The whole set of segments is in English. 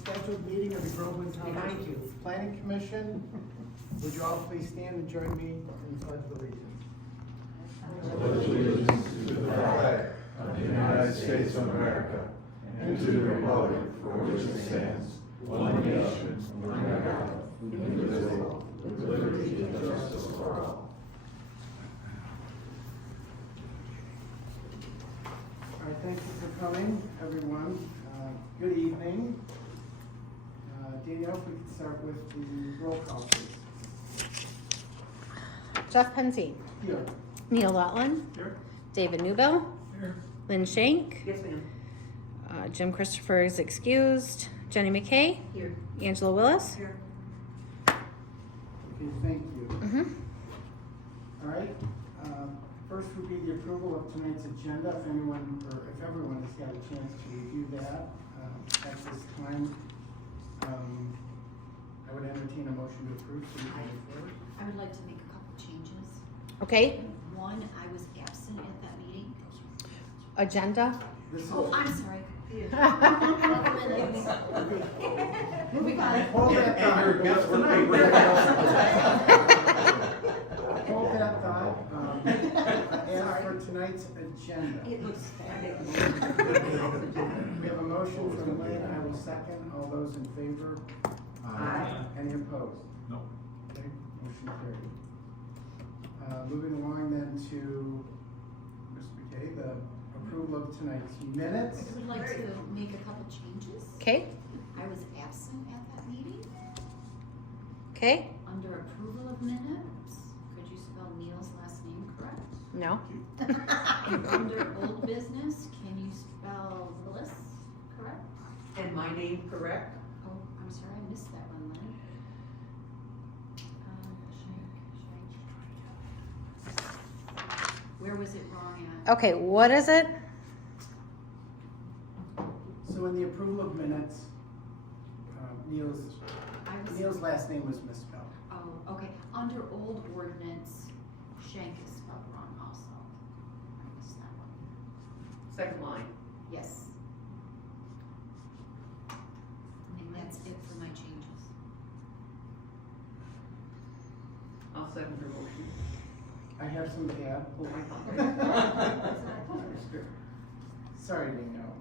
scheduled meeting of the Groveland Township Planning Commission. Would you all please stand and join me in the pledge of allegiance? Pledge allegiance to the flag of the United States of America and to the republic for which it stands, one nation, under God, indivisible, with liberty and justice for all. All right, thank you for coming, everyone. Good evening. Danielle, if we could start with the roll call, please. Jeff Pensy. Here. Neil Lotland. Here. David Newbill. Here. Lynn Shank. Yes, ma'am. Jim Christopher is excused. Jenny McKay. Here. Angela Willis. Here. Okay, thank you. Mm-hmm. All right. First would be the approval of tonight's agenda. If anyone, or if everyone has got a chance to review that at this time, I would entertain a motion to approve. So we can move forward. I would like to make a couple changes. Okay. One, I was absent at that meeting. Agenda. This is. Oh, I'm sorry. We got it. Hold that Hold that thought. As for tonight's agenda, It looks fabulous. we have a motion from Lynn. I will second. All those in favor? Aye. Any opposed? No. Okay, motion carried. Moving along then to Ms. McKay, the approval of tonight's minutes. I would like to make a couple changes. Okay. I was absent at that meeting. Okay. Under approval of minutes, could you spell Neil's last name correct? No. And under old business, can you spell Willis correct? And my name correct? Oh, I'm sorry, I missed that one, Lynn. Shank. Where was it wrong at? Okay. What is it? So in the approval of minutes, Neil's I was, last name was misspelled. oh, okay, under old ordinance, Shank is spelled wrong also. I missed that one. Second line. Yes. And that's it for my changes. I'll second your motion. I have some to add. Sorry, Danielle.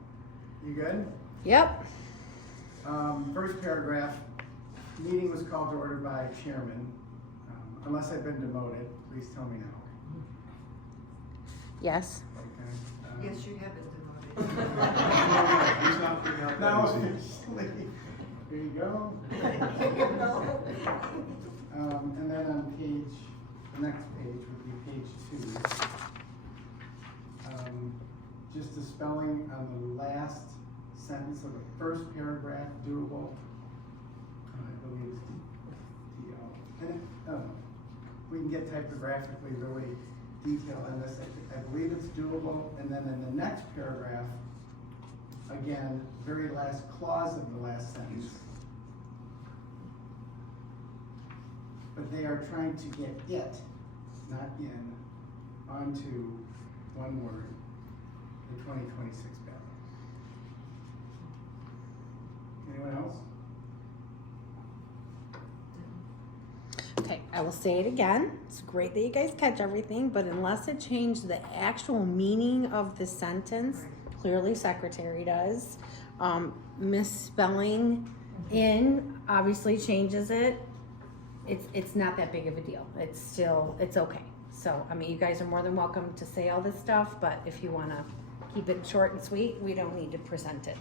You good? Yep. First paragraph, meeting was called to order by chairman. Unless I've been demoted, please tell me now. Yes. Okay. Yes, you have been demoted. No, officially. Here you go. And then on the next page would be page 2. Just the spelling on the last sentence of the first paragraph, doable. I believe it's D-O. And we can get typographically really detailed on this. I believe it's doable. And then in the next paragraph, again, very last clause of the last sentence. But they are trying to get it, not in, onto one word, the 2026 ballot. Anyone else? Okay. I will say it again. It's great that you guys catch everything, but unless it changed the actual meaning of the sentence, clearly secretary does. Misspelling in obviously changes it. It's not that big of a deal. It's okay. So, I mean, you guys are more than welcome to say all this stuff, but if you want to keep it short and sweet, we don't need to present it.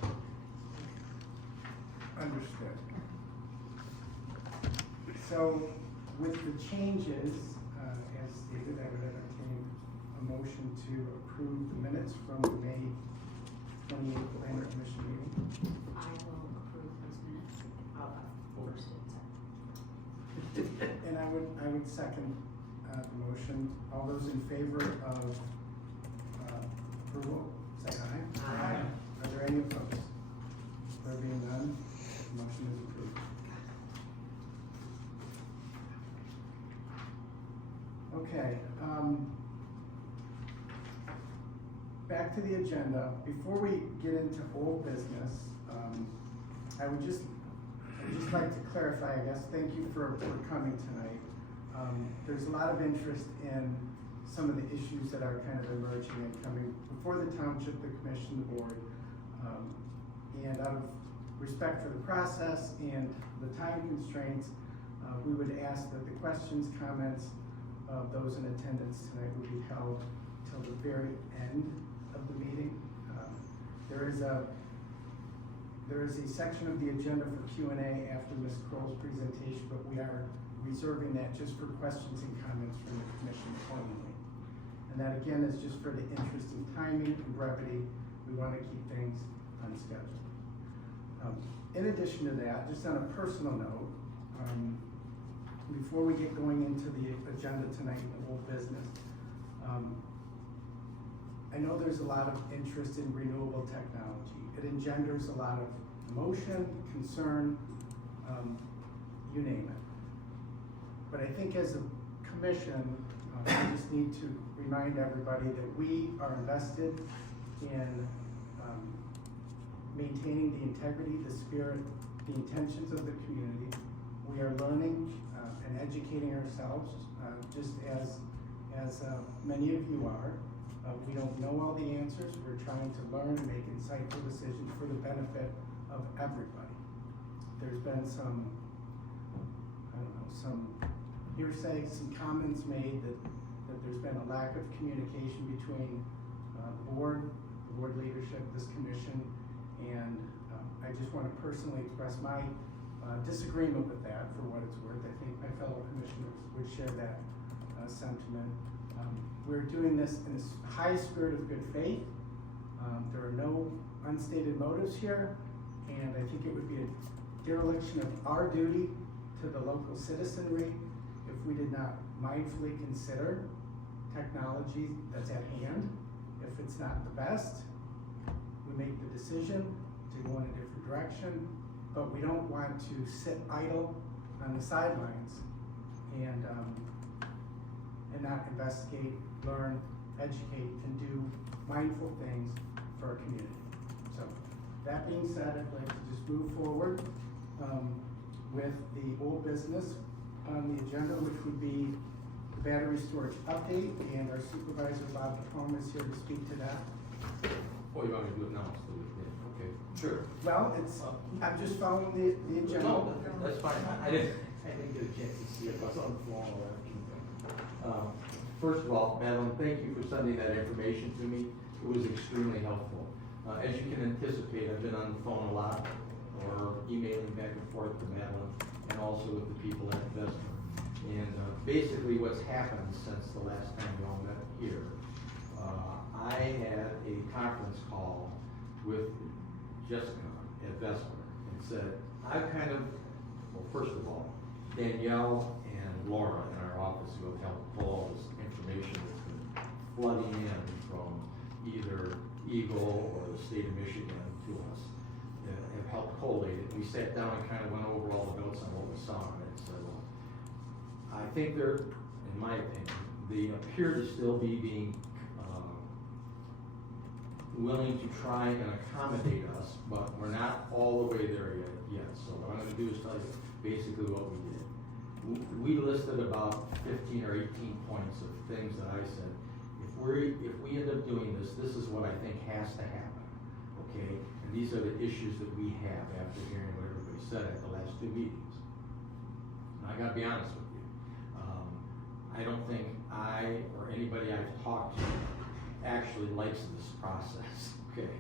Understood. So with the changes, as stated, I would entertain a motion to approve the minutes from the May 28th Planning Commission meeting. I will approve those minutes. First and second. And I would second the motion. All those in favor of approval, say aye. Aye. Are there any opposed? There being none, the motion is approved. Okay, back to the agenda. Before we get into old business, I'd just like to clarify, I guess, thank you for coming tonight. There's a lot of interest in some of the issues that are kind of emerging and coming before the township, the commission, the board. And out of respect for the process and the time constraints, we would ask that the questions, comments of those in attendance tonight would be held till the very end of the meeting. There is a section of the agenda for Q&A after Ms. Kroll's presentation, but we are reserving that just for questions and comments from the commission only. And that again is just for the interest in timing and brevity. We want to keep things on schedule. In addition to that, just on a personal note, before we get going into the agenda tonight, the whole business, I know there's a lot of interest in renewable technology. It engenders a lot of emotion, concern, you name it. But I think as a commission, we just need to remind everybody that we are invested in maintaining the integrity, the spirit, the intentions of the community. We are learning and educating ourselves, just as many of you are. We don't know all the answers. We're trying to learn and make insightful decisions for the benefit of everybody. There's been some hearsay, some comments made that there's been a lack of communication between the board leadership, this commission, and I just want to personally express my disagreement with that for what it's worth. I think my fellow commissioners would share that sentiment. We're doing this in a high spirit of good faith. There are no unstated motives here, and I think it would be a dereliction of our duty to the local citizenry if we did not mindfully consider technology that's at hand. If it's not the best, we make the decision to go in a different direction, but we don't want to sit idle on the sidelines and not investigate, learn, educate, and do mindful things for our community. So, that being said, I'd like to just move forward with the old business on the agenda, which would be the battery storage update, and our supervisor, Bob DePalma, is here to speak to that. Oh, you want me to do it now? Okay, sure. Well, I'm just following the agenda. No, that's fine. I didn't get a chance to see it. I was on the phone or whatever. First of all, Madeline, thank you for sending that information to me. It was extremely helpful. As you can anticipate, I've been on the phone a lot or emailing back and forth to Madeline and also with the people at Investment. And basically what's happened since the last time we all met here, I had a conference call with Jessica at Vesper and said, well, first of all, Danielle and Laura in our office who have helped pull all this information that's been flooding in from either Eagle or the state of Michigan to us, have helped collate it. We sat down and kind of went over all the notes on what we saw on it. So I think they're, in my opinion, they appear to still be being willing to try and accommodate us, but we're not all the way there yet. So what I'm going to do is tell you basically what we did. We listed about 15 or 18 points of things that I said, if we end up doing this, this is what I think has to happen, okay? And these are the issues that we have after hearing what everybody said at the last 2 meetings. And I gotta be honest with you, I don't think I or anybody I've talked to actually likes this process, okay?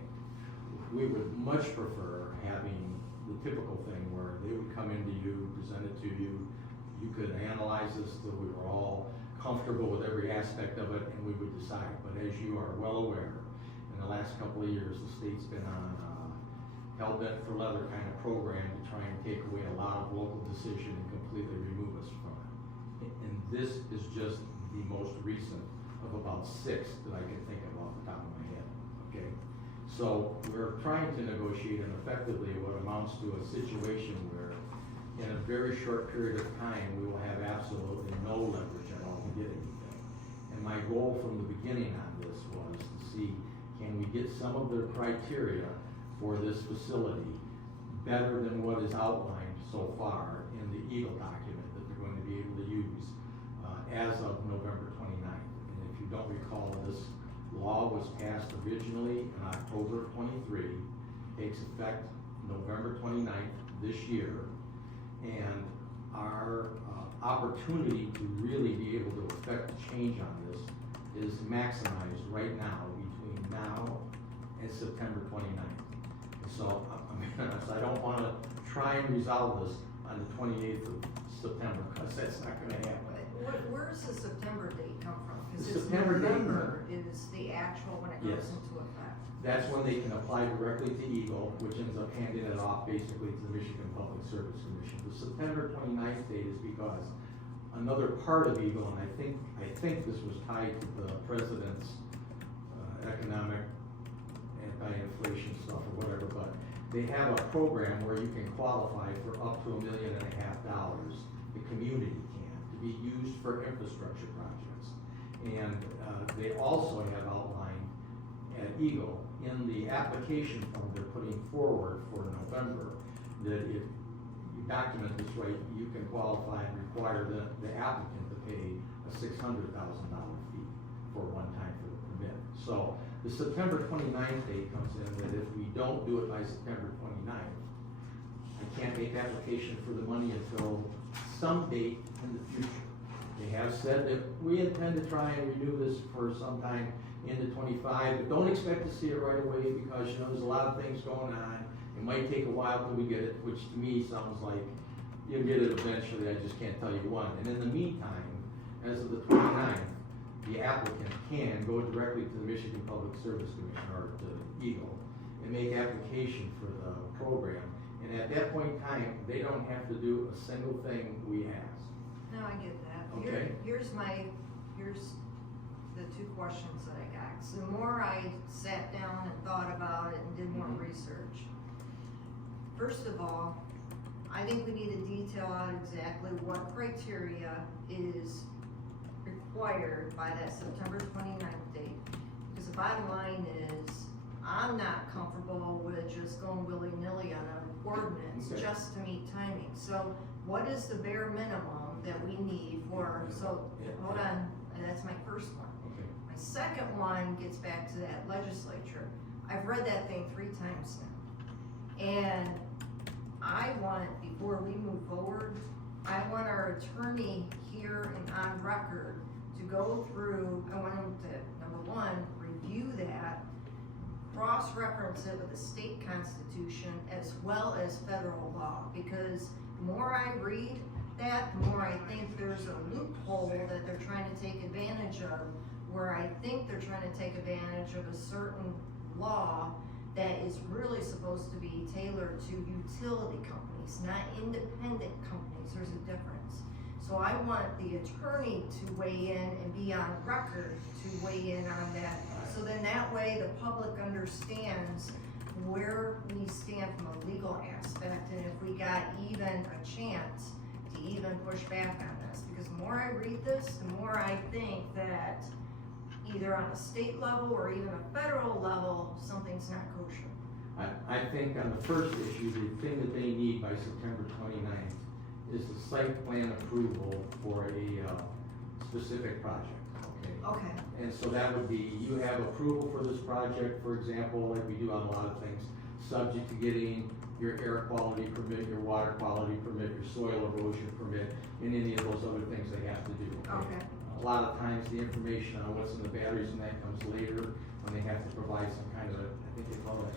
We would much prefer having the typical thing where they would come into you, present it to you, you could analyze this till we were all comfortable with every aspect of it, and we would decide. But as you are well aware, in the last couple of years, the state's been on hell-bent for leather kind of program to try and take away a lot of local decision and completely remove us from it. And this is just the most recent of about 6 that I can think of off the top of my head, okay? So we're trying to negotiate and effectively what amounts to a situation where in a very short period of time, we will have absolutely no leverage at all to get anything. And my goal from the beginning on this was to see, can we get some of their criteria for this facility better than what is outlined so far in the Eagle document that they're going to be able to use as of November 29th. And if you don't recall, this law was passed originally in October of 23, takes effect November 29th this year, and our opportunity to really be able to affect change on this is maximized right now between now and September 29th. And so, I don't want to try and resolve this on the 28th of September, because that's not going to happen. Where's the September date come from? The Because it's September date- November is the actual when it goes Yes. into effect. That's when they can apply directly to Eagle, which ends up handing it off basically to the Michigan Public Service Commission. The September 29th date is because another part of Eagle, and I think this was tied to the president's economic anti-inflation stuff or whatever, but they have a program where you can qualify for up to $1.5 million, the community can, to be used for infrastructure projects. And they also have outlined at Eagle, in the application form they're putting forward for November, that if you document this right, you can qualify and require the applicant to pay a $600,000 fee for one time for the permit. So the September 29th date comes in that if we don't do it by September 29th, I can't make application for the money until some date in the future. They have said that we intend to try and renew this for some time into 25, but don't expect to see it right away because, you know, there's a lot of things going on. It might take a while till we get it, which to me sounds like you'll get it eventually, I just can't tell you when. And in the meantime, as of the 29th, the applicant can go directly to the Michigan Public Service Commission or to Eagle and make application for the program. And at that point in time, they don't have to do a single thing we ask. No, I get that. Okay. Here's the two questions that I got. So the more I sat down and thought about it and did more Mhm. research. First of all, I think we need to detail out exactly what criteria is required by that September 29th date. Because the bottom line is, I'm not comfortable with just going willy-nilly on an ordinance Okay. just to meet timing. So what is the bare minimum that we need for, so, Yeah. hold on, that's my first one. Okay. My second one gets back to that legislature. I've read that thing 3 times now. And I want, before we move forward, I want our attorney here and on record to go through, I want him to, number one, review that, cross-reference it with the state constitution as well as federal law, because the more I read that, the more I think there's a loophole that they're trying to take advantage of, where I think they're trying to take advantage of a certain law that is really supposed to be tailored to utility companies, not independent companies. There's a difference. So I want the attorney to weigh in and be on record to weigh in on that. So then that way the public understands where we stand from a legal aspect, and if we got even a chance to even push back on this. Because the more I read this, the more I think that either on a state level or even a federal level, something's not kosher. I think on the first issue, the thing that they need by September 29th is the site plan approval for a specific project, okay? Okay. And so that would be, you have approval for this project, for example, like we do on a lot of things, subject to getting your air quality permit, your water quality permit, your soil erosion permit, and any of those other things they have to do, Okay. A lot of times, the information on what's in the batteries and that comes later, when they have to provide some kind of, I think they call it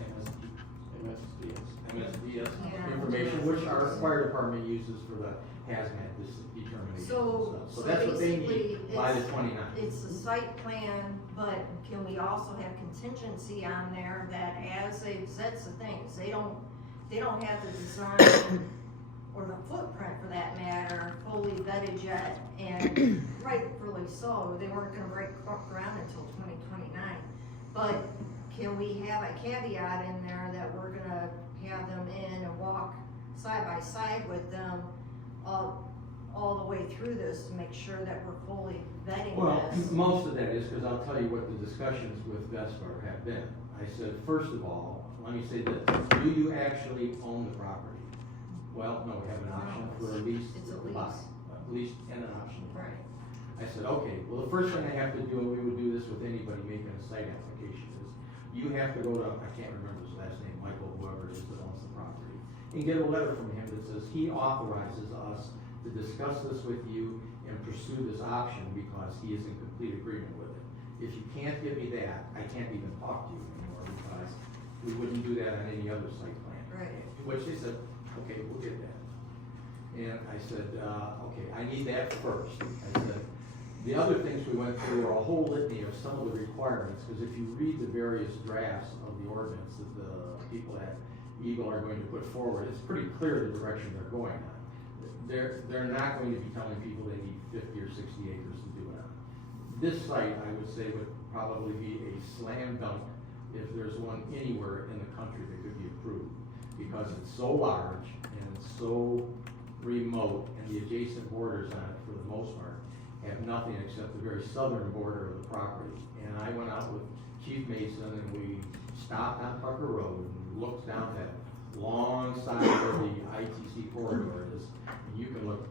MSDS Yeah. information, which our fire department uses for the hazmat determination. So That's what they basically, need by the 29th. It's a site plan, but can we also have contingency on there that as they, that's the thing, is they don't have the design or the footprint for that matter fully vetted yet, and rightfully so, they weren't gonna break ground until 2029. But can we have a caveat in there that we're gonna have them in and walk side by side with them all the way through this to make sure that we're fully vetting Well, this? most of that is, because I'll tell you what the discussions with Vesper have been. I said, first of all, let me say this, do you actually own the property? Well, no, we have an option for a lease. It's a buy. lease. A lease and an option. to buy. Right. I said, okay, well, the first thing I have to do, and we would do this with anybody making a site application, is you have to go to, I can't remember his last name, Michael, whoever it is that owns the property, and get a letter from him that says he authorizes us to discuss this with you and pursue this option because he is in complete agreement with it. If you can't give me that, I can't even talk to you anymore because we wouldn't do that on any other site plan. Right. Which they said, okay, we'll get that. And I said, okay, I need that first. I said, the other things we went through are a whole litany of some of the requirements, because if you read the various drafts of the ordinance that the people at Eagle are going to put forward, it's pretty clear the direction they're going on. They're not going to be telling people they need 50 or 60 acres to do it on. This site, I would say, would probably be a slam dunk if there's one anywhere in the country that could be approved, because it's so large and it's so remote, and the adjacent borders on it, for the most part, have nothing except the very southern border of the property. And I went out with Chief Mason and we stopped on Tucker Road and looked down that long side where the ITC corridor is. And you can look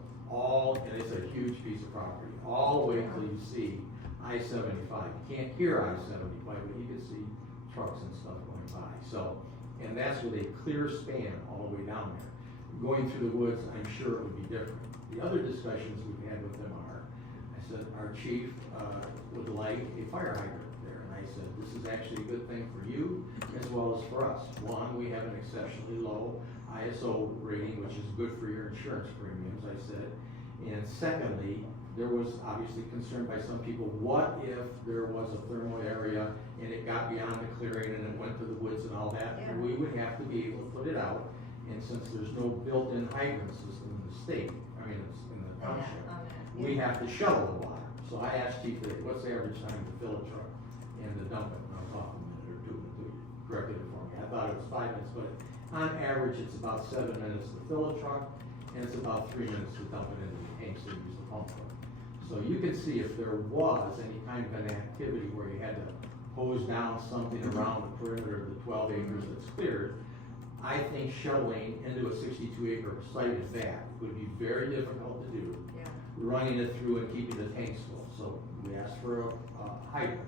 and it's a huge piece of property, all the way till you see I-75. You can't hear I-75, but you can see trucks and stuff going by. So, and that's with a clear span all the way down there. Going through the woods, I'm sure it would be different. The other discussions we've had with them are, I said, our chief would like a fire hydrant there. And I said, this is actually a good thing for you as well as for us. One, we have an exceptionally low ISO rating, which is good for your insurance premiums, I said. And secondly, there was obviously concern by some people, what if there was a thermal area and it got beyond the clearing and it went to the woods and all that? Yeah. We would have to be able to put it out. And since there's no built-in hydrant system in the state, I mean, it's in the township, we have to shovel the water. So I asked Chief Lee, what's the average time to fill a truck and to dump it? And I was off a minute or two until he corrected it for me. I thought it was 5 minutes, but on average, it's about 7 minutes to fill a truck, and it's about 3 minutes to dump it into the tanks to use the pump for. So you can see if there was any kind of an activity where you had to hose down something around the perimeter of the 12 acres that's cleared, I think shoveling into a 62-acre site as that would be very difficult to do. Yeah. Running it through and keeping the tanks full. So we asked for a hydrant.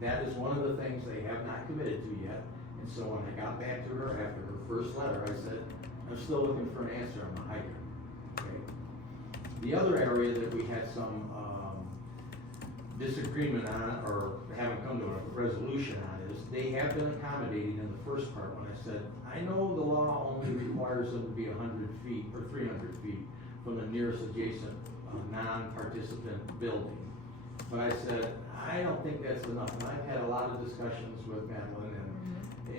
That is one of the things they have not committed to yet. And so when I got back to her after her first letter, I said, I'm still looking for an answer on the hydrant. Okay. The other area that we had some disagreement on, or haven't come to a resolution on, is they have been accommodating in the first part when I said, I know the law only requires them to be 100 feet or 300 feet from the nearest adjacent non-participant building. But I said, I don't think that's enough. And I've had a lot of discussions with Madeline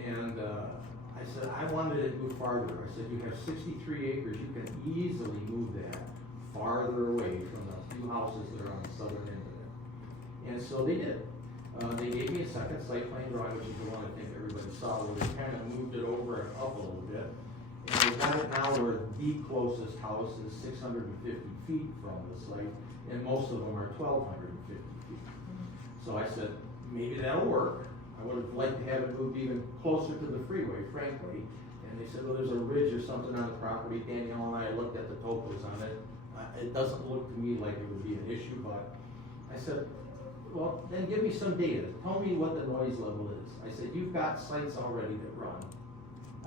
and I said, I wanted it to move farther. I said, you have 63 acres, you can easily move that farther away from the few houses that are on the southern end of it. And so they did. They gave me a second site plan drawing, which is the one I think everybody saw, where they kind of moved it over and up a little bit. And we got it now where the closest house is 650 feet from the site, and most of them are 1,250 feet. So I said, maybe that'll work. I would have liked to have it moved even closer to the freeway, frankly. And they said, well, there's a ridge or something on the property. Danielle and I looked at the topos on it. It doesn't look to me like it would be an issue, but I said, well, then give me some data. Tell me what the noise level is. I said, you've got sites already that run.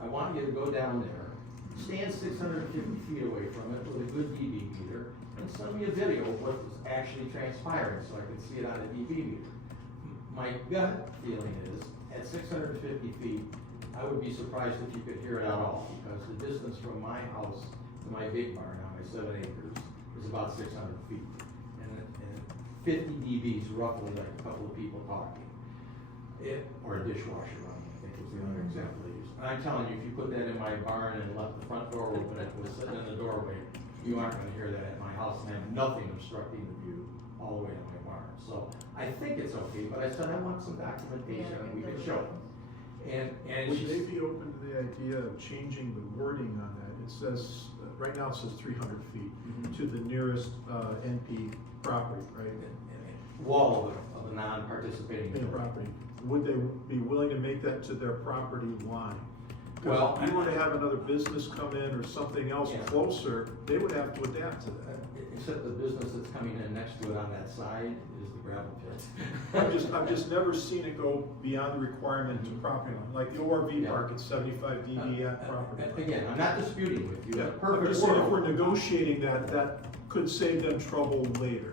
I want you to go down there, stand 650 feet away from it with a good dB meter, and send me a video of what was actually transpiring so I could see it on a dB meter. My gut feeling is, at 650 feet, I would be surprised if you could hear it at all, because the distance from my house to my big barn on my 7 acres is about 600 feet. And 50 dBs, roughly like a couple of people talking. Or a dishwasher running, I think was the other example they used. And I'm telling you, if you put that in my barn and left the front door open, it was sitting in the doorway, you aren't gonna hear that at my house, and I have nothing obstructing the view all the way to my barn. So I think it's okay, but I said I want some documentation that we can show. And Would she they be open to the idea of changing the wording on that? It says, right now it says 300 feet to the nearest NP property, right? wall of the non-participating In the building. property. Would they be willing to make that to their property line? Well, If you were to have another business come in or something else Yeah. closer, they would have to adapt to that. Except the business that's coming in next to it on that side is the gravel pit. I've just never seen it go beyond the requirement to property line, like the ORV Yeah. park at 75 dB at property line. Again, I'm not disputing with you, in Yeah, a I'm perfect just saying if we're world, negotiating that, that could save them trouble later.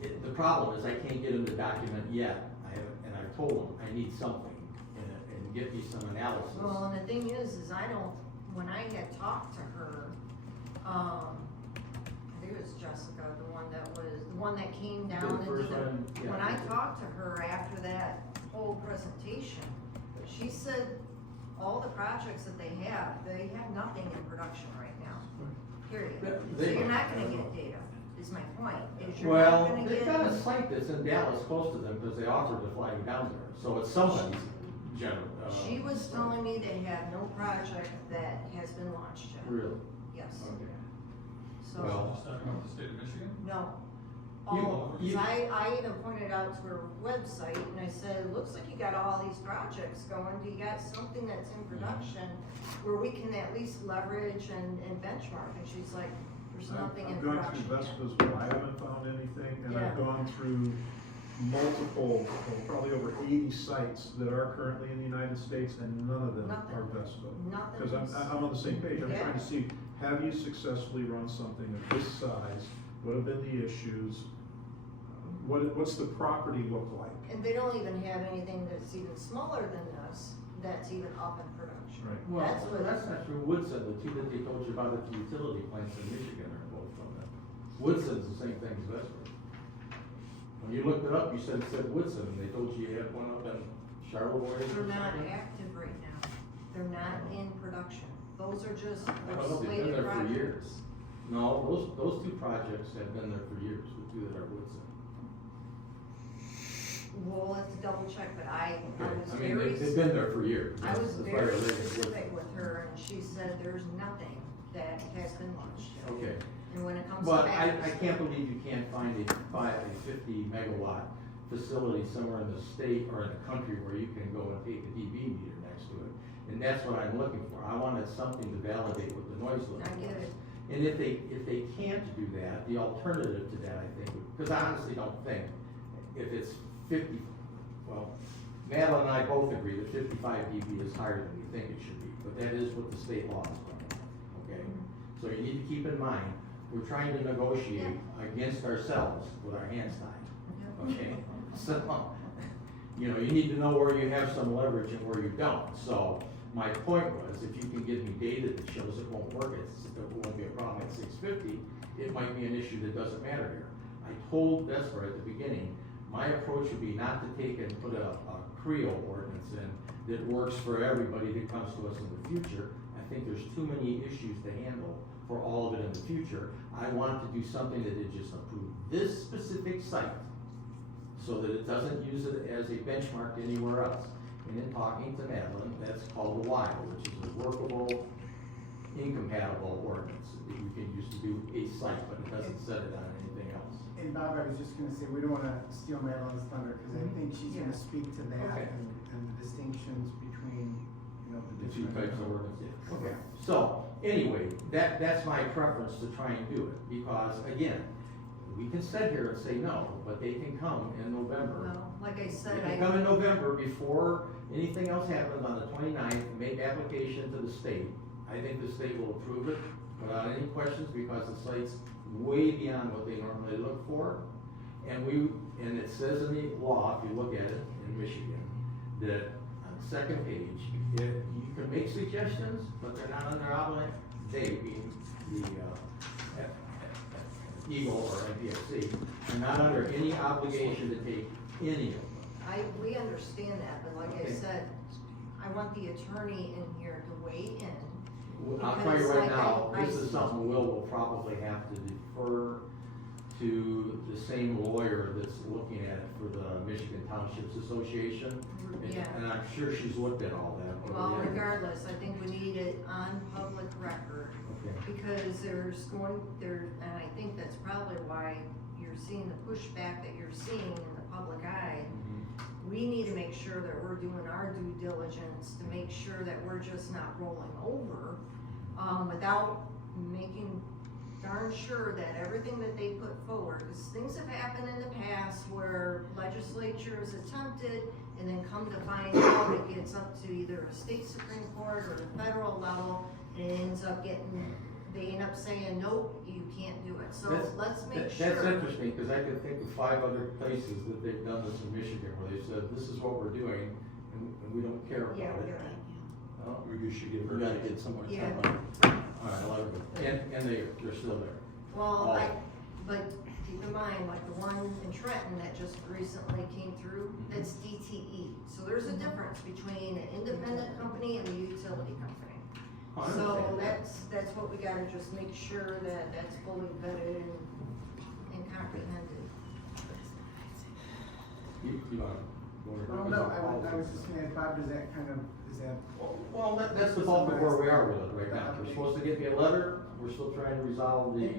the problem is I can't get him the document yet. And I've told him I need something and get me some analysis. Well, and the thing is when I had talked to her, I think it was Jessica, the one that came down The and first did one, it. yeah. When I talked to her after that whole presentation, she said all the projects that they have nothing in production right now, period. So They- you're not gonna get data, is my point, is you're not Well, gonna they've get. got a site that's in Dallas close to them because they offered to fly me down there, so it's somebody's general. She was telling me they have no project that has been launched yet, Really? yes, Okay. so. Well, Just talking about the state of Michigan? No. You- All, cause you- I even pointed out to her website and I said, it looks like you got all these projects going, do you got something that's in production where we can at least leverage and benchmark? And she's like, there's nothing in I've gone production through yet. Vespa's, well, I haven't found anything, and I've Yeah. gone through multiple, probably over 80 sites that are currently in the United States, and none of them Nothing. are Vespa. Nothing. Because I'm on the same page, I'm Yeah. trying to see, have you successfully run something of this size? What have been the issues? What's the property look like? And they don't even have anything that's even smaller than this, that's even up in production. Right. well, That's what- that's not true. Woodson, the two that they told you about at the utility plants in Michigan are both from them. Woodson's the same thing as Vesper. When you looked it up, you said Woodson, and they told you you had one up in Charlevoix. They're not active right now. They're not in production. Those are just, I they're don't know, they've been slated there for projects. years. No, those two projects have been there for years, the two that are Woodson. We'll have to double check, but I was I mean, very. they've been there for years. I was As far very as they can specific with her, and she said there's nothing that has been launched yet. Okay, And when it comes to but I batteries, can't believe you can't find a 50 megawatt facility somewhere in the state or in the country where you can go and take a dB meter next to it. And that's what I'm looking for. I wanted something to validate what the noise level I get was. it. And if they can't do that, the alternative to that, I think, because I honestly don't think, if it's 50, well, Madeline and I both agree that 55 dB is higher than we think it should be, but that is what the state law is going, okay? So you need to keep in mind, we're trying to negotiate against ourselves with our hands tied, okay? So, you know, you need to know where you have some leverage and where you don't. So my point was, if you can give me data that shows it won't work, it won't be a problem at 650, it might be an issue that doesn't matter here. I told Vesper at the beginning, my approach would be not to take and put a Creo ordinance in that works for everybody that comes to us in the future. I think there's too many issues to handle for all of it in the future. I want to do something that would just approve this specific site so that it doesn't use it as a benchmark anywhere else. And in talking to Madeline, that's called a WILE, which is a workable, incompatible ordinance that you can use to do a site, but it doesn't set it on anything else. And Bob, I was just gonna say, we don't wanna steal Madeline's thunder, cause I think she's Yeah. gonna speak to that Okay. and the distinctions between, you know, The two different- types of ordinance, yeah. Okay. So, anyway, that's my preference to try and do it, because again, we can sit here and say no, but they can come in November. Well, like I They said, can come in November before anything else happens on the 29th, and make application to the state. I think the state will approve it without any questions, because the site's way beyond what they normally look for. And it says in the law, if you look at it in Michigan, that on the second page, you can make suggestions, but they're not under obligation, they being the, Eagle or NPSC, are not under any obligation to take any of them. we understand that, but like I Okay. said, I want the attorney in here to weigh in. I'll tell you Because, right like, now, I- this is something will probably have to defer to the same lawyer that's looking at it for the Michigan Townships Association. And- Yeah. And I'm sure she's looked at all that. but Well, yeah. regardless, I think we need it on public record, Okay. because and I think that's probably why you're seeing the pushback that you're seeing in the public eye. Mhm. we need to make sure that we're doing our due diligence to make sure that we're just not rolling over, without making darn sure that everything that they put forward, because things have happened in the past where legislatures attempted and then come to find out it gets up to either a state Supreme Court or a federal level, and it ends up getting, they end up saying, nope, you can't do it. So let's make That's sure. interesting, because I can think of 5 other places that they've done this in Michigan, where they said, this is what we're doing, and we don't care about it. Yeah, you're right. Well, We should give her. we gotta get somewhere to Yeah. tell them. All right, I love it. And they're still there. Well, Oh. but keep in mind, like the one in Trenton that just recently came through, that's DTE. So there's a difference between an independent company and a utility company. I So understand. that's what we gotta just make sure that that's fully vetted and comprehended. You wanna? Well, no, I was just gonna ask Bob, does that kind of, is that, Well, that's the bulk of where we are with it right now. We're supposed to get me a letter, we're still trying to resolve the,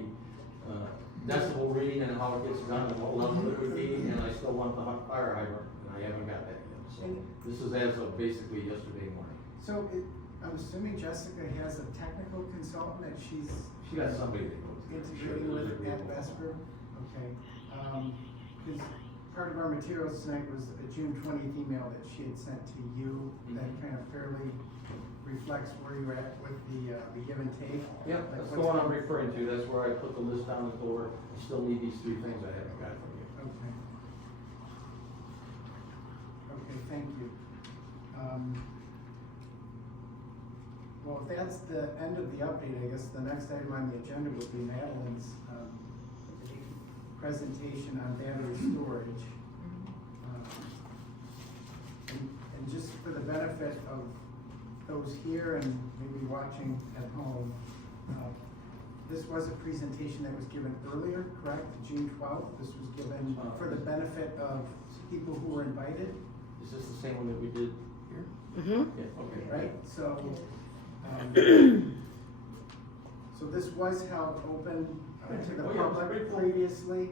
decibel reading and how it gets done and what level it would be, and I still want the fire hydrant, and I haven't got that yet. So this is as of basically yesterday morning. so I'm assuming Jessica has a technical consultant that she's She got somebody that goes. integrating with at Vesper? Okay, cause part of our materials tonight was a June 20th email that she had sent to you that kind of fairly reflects where you're at with the give and take. Yeah, Like that's the what's one I'm going- referring to, that's where I put the list down the door, I still need these 3 things I haven't got from you. Okay. Okay, thank you. Well, if that's the end of the update, I guess the next item on the agenda would be Madeline's, presentation on battery storage. And just for the benefit of those here and maybe watching at home, this was a presentation that was given earlier, correct? June 12th? This was given for the benefit of people who were invited, Is this the same one that we did here? Mm-hmm. Yeah, okay. right? So, so this was held open to the Oh, yeah, it was public pretty full. previously.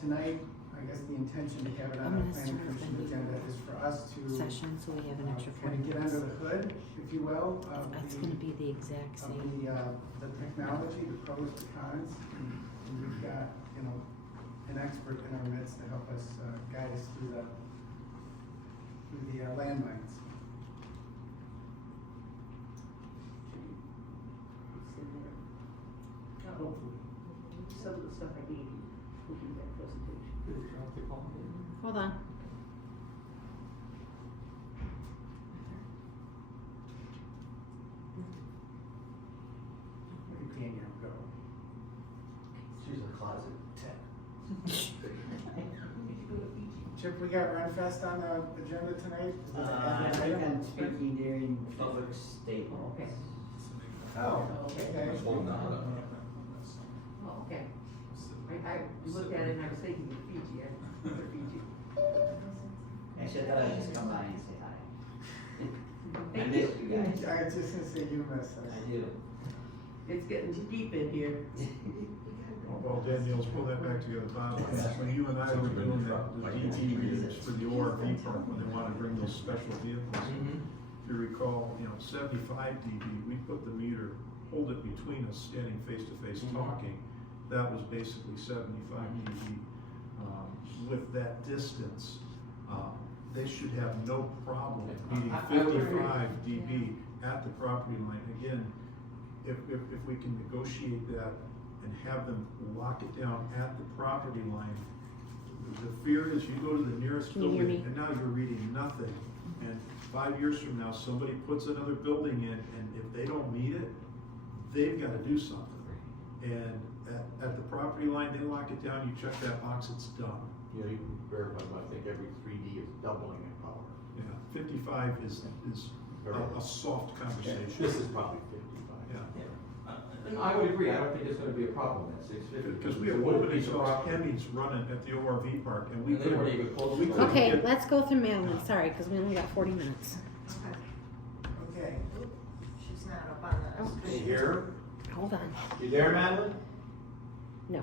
Tonight, I guess the intention to have it on I'm the gonna planning start commission the agenda is for us to Session, so we have an extra 40 kind of get under minutes. the hood, if you will, of That's the, gonna be the exact of same. the technology, the pros, the cons. And we've got, you know, an expert in our midst to help us, guide us through the landmines. Hopefully. Some of the stuff I gave you, will do that presentation. Hold on. You can't go. She's a closet tech. Chip, we got Renfest on the agenda tonight? Is that I an think item? I'm speaking during public statements. Okay. Oh, okay. Oh, okay. I looked at it and I was thinking of Fiji, I remember Fiji. Actually, I thought I'd just come by and say hi. I Thank miss you. you guys. I was just gonna say you miss us. I do. It's getting too deep in here. Well, Danielle, let's pull that back together, Bob. When you and I were doing the DT readings for the ORV park, when they wanted to bring those special vehicles, if you recall, 75 dB, we put the meter, hold it between us, standing face to face talking. That was basically 75 dB. With that distance, they should have no problem meeting I would agree. 55 dB at the property line. Again, if we can negotiate that and have them lock it down at the property line, the fear is you go to the nearest Can you hear building me? and now you're reading nothing. And 5 years from now, somebody puts another building in, and if they don't meet it, they've gotta do something. And at the property line, they lock it down, you check that box, it's done. You know, you can verify, but I think every 3D is doubling in power. 55 is a soft conversation. This is probably 55. Yeah. And I would agree, I don't think it's gonna be a problem at 650. Because we have open exhaust Hemmings running at the ORV park, and we And they weren't couldn't, even close. we to couldn't it. Okay, get- let's go through Madeline, sorry, because we only got 40 minutes. Okay. She's not up on Oh. the. You here? Hold on. You there, Madeline? No.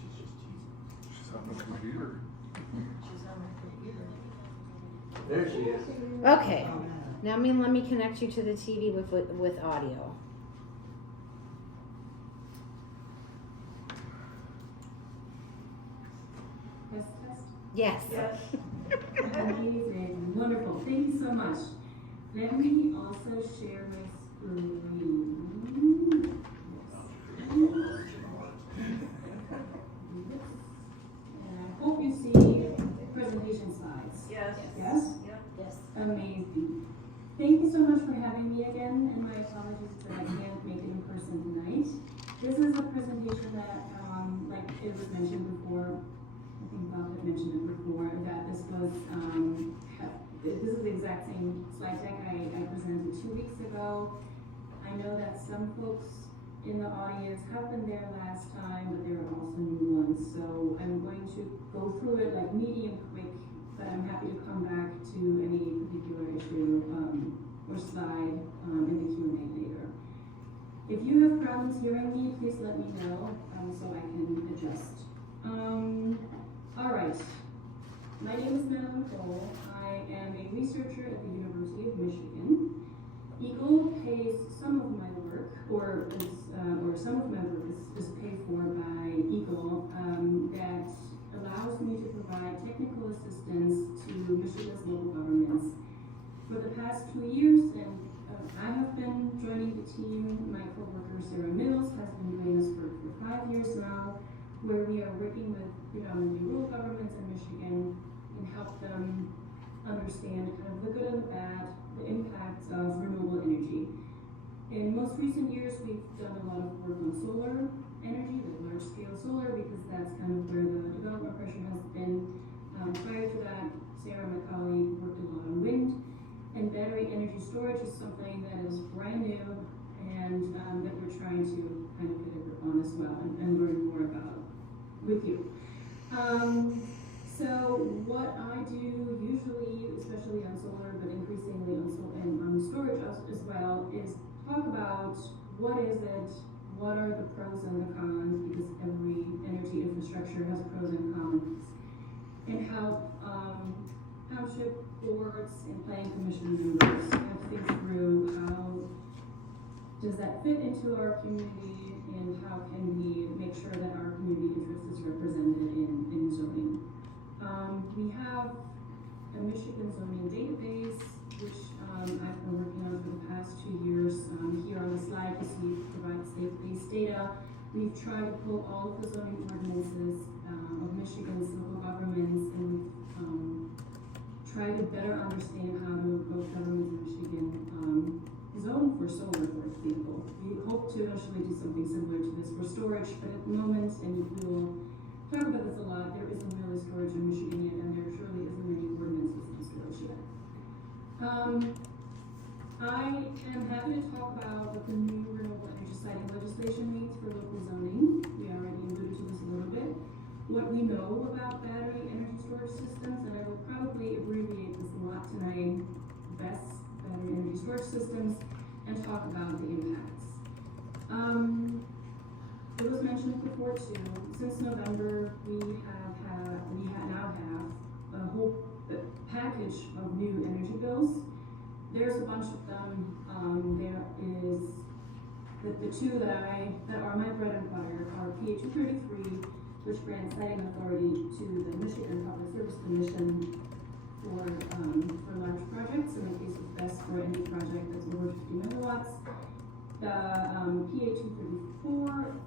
She's just teasing. She's on the computer. She's on my computer. There she is. Okay, now let me connect you to the TV with audio. Test, test. Yes. Amazing, wonderful, thank you so much. Let me also share my screen. And I hope you see presentation slides. Yes. Yes? Yep. Yes. Amazing. Thank you so much for having me again, and my apologies that I can't make it in person tonight. This is a presentation that, like it was mentioned before, I think Bob had mentioned it before, that this was, this is the exact same slide deck I presented 2 weeks ago. I know that some folks in the audience have been there last time, but there are also new ones, so I'm going to go through it like medium quick, but I'm happy to come back to any particular issue or slide in the Q&A later. If you have problems hearing me, please let me know so I can adjust. All right, my name is Madeline Cole. I am a researcher at the University of Michigan. EAGLE pays some of my work, or some of my work is paid for by EAGLE, that allows me to provide technical assistance to Michigan's local governments. For the past 2 years, and I have been joining the team, my coworker Sarah Mills has been doing this for 5 years now, where we are working with predominantly rural governments in Michigan and help them understand kind of the good and the bad, the impacts of renewable energy. In most recent years, we've done a lot of work on solar energy, the large-scale solar, because that's kind of where the development pressure has been. Prior to that, Sarah, my colleague, worked a lot on wind, and battery energy storage is something that is brand new and that we're trying to kind of get a grip on as well and learn more about with you. So what I do usually, especially on solar, but increasingly on storage as well, is talk about what is it, what are the pros and the cons, because every energy infrastructure has pros and cons, and help township boards and planning commission members kind of think through how does that fit into our community, and how can we make sure that our community interest is represented in zoning. We have a Michigan zoning database, which I've been working on for the past 2 years. Here on the slide, you see it provides state-based data. We've tried to pull all of the zoning ordinances of Michigan's local governments, and we've tried to better understand how do both governments in Michigan zone for solar, for example. We hope to eventually do something similar to this for storage, but at the moment, and we will talk about this a lot, there isn't really storage in Michigan yet, and there surely isn't many ordinances on storage yet. I am happy to talk about what the new renewable energy siting legislation means for local zoning. We already alluded to this a little bit. What we know about battery energy storage systems, and I will probably abbreviate this a lot tonight, BESS, battery energy storage systems, and talk about the impacts. It was mentioned before too, since November, we now have a whole package of new energy bills. There's a bunch of them. There is the two that are my bread and butter are PA 233, which grants siting authority to the Michigan Public Service Commission for large projects. In the case of BESS, for any project that's over 50 megawatts. The PA 234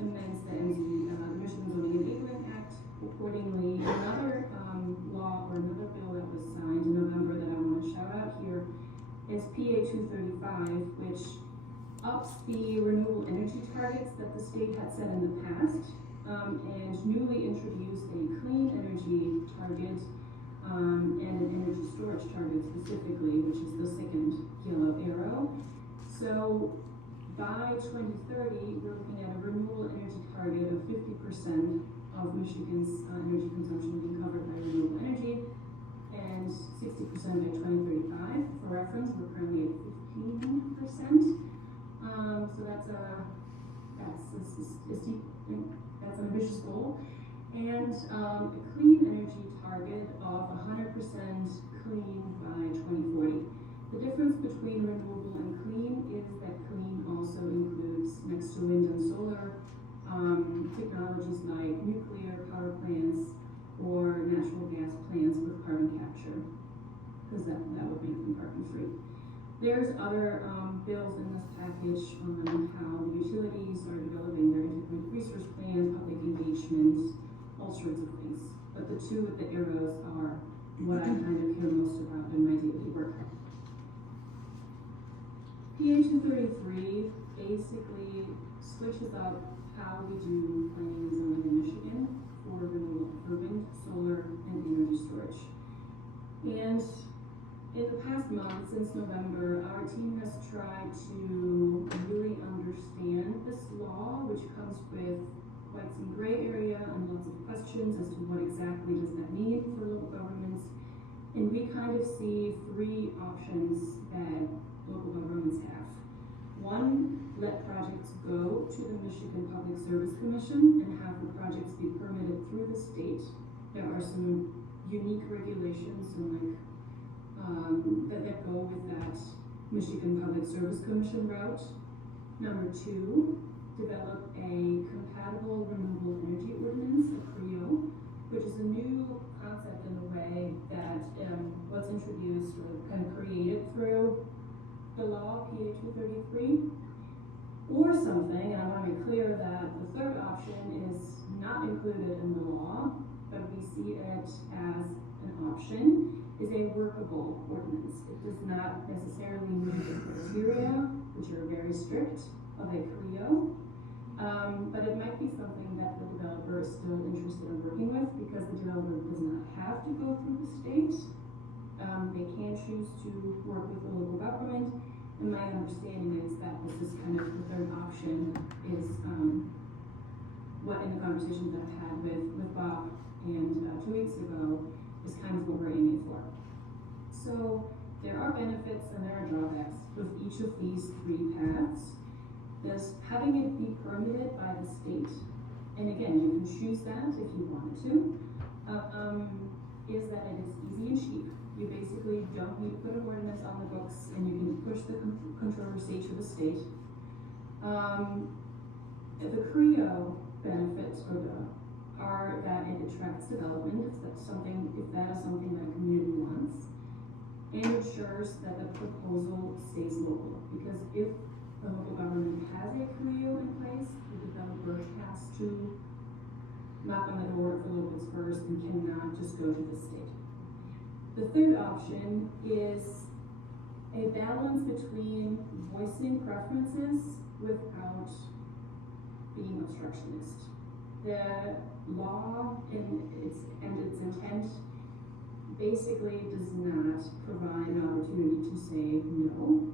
amends the Michigan Zoning Enabling Act accordingly. Another law or another bill that was signed in November that I want to shout out here is PA 235, which ups the renewable energy targets that the state had set in the past, and newly introduced a clean energy target and an energy storage target specifically, which is the second yellow arrow. So by 2030, we're looking at a renewable energy target of 50% of Michigan's energy consumption being covered by renewable energy, and 60% by 2035. For reference, we're currently at 15%. So that's an ambitious goal. And a clean energy target of 100% clean by 2040. The difference between renewable and clean is that clean also includes, next to wind and solar, technologies like nuclear power plants or natural gas plants with carbon capture, because that would make them carbon free. There's other bills in this package on how the utilities are developing their integrated resource plans, public engagement, all sorts of things. But the two with the arrows are what I kind of care most about in my daily work. PA 233 basically switches up how we do planning and zoning in Michigan for renewable, for wind, solar, and energy storage. And in the past month, since November, our team has tried to really understand this law, which comes with quite some gray area and lots of questions as to what exactly does that mean for local governments. And we kind of see three options that local governments have. One, let projects go to the Michigan Public Service Commission and have the projects be permitted through the state. There are some unique regulations and that go with that Michigan Public Service Commission route. Number two, develop a compatible renewable energy ordinance, a CREO, which is a new concept in a way that was introduced or kind of created through the law, PA 233, or something, and I want to be clear that the third option is not included in the law, but we see it as an option, is a workable ordinance. It does not necessarily meet the criteria, which are very strict, of a CREO, but it might be something that the developer is still interested in working with, because the developer does not have to go through the state. They can choose to work with the local government, and my understanding is that this is kind of the third option, is what in the conversations I've had with Bob and 2 weeks ago is kind of what we're aiming for. So there are benefits and there are drawbacks with each of these three paths. There's having it be permitted by the state, and again, you can choose that if you wanted to, is that it is easy and cheap. You basically don't need to put an ordinance on the books, and you can push the controversy to the state. The CREO benefits are that it attracts development if that is something that a community wants, and ensures that the proposal stays local. Because if the local government has a CREO in place, the developer has to knock on the door for locals first and cannot just go to the state. The third option is a balance between voicing preferences without being obstructionist. The law and its intent basically does not provide an opportunity to say no.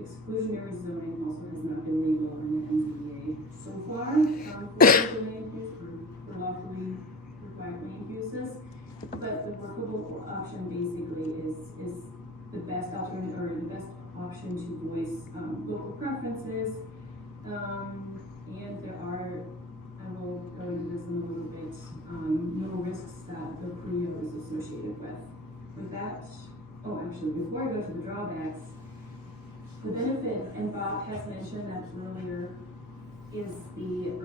Exclusionary zoning also has not been legal in the NZBA so far for land use or lawfully required land uses. But the workable option basically is the best alternative, or the best option to voice local preferences. And there are, I will go into this in a little bit, no risks that the CREO is associated with. With that, actually, before I go to the drawbacks, the benefit, and Bob has mentioned that earlier, is the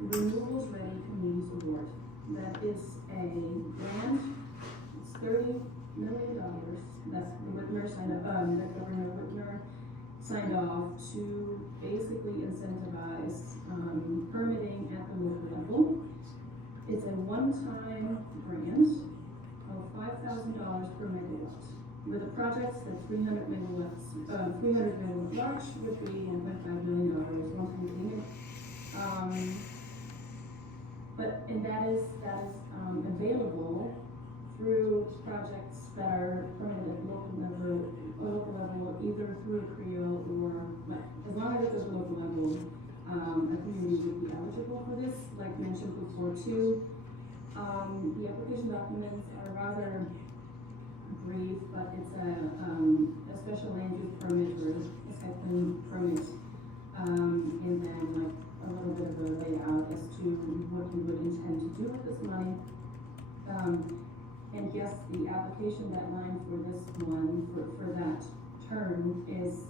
Renewables Ready Communities Award. That is a grant. It's $30 million that Whitmer signed up, that Governor Whitmer signed off to basically incentivize permitting at the local level. It's a one-time grant of $5,000 per megawatt. With the projects that 300 megawatt large would be $1.5 billion, one-time payment. And that is available through projects that are permitted at local level, either through a CREO or, as long as it's at the local level, a community would be eligible for this. Like mentioned before too, the application documents are rather brief, but it's a special land use permit or a site plan permit, and then like a little bit of a layout as to what you would intend to do with this money. And yes, the application deadline for this one, for that term is,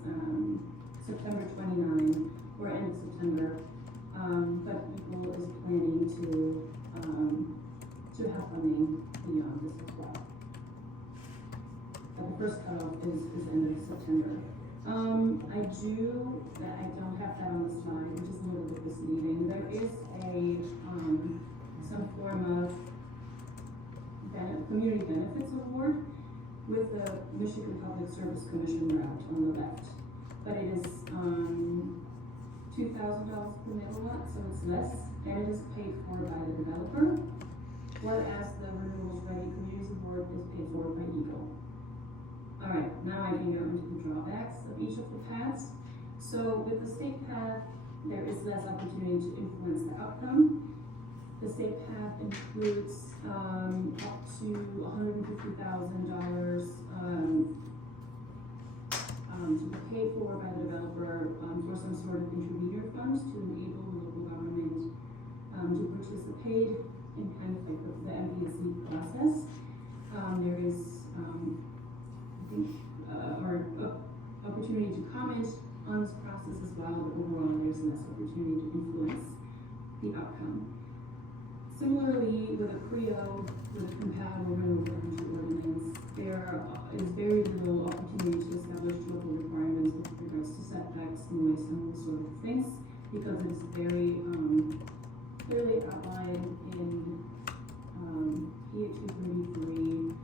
September 29, or end of September. But Eagle is planning to have funding beyond this as well. But the first cutoff is end of September. I don't have that on the slide, which is a little bit misleading. There is some form of community benefits award with the Michigan Public Service Commission route on the left. But it is, $2,000 per megawatt, so it's less, and it is paid for by the developer, whereas the Renewables Ready Communities Award is paid for by Eagle. Alright, now I can go into the drawbacks of each of the paths. So with the state path, there is less opportunity to influence the outcome. The state path includes up to $150,000 to be paid for by the developer for some sort of intermediate funds to enable the local government to participate in kind of like the MPSC process. There is opportunity to comment on this process as well, but overall there's less opportunity to influence the outcome. Similarly, with a CREO, with a compatible renewable energy ordinance, there is very little opportunity to establish local requirements with regards to setbacks, noise, and those sort of things, because it's very clearly outlined in PA 233,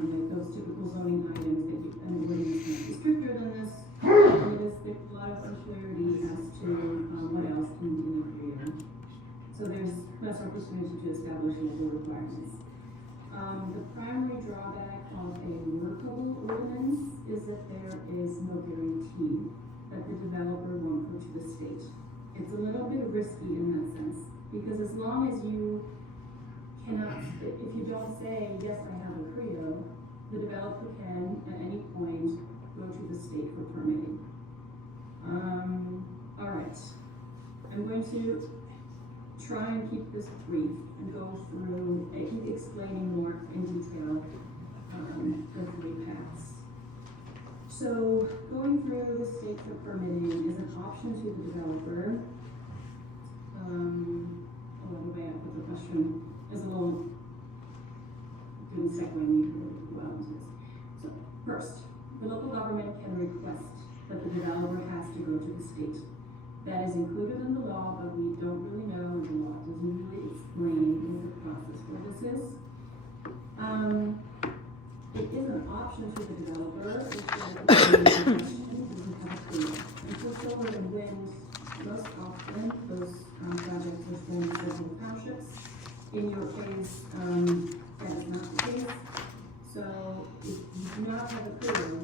like those typical zoning items that an ordinance might be stricter than this. And there's a lot of unclarity as to what else can be in the CREO. So there's less opportunity to establish local requirements. The primary drawback of a workable ordinance is that there is no guarantee that the developer won't go to the state. It's a little bit risky in that sense, because as long as you cannot, if you don't say, yes, I have a CREO, the developer can at any point go to the state for permitting. All right, I'm going to try and keep this brief and go through, keep explaining more in detail the three paths. So going through the state for permitting is an option to the developer. The way I put the question is a little, didn't segue me really well into this. So first, the local government can request that the developer has to go to the state. That is included in the law, but we don't really know, and the law doesn't really explain what the process for this is. It is an option to the developer if the doesn't have a CREO. And for solar and wind, most often those projects are formed in several townships. In your case, that is not the case. So if you do not have a CREO,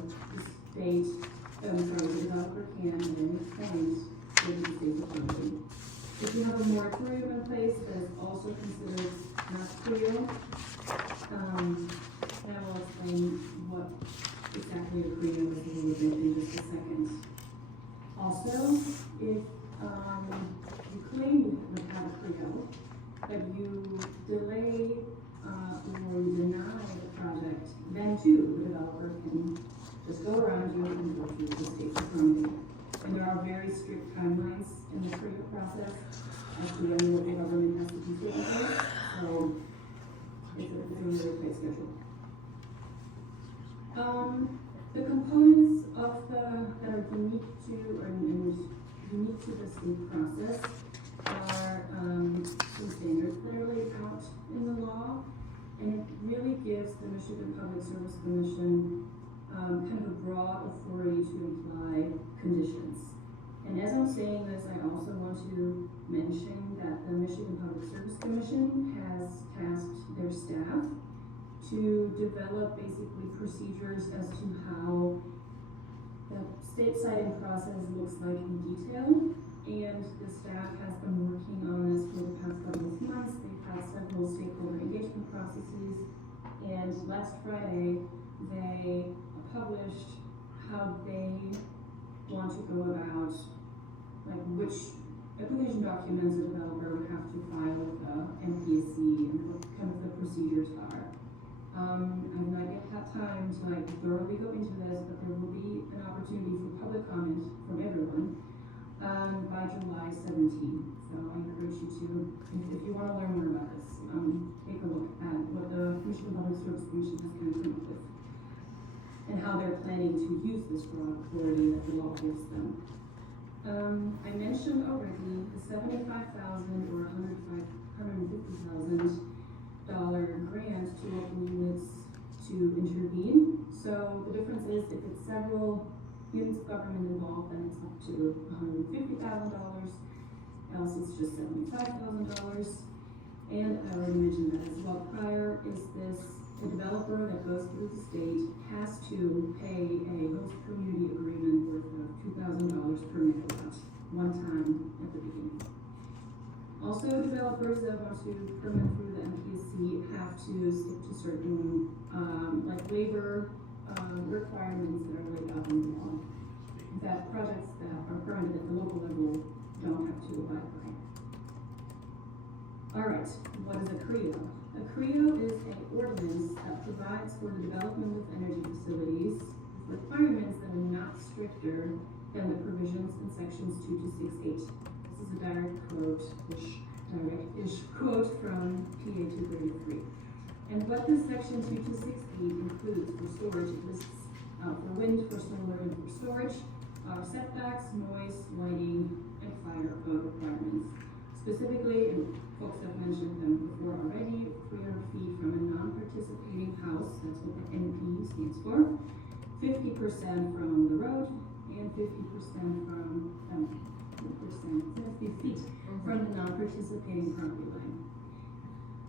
the developer can at any point if you have a moratorium in place that is also considered not CREO, and I will explain what exactly a CREO is a little bit in just a second. Also, if you claim you would have a CREO, but you delay or you deny the project, then too, the developer can just go around you and go through the state for permitting. And there are very strict timelines in the CREO process as to when the local government has to do things. So it's a really tight schedule. The components of that are unique to the state process are some standards that are laid out in the law, and it really gives the Michigan Public Service Commission kind of a broad authority to apply conditions. And as I'm saying this, I also want to mention that the Michigan Public Service Commission has tasked their staff to develop basically procedures as to how the state siting process looks like in detail. And the staff has been working on this for the past couple of months. They've had several stakeholder engagement processes, and last Friday they published how they want to go about, like which application documents a developer would have to file with the MPSC and what kind of the procedures are. I've not yet had time to like thoroughly go into this, but there will be an opportunity for public comment from everyone by July 17th. So I encourage you to, if you want to learn more about this, take a look at what the Michigan Public Service Commission has kind of come up with and how they're planning to use this broad authority that the law gives them. I mentioned already the $75,000 or $150,000 grant to local units to intervene. So the difference is if it's several units of government involved, then it's up to $150,000. Else it's just $75,000. And I already mentioned that as well prior, is this the developer that goes through the state has to pay a host community agreement worth of $2,000 per megawatt one time at the beginning. Also, developers that want to permit through the MPSC have to stick to certain like labor requirements that are laid out in the law that projects that are permitted at the local level don't have to abide by. All right, what is a CREO? A CREO is an ordinance that provides for the development of energy facilities with requirements that are not stricter than the provisions in sections 2 to 6.8. This is a direct-ish quote from PA 233. And what this section 2 to 6.8 includes for storage, it lists for wind, for solar, and for storage, setbacks, noise, lighting, and fire code requirements. Specifically, and folks have mentioned them before already, 300 feet from a non-participating house, that's what the NP stands for, 50% from the road, and 50% from, 50 feet from the non-participating property line.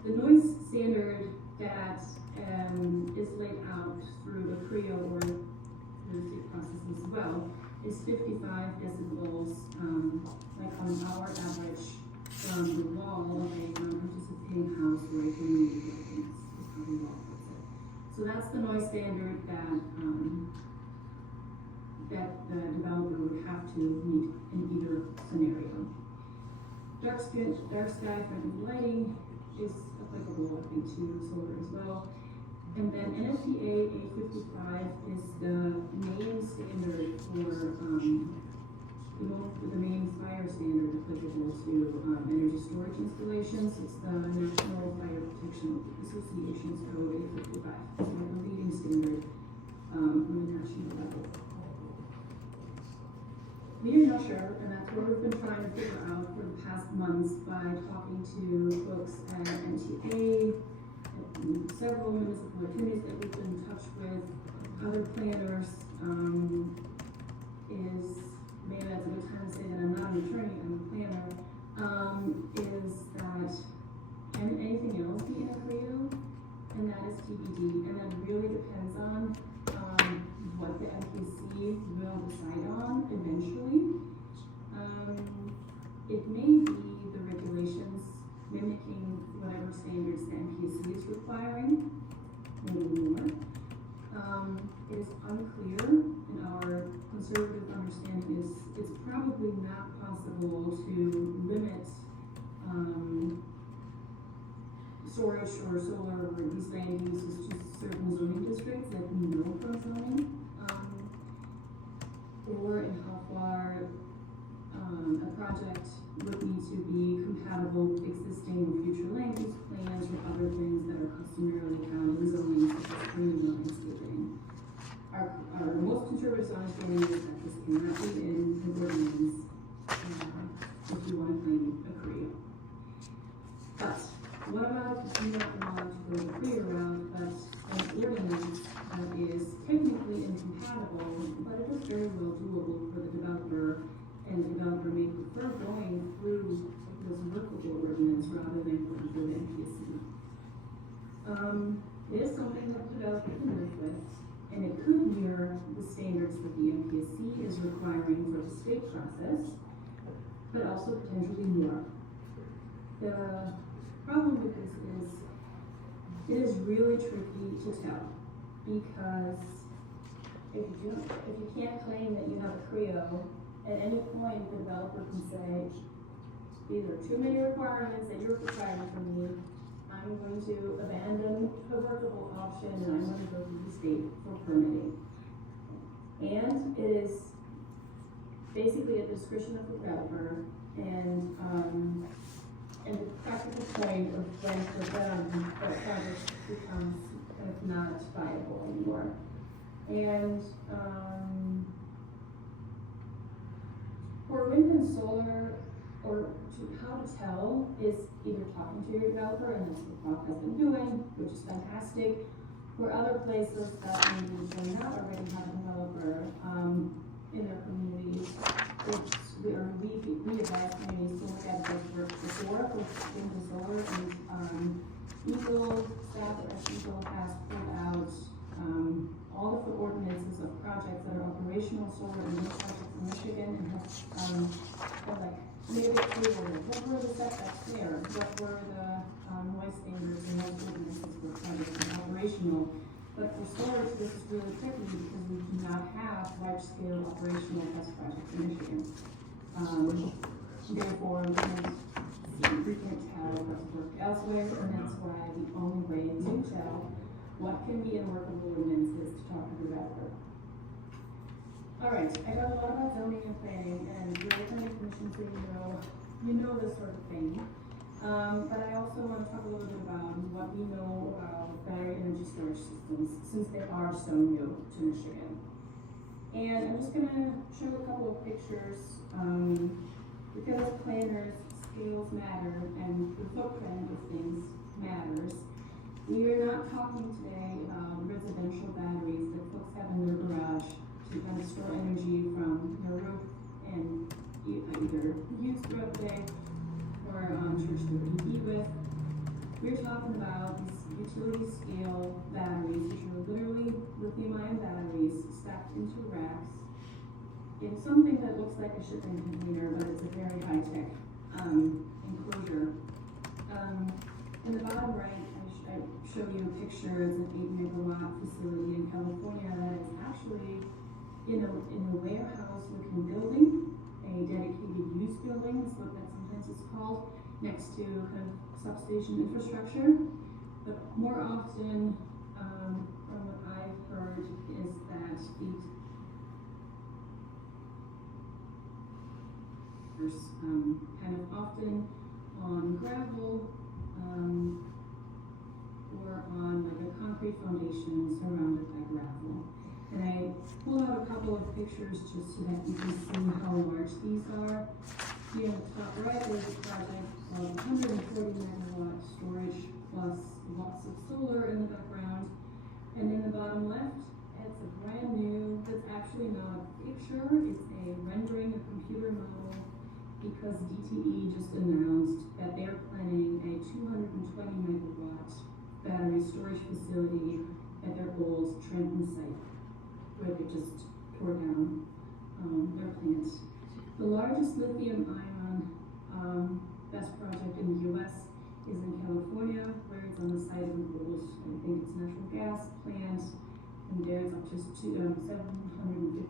The noise standard that is laid out through the CREO or the state process as well is 55 decibels, like on our average from the wall of a non-participating house or a community building is how the law puts it. So that's the noise standard that that the developer would have to meet in either scenario. Dark sky friendly lighting is applicable, I think, to solar as well. And then NFPA 855 is the main standard for the main fire standard applicable to energy storage installations. It's the National Fire Protection Association's Code 855. It's like the leading standard on the national level. We are not sure, and that's what we've been trying to figure out for the past months by talking to folks at NTA, several municipal attorneys that we've been in touch with, other planners, is, maybe that's a good time to say that I'm not an attorney, I'm a planner, is that, can anything else be in a CREO? And that is TBD, and that really depends on what the MPC will decide on eventually. It may be the regulations mimicking whatever standards the MPSC is requiring, maybe more. It is unclear, and our conservative understanding is it's probably not possible to limit storage or solar or these land uses to certain zoning districts like we know from zoning, or in how far a project would need to be compatible with existing or future land use plans or other things that are customarily found in zoning such as green landscaping. Our most conservative understanding is that this cannot be in the ordinance if you want to claim a CREO. But what about if you don't want to go the CREO route, but an ordinance that is technically incompatible, but it is very well doable for the developer, and the developer may prefer going through this workable ordinance rather than going through the MPSC. It is something that the developer can live with, and it could mirror the standards that the MPSC is requiring for the state process, but also potentially more. The problem with this is it is really tricky to tell, because if you can't claim that you have a CREO, at any point the developer can say, these are too many requirements that you're requiring from me, I'm going to abandon the workable option and I'm gonna go to the state for permitting. And it is basically at the discretion of the developer, and the practical point of when for them, that project becomes kind of not viable anymore. And, for wind and solar, or how to tell is either talking to your developer, and that's what Bob has been doing, which is fantastic. For other places that maybe do not already have a developer, in their communities, we advise communities to look at this work before with wind and solar, and, Eagle, staff at Eagle has pulled out, all of the ordinances of projects that are operational solar and wind projects in Michigan, and has, like, made it clear, what were the setbacks there? What were the, noise standards and those ordinances for projects that are operational? But for storage, this is really tricky because we do not have large-scale operational test projects in Michigan. Therefore, we can't tell what's worked elsewhere, and that's why the only way to tell what can be in workable ordinance is to talk to the developer. All right, I got a lot about zoning and planning, and you're the planning commission, so you know this sort of thing. But I also want to talk a little bit about what we know about battery energy storage systems, since they are so new to Michigan. And I'm just gonna show a couple of pictures, because planners, scales matter, and the footprint of things matters. We are not talking today about residential batteries that folks have in their garage to kind of store energy from their roof and either use throughout the day or church to EV with. We're talking about these utility scale batteries, which are literally lithium-ion batteries stacked into racks in something that looks like a shipping container, but it's a very high-tech enclosure. In the bottom right, I show you a picture. It's an 8 megawatt facility in California that is actually in a warehouse-looking building, a dedicated use building is what that sometimes is called, next to kind of substation infrastructure. But more often, from what I've heard, is that these kind of often on gravel, or on like a concrete foundation surrounded by gravel. And I pulled out a couple of pictures just so that you can see how large these are. Here on the top right, there's a project of 140 megawatt storage plus lots of solar in the background. And in the bottom left, it's a brand new, that's actually not a picture, it's a rendering, a computer model, because DTE just announced that they're planning a 220 megawatt battery storage facility at their old Trenton site, where they just tore down their plant. The largest lithium-ion BESS project in the U.S. is in California, where it's on the site of an old, I think it's natural gas plant, and there's up to 750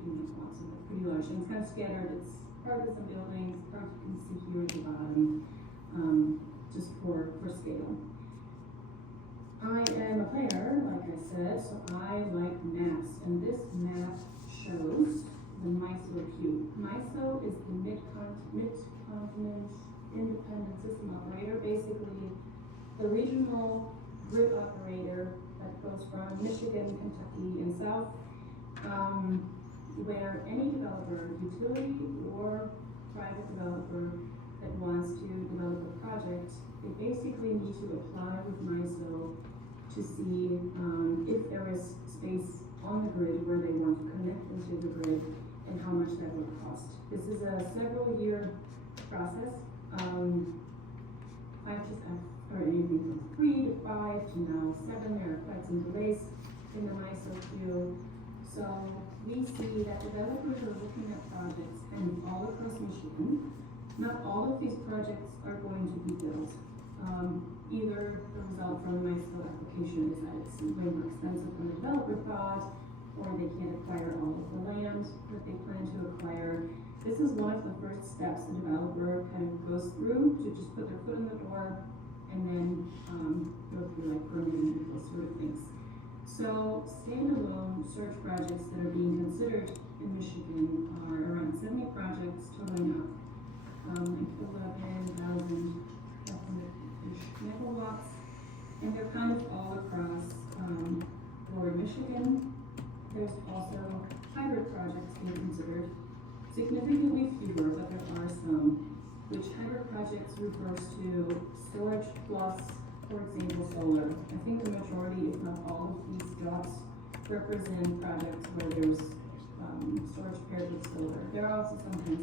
megawatts, so that's pretty large. And it's kind of scattered. It's part of some buildings, part you can see here at the bottom, just for scale. I am a planner, like I said, so I like maps, and this map shows the MISO cube. MISO is the Mid-Continent Independent System Operator, basically the regional grid operator that goes from Michigan, Kentucky, and south, where any developer, utility or private developer that wants to develop a project, they basically need to apply with MISO to see if there is space on the grid where they want to connect into the grid and how much that would cost. This is a several-year process. I've heard anything from 3 to 5 to now 7. There are quite some delays in the MISO queue. So we see that developers are looking at projects and all across Michigan. Not all of these projects are going to be built. Either the result from the MISO application is that it's way more expensive than the developer thought, or they can't acquire all of the land that they plan to acquire. This is one of the first steps the developer kind of goes goes through to just put their foot in the door and then, go through like permitting and those sort of things. So standalone storage projects that are being considered in Michigan are around 70 projects totaling up, like 11,500-ish megawatts. And they're kind of all across, lower Michigan. There's also hybrid projects being considered, significantly fewer, but there are some, which hybrid projects refers to storage plus, for example, solar. I think the majority, if not all of these jobs, represent projects where there's storage paired with solar. There are also sometimes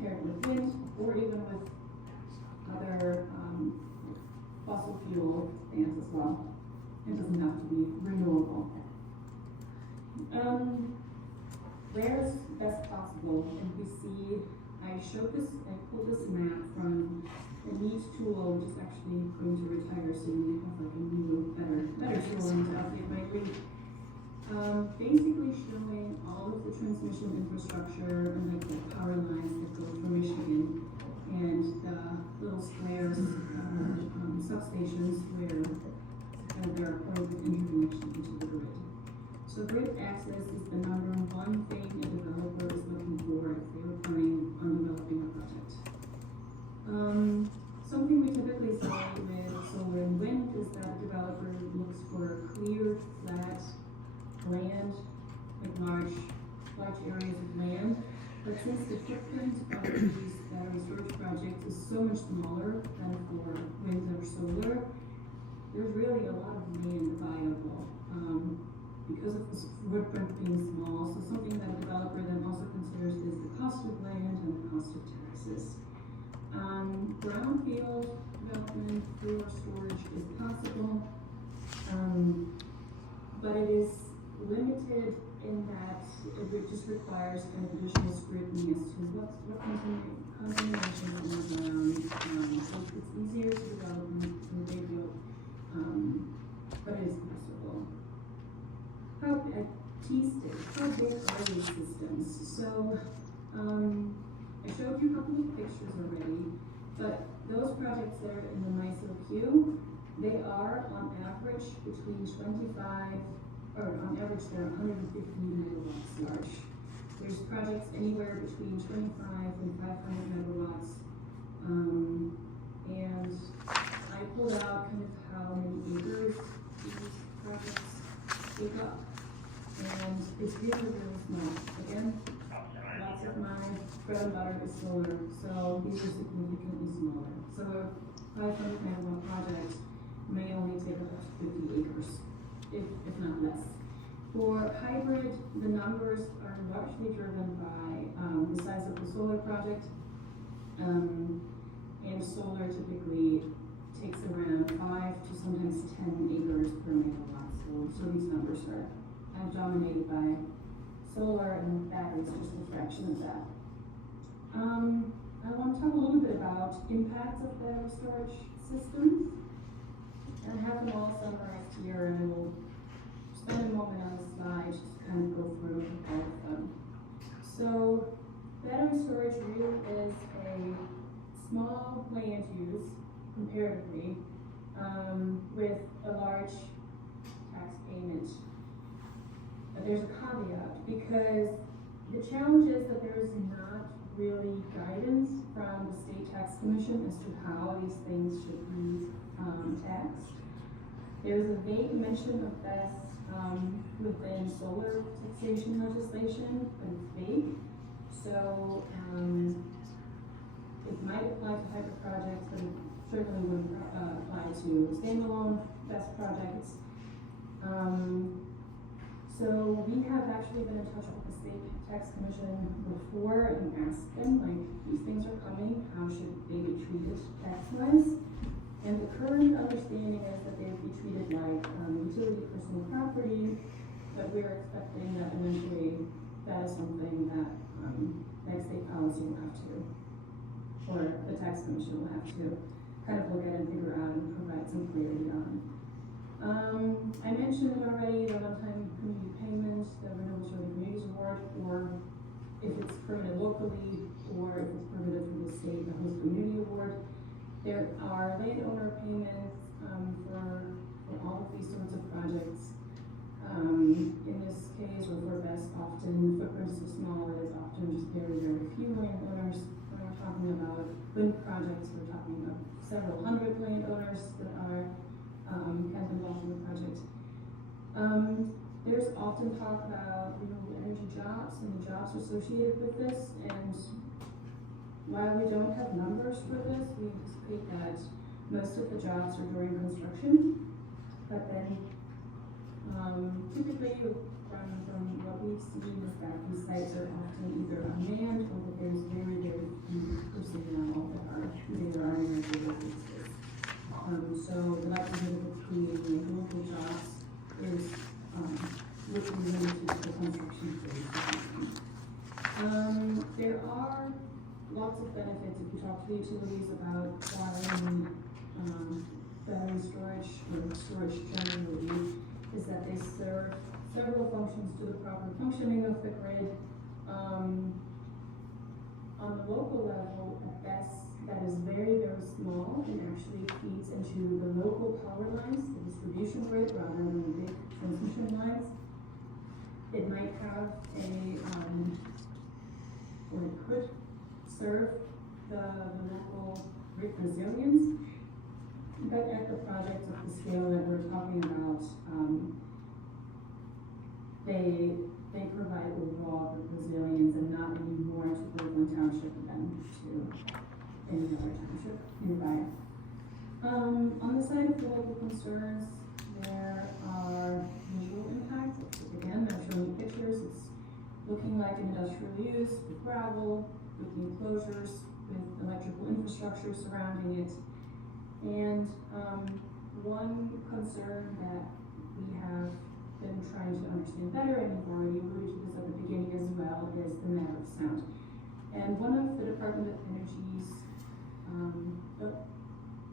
paired with wind or even with other fossil fuel plants as well. It doesn't have to be renewable. Where is best possible? And we see, I pulled this map from the NEAT tool, which is actually going to retire soon. We have like a new, better tool and update my link. Basically showing all of the transmission infrastructure and like the power lines that go from Michigan and the little squares, substations where there are points of interconnection into the grid. So grid access is the number one thing a developer is looking for if they were planning on developing a project. Something we typically say with solar and wind is that a developer looks for cleared, flat land, like large areas of land. But since the footprint of these battery storage projects is so much smaller than for wind or solar, there's really a lot of land viable. Because of the footprint being small, so something that a developer then also considers is the cost of land and the cost of taxes. Brownfield development through storage is possible, but it is limited in that it just requires kind of additional scrutiny as to what contamination is on the ground. So it's easier to develop in radial, but it is possible. At T-stage, how big are these systems? So, I showed you a couple of pictures already, but those projects that are in the MISO queue, they are on average between 25, or on average they're 150 megawatts large. There's projects anywhere between 25 and 500 megawatts, and I pulled out kind of how many acres these projects take up. And it's really, really small. Again, lots of my bread and butter is solar, so these are significantly smaller. So a 500 megawatt project may only take up to 50 acres, if not less. For hybrid, the numbers are largely driven by the size of the solar project, and solar typically takes around 5 to sometimes 10 acres per megawatt. So these numbers are kind of dominated by solar, and batteries are just a fraction of that. I want to talk a little bit about impacts of battery storage systems. And I have them all summarized here, and I will spend a moment on the slide just to kind of go through all of them. So battery storage really is a small land use, comparatively, with a large tax payment. But there's a caveat, because the challenge is that there is not really guidance from the state tax commission as to how these things should be taxed. There's a vague mention of this within solar taxation legislation, but it's vague. So it might apply to hybrid projects, but it certainly wouldn't apply to standalone BESS projects. So we have actually been in touch with the state tax commission before and asked them, like, these things are coming, how should they be treated tax-wise? And the current understanding is that they would be treated like utility personal property, but we're expecting that eventually that is something that next state policy will have to, or the tax commission will have to kind of look at and figure out and provide some clarity on. I mentioned it already, the one-time community payment, the Renewable Serving Communities Award, or if it's permitted locally, or if it's permitted through the state, the host There are landowner payments, for all of these sorts of projects. In this case, or for best, often footprints are small, it is often just very, very few landowners. When we're talking about wind projects, we're talking about several hundred landowners that are, kind of involved in the project. There's often talk about renewable energy jobs and the jobs associated with this, and while we don't have numbers for this, we anticipate that most of the jobs are during construction, but then, typically, from what we've seen, is that these sites are often either unmanned or that there's very, very few personnel that are there on a regular basis. So the likelihood of creating local jobs is, looking limited to the construction phase. There are lots of benefits if you talk to the utilities about wiring, battery storage, or storage generally, is that they serve several functions to the proper functioning of the grid. On the local level, at best, that is very, very small and actually feeds into the local power lines, the distribution grid, rather than the big transmission lines. It might have or it could serve the local grid resilience, but at the projects of the scale that we're talking about, they provide overall resilience and not any more to Groveland Township than to any other township nearby. On the side of the local concerns, there are visual impacts. Again, they're showing pictures. It's looking like industrial use with gravel, with the enclosures, with electrical infrastructure surrounding it. And one concern that we have been trying to understand better, and you've already alluded to this at the beginning as well, is the matter of sound. And one of the Department of Energy's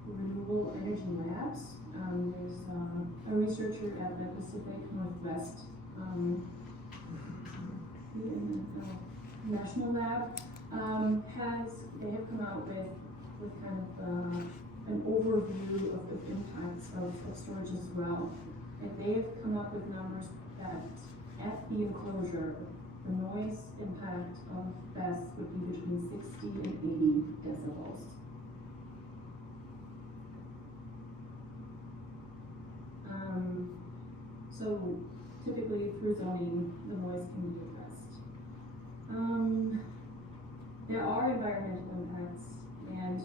renewable energy labs, there's a researcher at the Pacific Northwest National Lab, they have come out with kind of an overview of the impacts of storage as well. And they have come up with numbers that at the enclosure, the noise impact of BESS would be between 60 and 80 decibels. So typically through zoning, the noise can be addressed. There are environmental impacts, and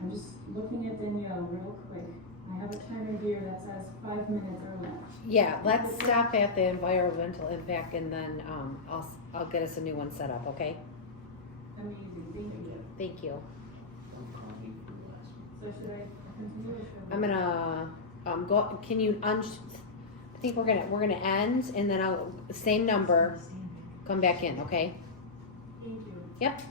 I'm just looking at Danielle real quick. I have a timer here that says 5 minutes or less. Yeah, let's stop at the environmental impact and then, I'll get us a new one set up, okay? Amazing, thank you. Thank you. So should I continue or should I? I'm gonna, go, can you I think we're gonna end and then same number, come back in, okay? Thank you. Yep.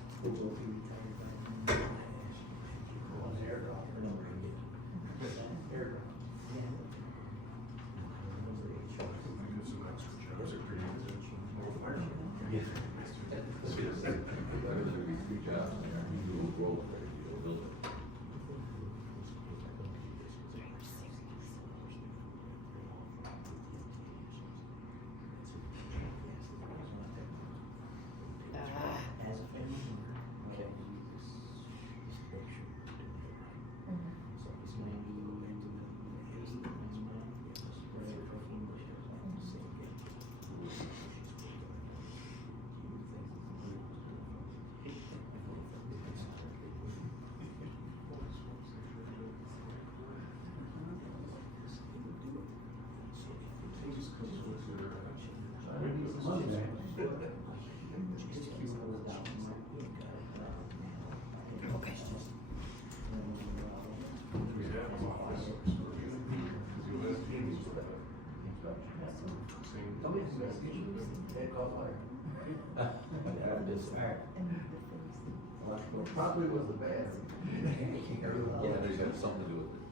Probably was the bad. Yeah, there's got something to do with it.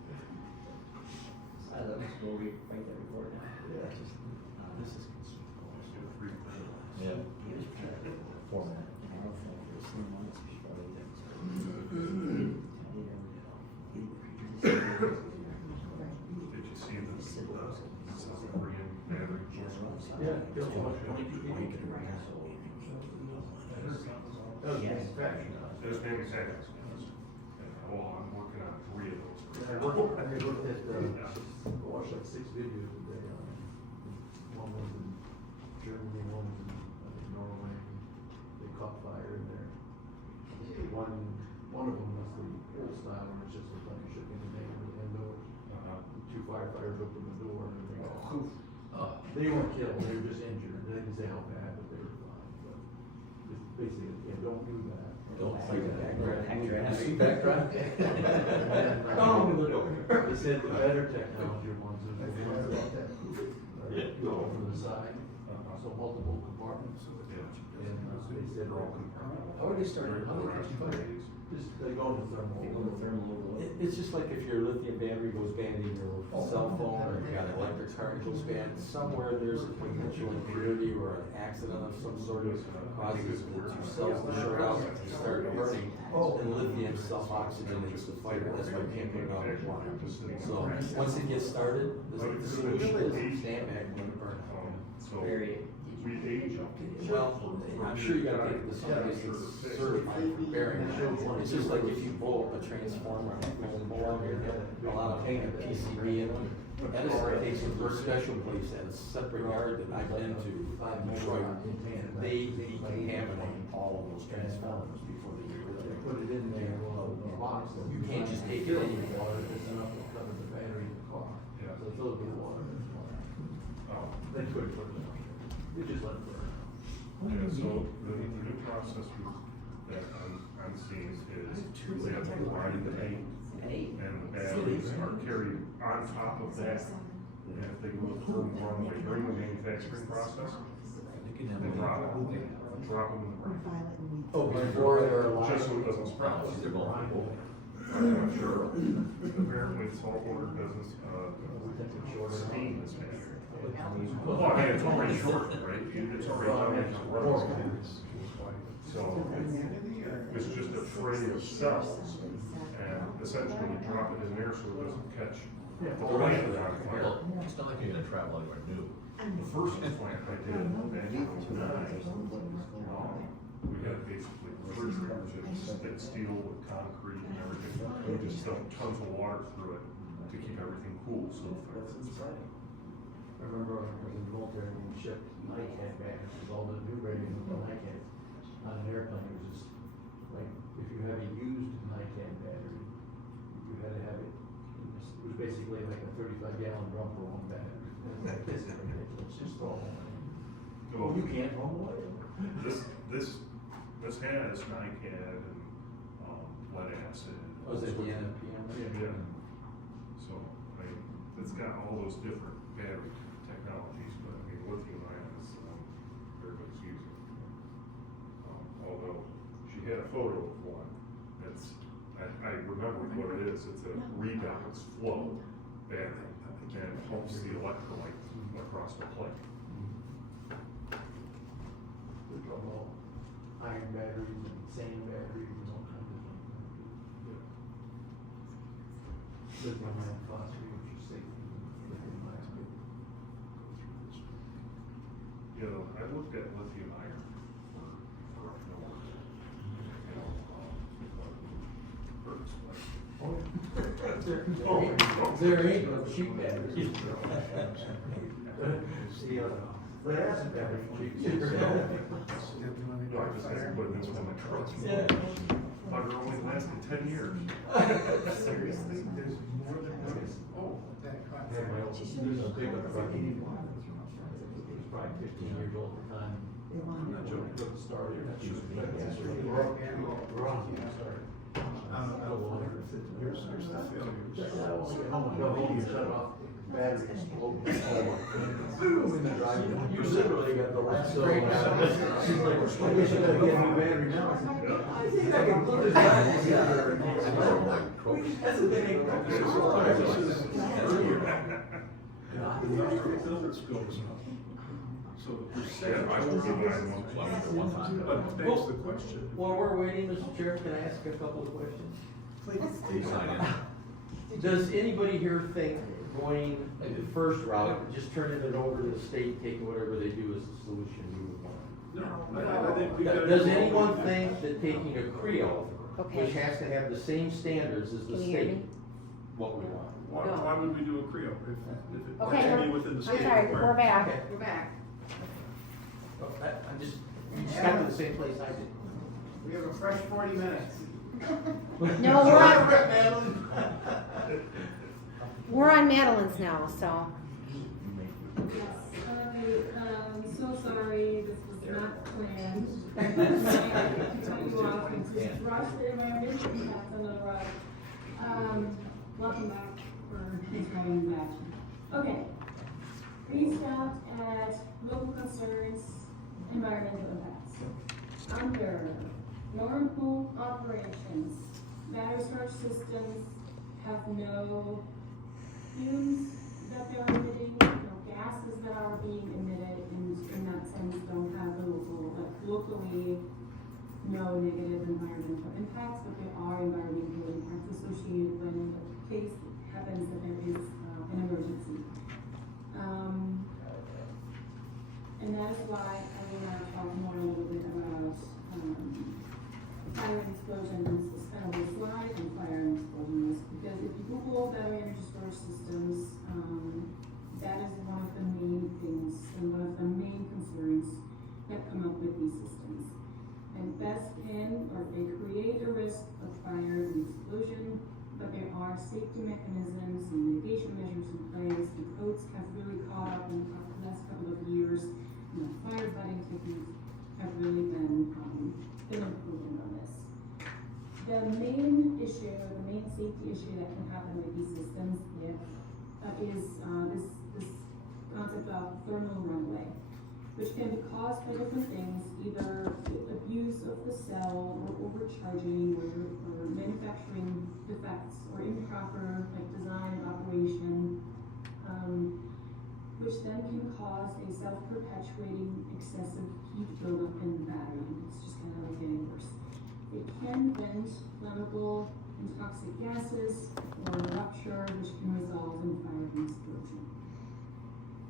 I love this where we write that report down. Yeah. This is. Yeah. Format. I don't know if there's someone that's probably Did you see the South Korean battery? Yeah. That was Yes. manufactured. There's manufacturers. Oh, I'm working on 3 of those. I looked at, watched like 6 videos a day on it. One was in Germany, one was in Norway. They caught fire in there. One of them was the old style, where it's just a bunch of shit in the name of the window. 2 firefighters opened the door and they got poof. They weren't killed, they were just injured. They didn't say how bad, but they were fine. But just basically, yeah, don't do that. Don't like do that. that. Backdraft. They said the better technology ones are the ones that go over the side, so multiple compartments. And they said, how are they starting? How are they starting? Just, they go to thermal. It's just like if your lithium battery goes bad in your cell phone, or you got an electric car that goes bad, somewhere there's a potential impurity or an accident of some sort of causes the 2 cells to short out and start burning. And lithium self-oxygenates the fire, that's why you can't put it out with water. So, once it gets started, the solution is stand back and burn it. So, Very. we age up. Well, I'm sure you gotta take it to someplace that's certified for bearing. It's just like if you blow up a transformer, and blow out your head, a lot of paint and PCB in them. Edison takes it to a special place at a separate yard that I've been to in Detroit. They decontaminate all of those transformers before they get rid of it. Put it in there, you can't just take it anymore, it's enough to cover the battery in the car. Yeah. So it's a little bit of water. They could put it out. You just let it burn. Yeah, so the new process that I'm seeing is they have to line the paint and the batteries are carried on top of that. And if they go through and run, they bring the manufacturing process, they drop them in the ground. Oh, before they're alive. Just so it doesn't sprout. I'm not sure. Apparently it's all order business, steam is measured. Well, I mean, it's already short, right? It's already running. So it's just a tray of cells, and essentially you drop it in there so it doesn't catch the plant on fire. It's not like you're gonna travel anywhere new. The first plant I did back in 2009, we had basically refrigerators that steel with concrete and everything. We just dumped tons of water through it to keep everything cool, so the fire was exciting. I remember I was in the military when we shipped NICAD batteries, because all the new radios with NICAD on an airplane was just, like, if you had a used NICAD battery, you had to have it, it was basically like a 35-gallon drum for one battery. And like, this is ridiculous, just throw them away. You can't throw them away. This has NICAD and, lead acid. Was it the NPM? Yeah. So, I mean, it's got all those different battery technologies, but I mean, lithium ion is, everybody's using. Although, she had a photo of one, that's, I remember what it is, it's a redox flow battery, and it pumps the electrolyte across the plate. We're talking about iron batteries and sand batteries and all kinds of things. Lithium iron phosphate, which is safe. Lithium iron. You know, I looked at lithium iron for There ain't no cheap batteries. Lead acid batteries are cheap. No, I just had to put this on my truck. Yeah. But it only lasted 10 years. Seriously, there's more than one. Oh, that Yeah, my old, there's a big truck. It was probably 15 years old at the time. I'm not joking, it started. Here's the failures. Shut off battery explode. Boom in the drive. You literally got the last breakdown. She's like, well, we should have a new battery now. I think I can put this back together. That's the thing. So the Yeah, I will give that one. But begs the question. While we're waiting, Mr. Chair, can I ask a couple of questions? Please. Please sign in. Does anybody here think going the first route, just turning it over to the state, taking whatever they do is the solution you would want? No, I think we gotta. Does anyone think that taking a Creo, Okay. which has to have the same standards as the Can you hear state, me? what we want? Why would we do a Creo if it Okay, has to be we're- within the I'm state sorry, requirement? we're back. Okay. We're back. I'm just, you just got to the same place I did. We have a fresh 40 minutes. No, we're on Madeline's now, so. Yes, so sorry, this was not planned. I cut you off and just rushed the environment, that's another route. Welcome back for going back. Okay. We stopped at local concerns, environmental impacts. Under normal operations, battery storage systems have no fumes that they're emitting, no gases that are being emitted, and in that sense don't have the locally no negative environmental impacts, but there are environmental impacts associated when the case happens that there is an emergency. And that is why I will now talk more a little bit about fire and explosion. This is kind of a slide on fire and explosion risk, because if you Google battery energy storage systems, that is one of the main things and one of the main concerns that come up with these systems. And BESS can, or they create a risk of fire and explosion, but there are safety mechanisms and mitigation measures in place. The codes have really caught up in the last couple of years. And the firefighting techniques have really been improving on this. The main issue, the main safety issue that can happen with these systems is this concept of thermal runaway, which can be caused by different things, either abuse of the cell or overcharging or manufacturing defects or improper design operation, which then can cause a self-perpetuating excessive heat buildup in the battery. It's just kind of getting worse. It can vent flammable and toxic gases or rupture, which can result in fire and explosion.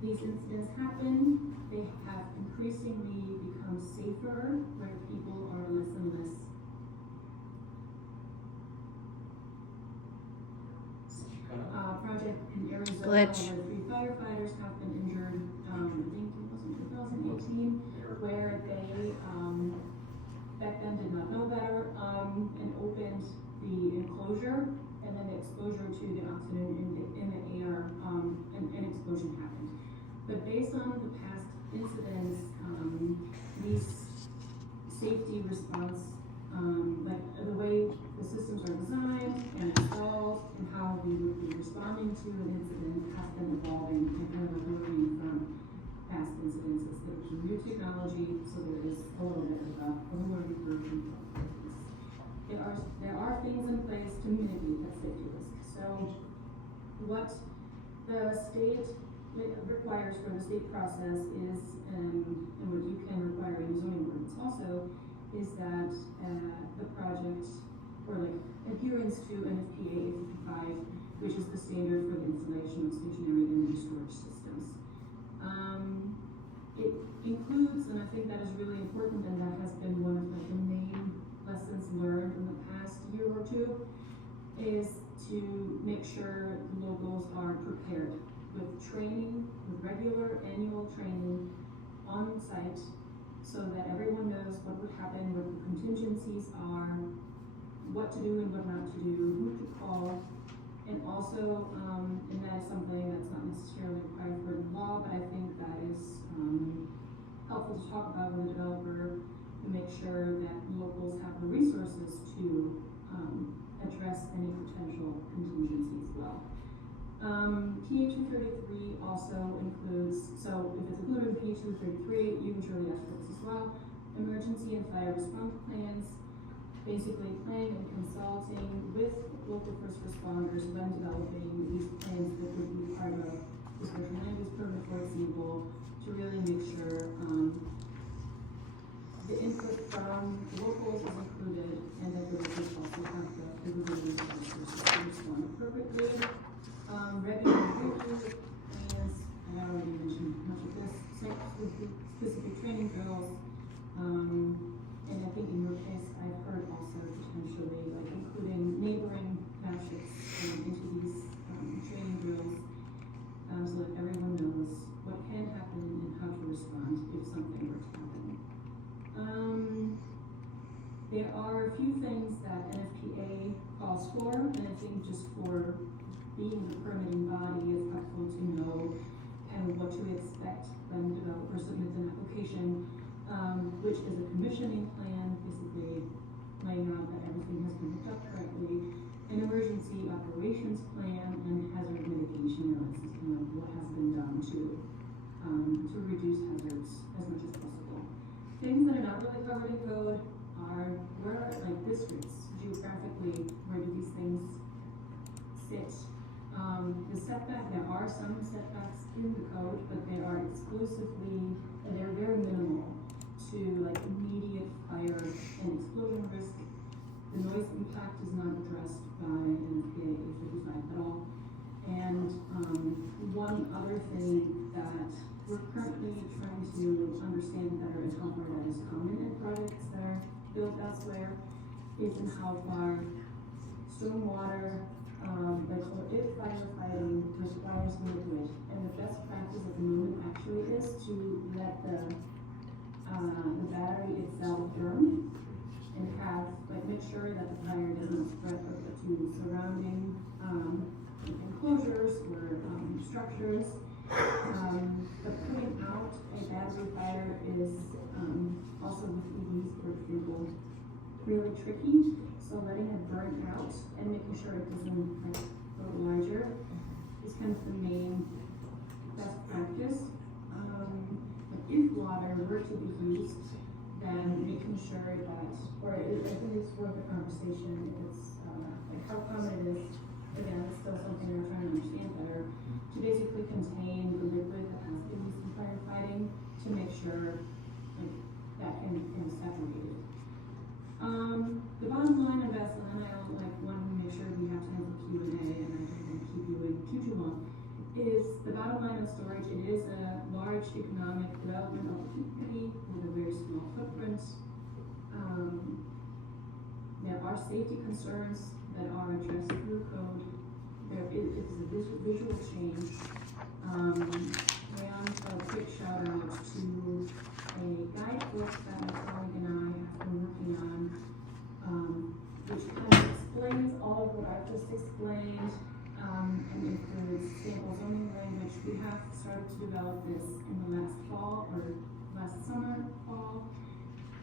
These incidents happen. They have increasingly become safer, where people are less and less project in Arizona, Glitch. where 3 firefighters have been injured, I think it was in 2018, where they, back then did not know better, and opened the enclosure, and then the exposure to the oxygen in the air, an explosion happened. But based on the past incidents, these safety response, the way the systems are designed and installed and how we would be responding to an incident has been evolving and kind of learning from past incidences. There's new technology, so there is a little bit of a learning curve involved. There are things in place to mitigate that safety risk. So what the state requires for the state process is, and what you can require in zoning ordinance also, is that the project, or adherence to NFPA 855, which is the standard for the installation of stationary energy storage systems. It includes, and I think that is really important, and that has been one of the main lessons learned in the past year or two, is to make sure locals are prepared with training, with regular annual training on site, so that everyone knows what would happen, what the contingencies are, what to do and what not to do, who to call, and also, and that is something that's not necessarily required for the law, but I think that is helpful to talk about with a developer to make sure that locals have the resources to address any potential contingencies well. PA 233 also includes, so if it's included in PA 233, you can surely ask for this as well, emergency and fire response plans, basically planning and consulting with local first responders when developing these plans that would be part of the special land use permit, for example, to really make sure the input from locals is included and that the locals also have the ability to respond appropriately. and I think just for being the permitting body, it's helpful to know kind of what to expect when developers submit an application, which is a commissioning plan, basically laying out that everything has been hooked up correctly, an emergency operations plan, and hazard mitigation analysis, you know, what has been done to reduce hazards as much as possible. Things that are not really covered in code are where are like districts geographically, where do these things sit? The setback, there are some setbacks in the code, but they are exclusively, and they're very minimal to like immediate fire and explosion risk. The noise impact is not addressed by NFPA 855 at all. And one other thing that we're currently trying to understand better is how far that is common in projects that are built elsewhere, is in how far stormwater, they call it firefighting, requires liquid. And the best practice at the moment actually is to let the battery itself burn and have, like, make sure that the fire doesn't spread to surrounding enclosures or structures. But putting out a battery fire is also with EVs, for example, really tricky. So letting it burn out and making sure it doesn't like grow larger is kind of the main best practice. But if water were to be used, then making sure that, or I think it's worth a conversation, it's like how common it is, again, it's still something we're trying to understand better, to basically contain the liquid that has been used in firefighting to make sure like that can be separated. The bottom line of this, and I don't like want to make sure we have time for Q&A, and I don't want to keep you in too long, is the bottom line of storage. It is a large economic development opportunity with a very small footprint. There are safety concerns that are addressed through code. There is a visual change. And a quick shout out to a guidebook that my colleague and I have been working on, which kind of explains all of what I've just explained, and includes sample zoning language. We have started to develop this in the last summer, fall,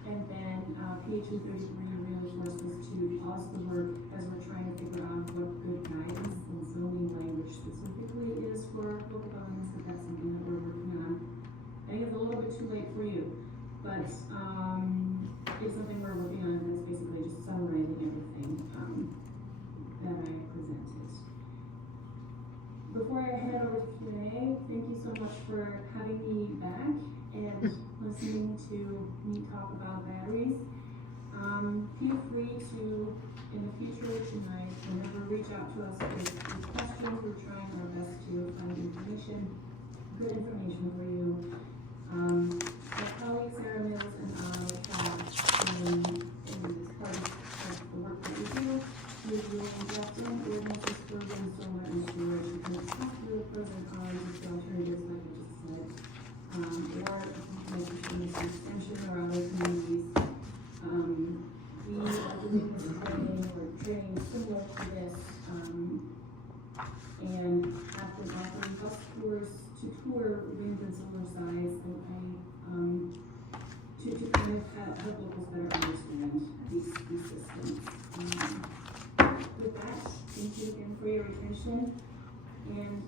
and then PA 233 really forced us to pause the work as we're trying to figure out what good guidance and zoning language specifically is for local governments, but that's something that we're working on. I think it's a little bit too late for you, but it's something we're working on that's basically just summarizing everything that I presented. Before I head over to Q&A, thank you so much for having me back and listening to me talk about batteries. Feel free to, in the future tonight, whenever reach out to us with questions. We're trying our best to find good information for you. My colleague Sarah Mills and I have in part of the work that we do, reviewing drafting ordinances for wind, solar, and storage. You can talk through the pros and cons of the alternatives, like I just said, or making this extension or other communities. We are doing this training similar to this, and have been offering bus tours to tour wind and solar sites and to kind of help locals better understand these systems. With that, thank you again for your attention, and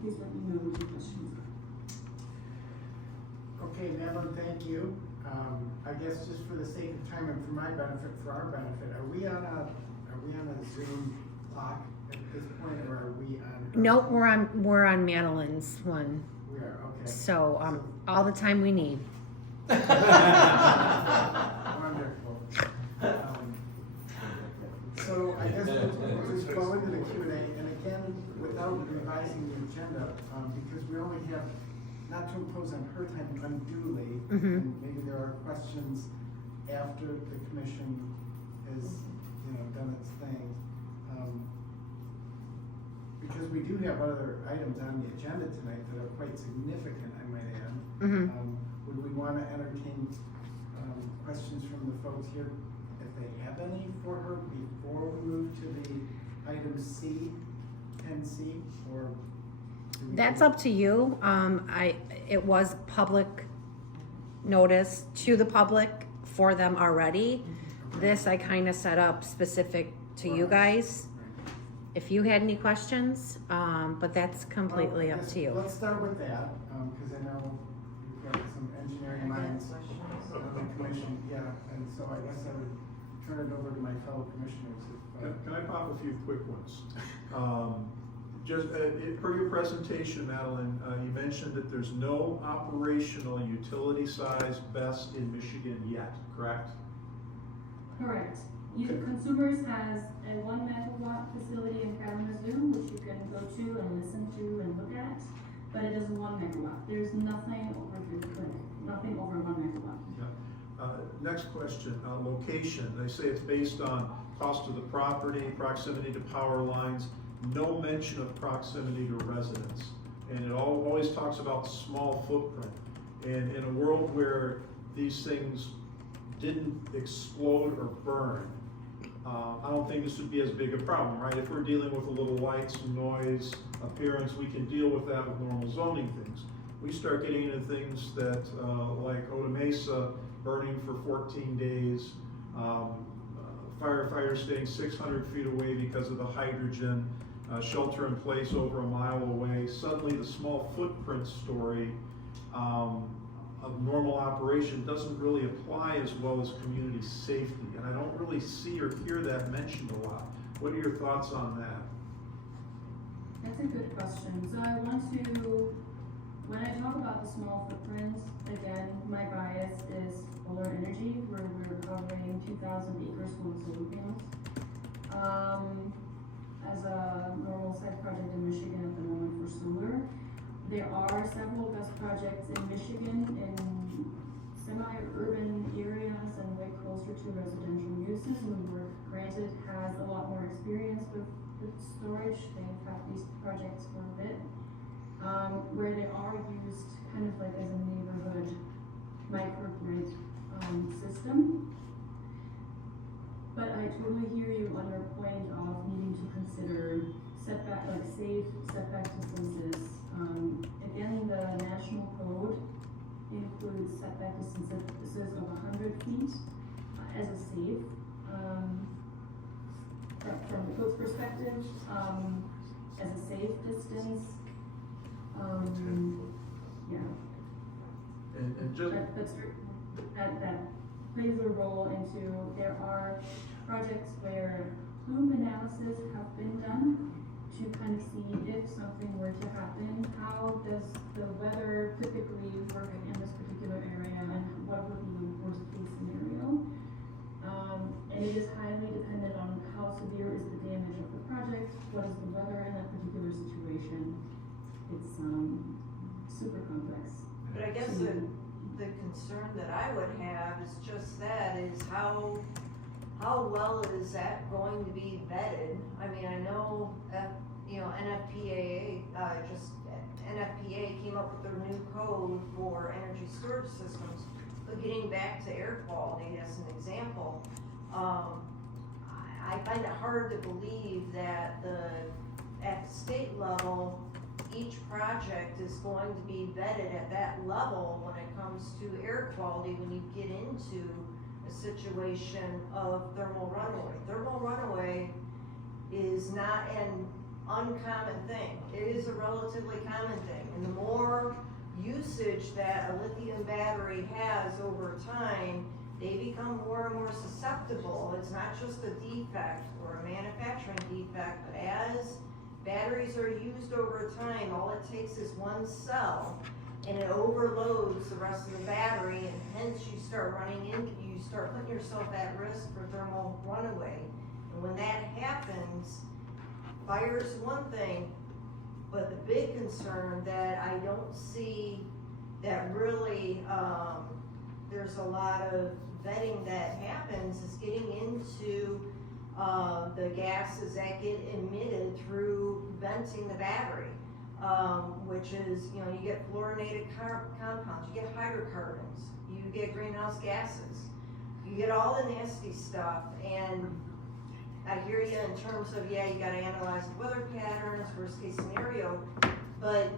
please let me know what your questions are. Okay, Madeline, thank you. I guess just for the sake of time and for my benefit, for our benefit, are we on a Zoom clock at this point, or are we on? Nope, we're on Madeline's one. We are, okay. So all the time we need. Wonderful. So I guess we'll just go into the Q&A, and again, without revising the agenda, because we only have, not to impose on her time unduly, and maybe there are questions after the commission has, done its thing. Because we do have other items on the agenda tonight that are quite significant, I might add. Would we want to entertain questions from the folks here, if they have any for her, before we move to the see, or? do we- That's up to you. It was public notice to the public for them already. This I kind of set up specific to you guys. If you had any questions, but that's completely Well, up to you. Let's start with that, cause I know you've got some engineering minds on the commission, yeah, and so I guess I would turn it over to my fellow commissioners if, Can I pop a few quick ones? Just, per your presentation, Madeline, you mentioned that there's no operational utility-size BESS in Michigan yet, correct? Correct. Consumers has a 1 megawatt facility in Kalamazoo, which you can go to and listen to and look at, but it is 1 megawatt. There's nothing over nothing over 1 megawatt. Next question, location. They say it's based on cost of the property, proximity to power lines, no mention of proximity to residents. And it always talks about small footprint. And in a world where these things didn't explode or burn, I don't think this would be as big a problem, right? If we're dealing with a little lights, noise, appearance, we can deal with that with normal zoning things. We start getting into things that, like Oda Mesa burning for 14 days, firefighters staying 600 feet away because of the hydrogen, shelter in place over a mile away. Suddenly the small footprint story of normal operation doesn't really apply as well as community safety. And I don't really see or hear that mentioned a lot. What are your thoughts on that? That's a good question. So I want to, when I talk about the small footprints, again, my bias is solar energy, where we're covering 2,000 acres full of solar panels. As a normal site project in Michigan at the moment for solar, there are several best projects in Michigan in semi-urban areas and way closer to residential uses. And where Granted has a lot more experience with storage. They've had these projects for a bit, where they are used kind of like as a neighborhood microgrid system. But I totally hear you on your point of needing to consider setback, like safe setback distances. Again, the national code includes setback distances of 100 feet as a safe, from the code's perspective, as a safe distance. Yeah. And just, That plays a role into, there are projects where plume analysis have been done to kind of see if something were to happen, how does the weather typically work in this particular area and what would be the worst case scenario. And it is highly dependent on how severe is the damage of the project, what is the weather in that particular situation. It's super complex. But I guess the concern that I would have is just that, is how well is that going to be vetted? I mean, I know, NFPA, NFPA came up with their new code for energy storage systems, but getting back to air quality as an example, I find it hard to believe that at the state level, each project is going to be vetted at that level when it comes to air quality when you get into a situation of thermal runaway. Thermal runaway is not an uncommon thing. It is a relatively common thing. And the more usage that a lithium battery has over time, they become more and more susceptible. It's not just a defect or a manufacturing defect, but as batteries are used over time, all it takes is one cell and it overloads the rest of the battery, and hence you start putting yourself at risk for thermal runaway. And when that happens, fire is one thing, but the big concern that I don't see that really there's a lot of vetting that happens is getting into the gases that get emitted through venting the battery, which is, you get fluorinated compounds, you get hydrocarbons, you get greenhouse gases, you get all the nasty stuff. And I hear you in terms of, yeah, you gotta analyze the weather patterns, worst case scenario, but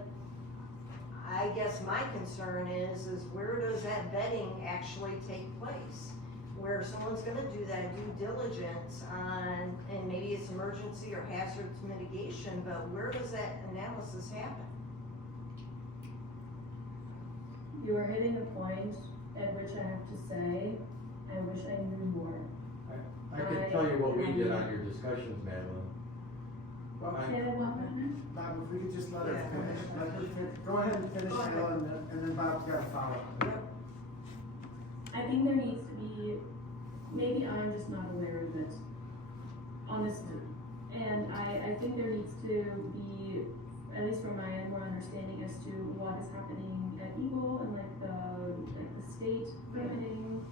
I guess my concern is where does that vetting actually take place? Where someone's gonna do that due diligence on, and maybe it's emergency or hazards mitigation, but where does that analysis happen? You are hitting a point at which I have to say, I wish I knew more. I can tell you what we did on your discussions, Madeline. Say that one more time. Bob, if we could just let her Yeah. finish, go ahead and finish, Go ahead. Bill, and then Bob's got to follow. I think there needs to be, maybe I'm just not aware of it, honestly. And I think there needs to be, at least from my end, more understanding as to what is happening at Eagle and like the state permitting,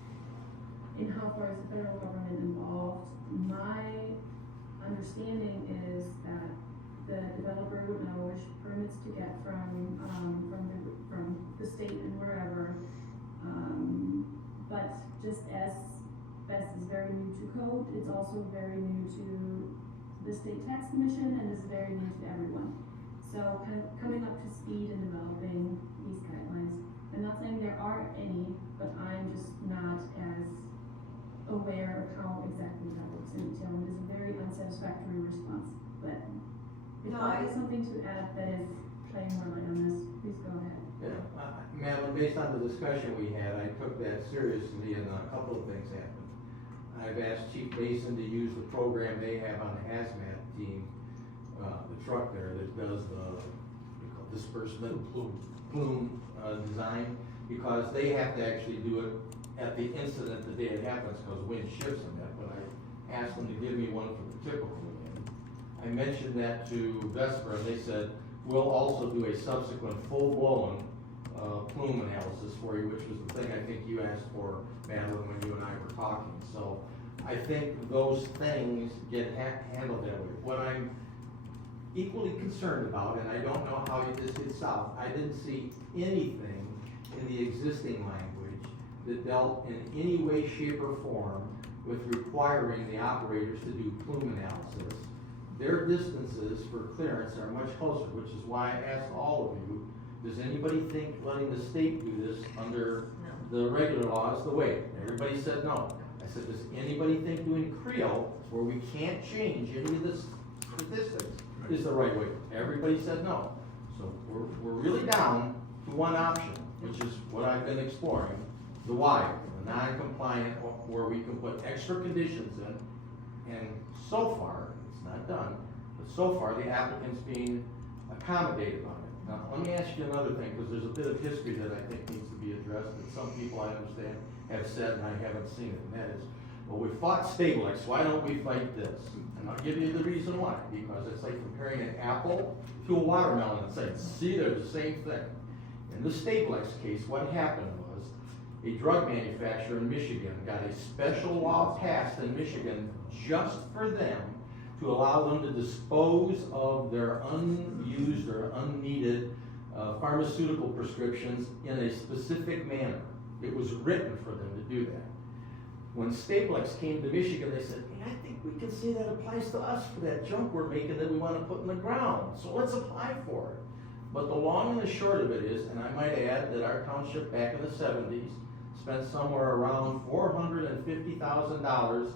and how far is the federal government involved. My understanding is that the developer would know which permits to get from the state and wherever. But just as Best is very new to code, it's also very new to the state tax commission and is very new to everyone. So kind of coming up to speed and developing these guidelines. I'm not saying there are any, but I'm just not as aware of how exactly that works in detail. It is a very unsatisfactory response, but if No, I I- have something to add that is shedding more light on this, please go ahead. Yeah, Madeline, based on the discussion we had, I took that seriously and a couple of things happened. I've asked Chief Mason to use the program they have on the hazmat team, the truck there that does the disbursement plume design, because they have to actually do it at the incident the day it happens, because wind shifts and that, but I asked them to give me one for the typical wind. I mentioned that to Vesper, and they said, we'll also do a subsequent full-blown plume analysis for you, which was the thing I think you asked for, Madeline, when you and I were talking. So I think those things get handled that way. What I'm equally concerned about, and I don't know how this gets south, I didn't see anything in the existing language that dealt in any way, shape, or form with requiring the operators to do plume analysis. Their distances for clearance are much closer, which is why I asked all of you, does anybody think letting the state do this under the regular law is the way? Everybody said no. I said, does anybody think doing Creo, where we can't change any of the statistics, is the right way? Everybody said no. So we're really down to one option, which is what I've been exploring, the wire, the non-compliant, where we can put extra conditions in, and so far, it's not done, but so far the applicant's being accommodated on it. Now, let me ask you another thing, because there's a bit of history that I think needs to be addressed, that some people I understand have said, and I haven't seen it, and that is, well, we fought Stabilix, why don't we fight this? And I'll give you the reason why, because it's like comparing an apple to a watermelon and saying, see, they're the same thing. In the Stabilix case, what happened was, a drug manufacturer in Michigan got a special law passed in Michigan just for them, to allow them to dispose of their unused or unneeded pharmaceutical prescriptions in a specific manner. It was written for them to do that. When Stabilix came to Michigan, they said, hey, I think we can say that applies to us for that junk we're making that we want to put in the ground, so let's apply for it. But the long and the short of it is, and I might add that our township back in the 70s spent somewhere around $450,000 of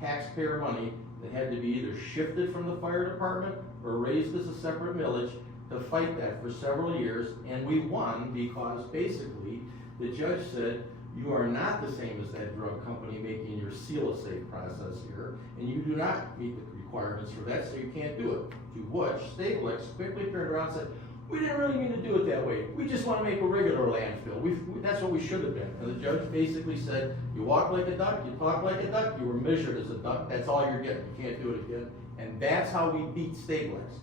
taxpayer money that had to be either shifted from the fire department or raised as a separate millage to fight that for several years, and we won because basically the judge said, you are not the same as that drug company making your seal-a-safe process here, and you do not meet the requirements for that, so you can't do it. To which Stabilix quickly turned around and said, we didn't really mean to do it that way. We just want to make a regular landfill. That's what we should have been. And the judge basically said, you walk like a duck, you talk like a duck, you were measured as a duck, that's all you're getting. You can't do it again. And that's how we beat Stabilix.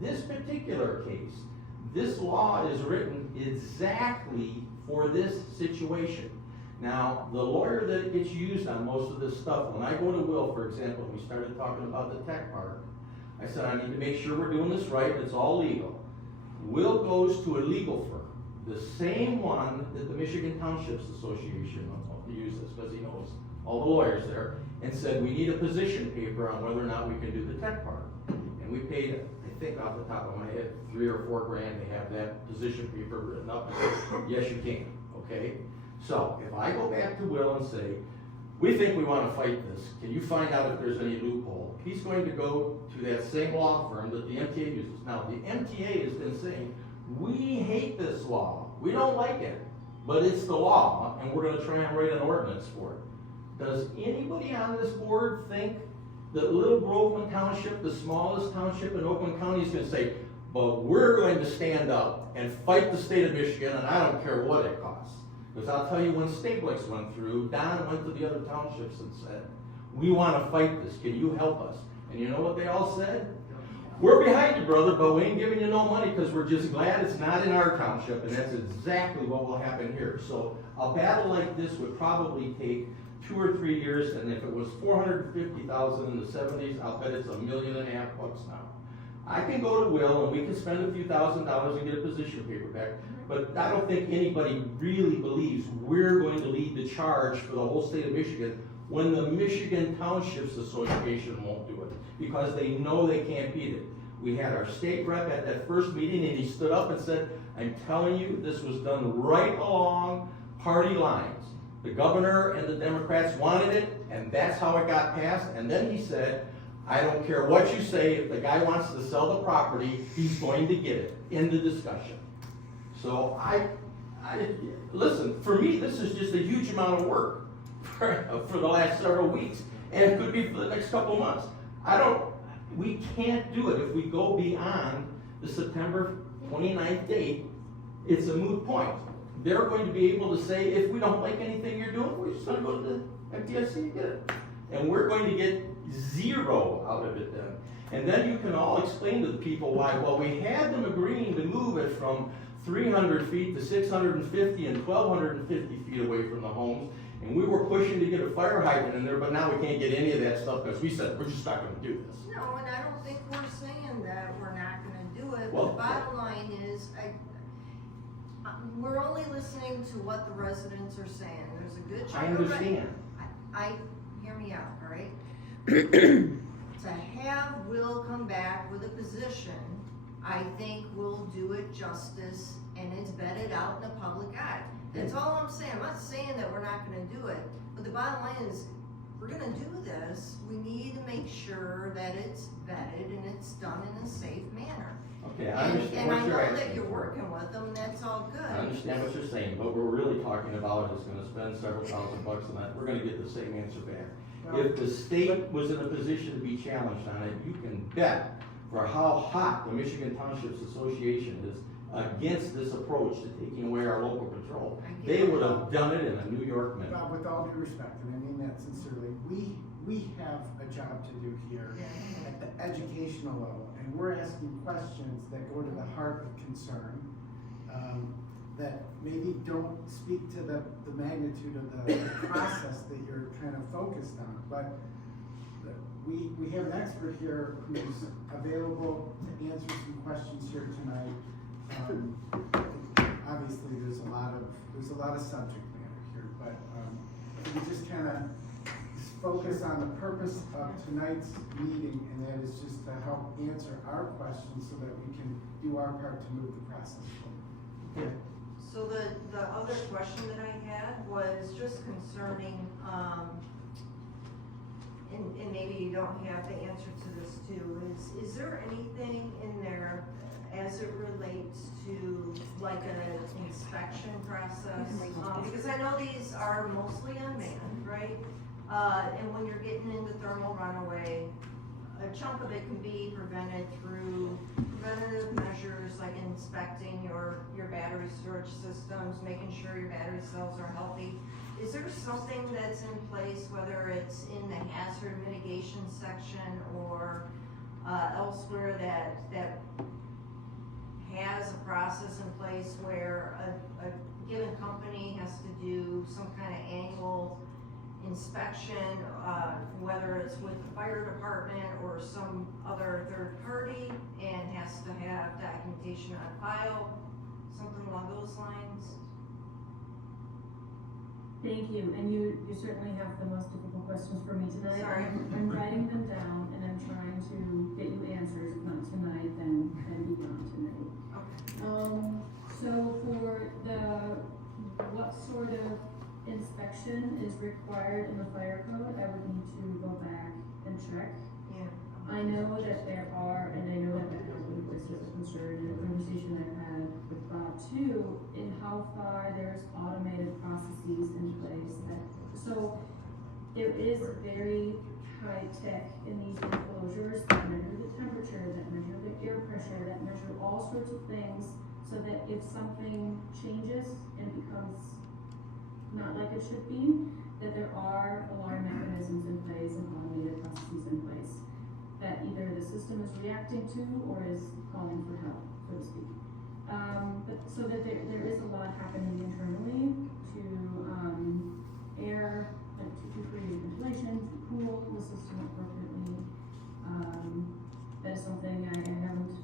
This particular case, this law is written exactly for this situation. Now, the lawyer that gets used on most of this stuff, when I go to Will, for example, and we started talking about the tech park, I said, I need to make sure we're doing this right, it's all legal. Will goes to a legal firm, the same one that the Michigan Townships Association will use this, because he knows all the lawyers there, and said, we need a position paper on whether or not we can do the tech park. And we paid, I think off the top of my head, $3 or $4 grand to have that position paper written up, and said, yes, you can, okay? So, if I go back to Will and say, we think we wanna fight this, can you find out if there's any loophole? He's going to go to that same law firm that the MTA uses. Now, the MTA has been saying, we hate this law, we don't like it, but it's the law, and we're gonna try and write an ordinance for it. Does anybody on this board think that Little Groveland Township, the smallest township in Oakland County, is gonna say, but we're going to stand up and fight the state of Michigan, and I don't care what it costs? Because I'll tell you, when Stablix went through, Don went to the other townships and said, we wanna fight this, can you help us? And you know what they all said? We're behind you, brother, but we ain't giving you no money because we're just glad it's not in our township, and that's exactly what will happen here. So a battle like this would probably take 2 or 3 years, and if it was $450,000 in the '70s, I'll bet it's $1.5 million now. I can go to Will and we can spend a few $1,000s and get a position paper back, but I don't think anybody really believes we're going to lead the charge for the whole state of Michigan when the Michigan Townships Association won't do it, because they know they can't beat it. We had our state rep at that first meeting, and he stood up and said, I'm telling you, this was done right along party lines. The governor and the Democrats wanted it, and that's how it got passed. And then he said, I don't care what you say, if the guy wants to sell the property, he's going to get it. End of discussion. So listen, for me, this is just a huge amount of work for the last several weeks, and it could be for the next couple of months. We can't do it if we go beyond the September 29th date. It's a moot point. They're going to be able to say, if we don't like anything you're doing, we're just gonna go to the MTSC and get it. And we're going to get zero out of it then. And then you can all explain to the people why, well, we had them agreeing to move it from 300 feet to 650 and 1,250 feet away from the homes, and we were pushing to get a fire hydrant in there, but now we can't get any of that stuff because we said, we're just not gonna do this. No, and I don't think we're saying that we're not gonna do it, Well, but the bottom line is, we're only listening to what the residents are saying. There's a good chunk I of understand. hear me out, all right? To have Will come back with a position, I think will do it justice, and it's vetted out in the public eye. That's all I'm saying. I'm not saying that we're not gonna do it, but the bottom line is, if we're gonna do this, we need to make sure that it's vetted and it's done in a safe manner. Okay, I understand And what I you're know asking. that you're working with them, that's all good. I understand what you're saying, but what we're really talking about is gonna spend several $1,000s on that. We're gonna get the same answer back. If the state was in a position to be challenged on it, you can bet for how hot the Michigan Townships Association is against this approach to taking away our local patrol. They would have done it in a New York minute. Bob, with all due respect, and I mean that sincerely, we have a job to do here at the educational level, and we're asking questions that go to the heart of concern, that maybe don't speak to the magnitude of the process that you're kind of focused on, but we have an expert here who's available to answer some questions here tonight. Obviously, there's a lot of subject matter here, but we just kind of focus on the purpose of tonight's meeting, and that is just to help answer our questions so that we can do our part to move the process forward. So the other question that I had was just concerning, and maybe you don't have the answer to this too, is there anything in there as it relates to like an inspection process? Because I know these are mostly unmanned, right? And when you're getting into thermal runaway, a chunk of it can be prevented through preventative measures like inspecting your battery storage systems, making sure your battery cells are healthy. Is there something that's in place, whether it's in the hazard mitigation section or elsewhere that has a process in place where a given company has to do some kind of annual inspection, whether it's with the fire department or some other third party, and has to have documentation on file, something along those lines? Thank you, and you certainly have the most difficult questions for me tonight. Sorry. I'm writing them down and I'm trying to get you answers, if not tonight, then beyond tonight. Okay. So for what sort of inspection is required in the fire code, I would need to go back and check. Yeah. I know that there are, and I know that has been voiced as a concern in a conversation I've had with Bob too, in how far there's automated processes in place that, so there is very high tech in these enclosures that measure the temperature, that measure the air pressure, that measure all sorts of things, so that if something changes and becomes not like it should be, that there are alarm mechanisms in place and automated processes in place that either the system is reacting to or is calling for help, so to speak. But so that there is a lot happening internally to air, like to create ventilation, to cool the system appropriately. That is something I haven't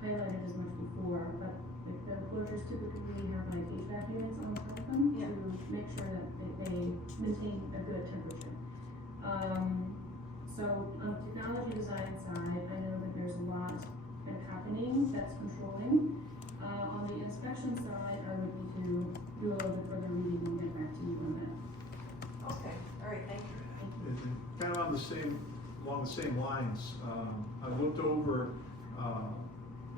highlighted as much before, but like the enclosures typically have like HVAC units on top of them Yeah. to make sure that they maintain a good temperature. So on the technology design side, I know that there's a lot kind of happening that's controlling. On the inspection side, I would need to do a little bit further reading and get back to you on that. Okay, all right, thank you. Kind of along the same lines, I looked over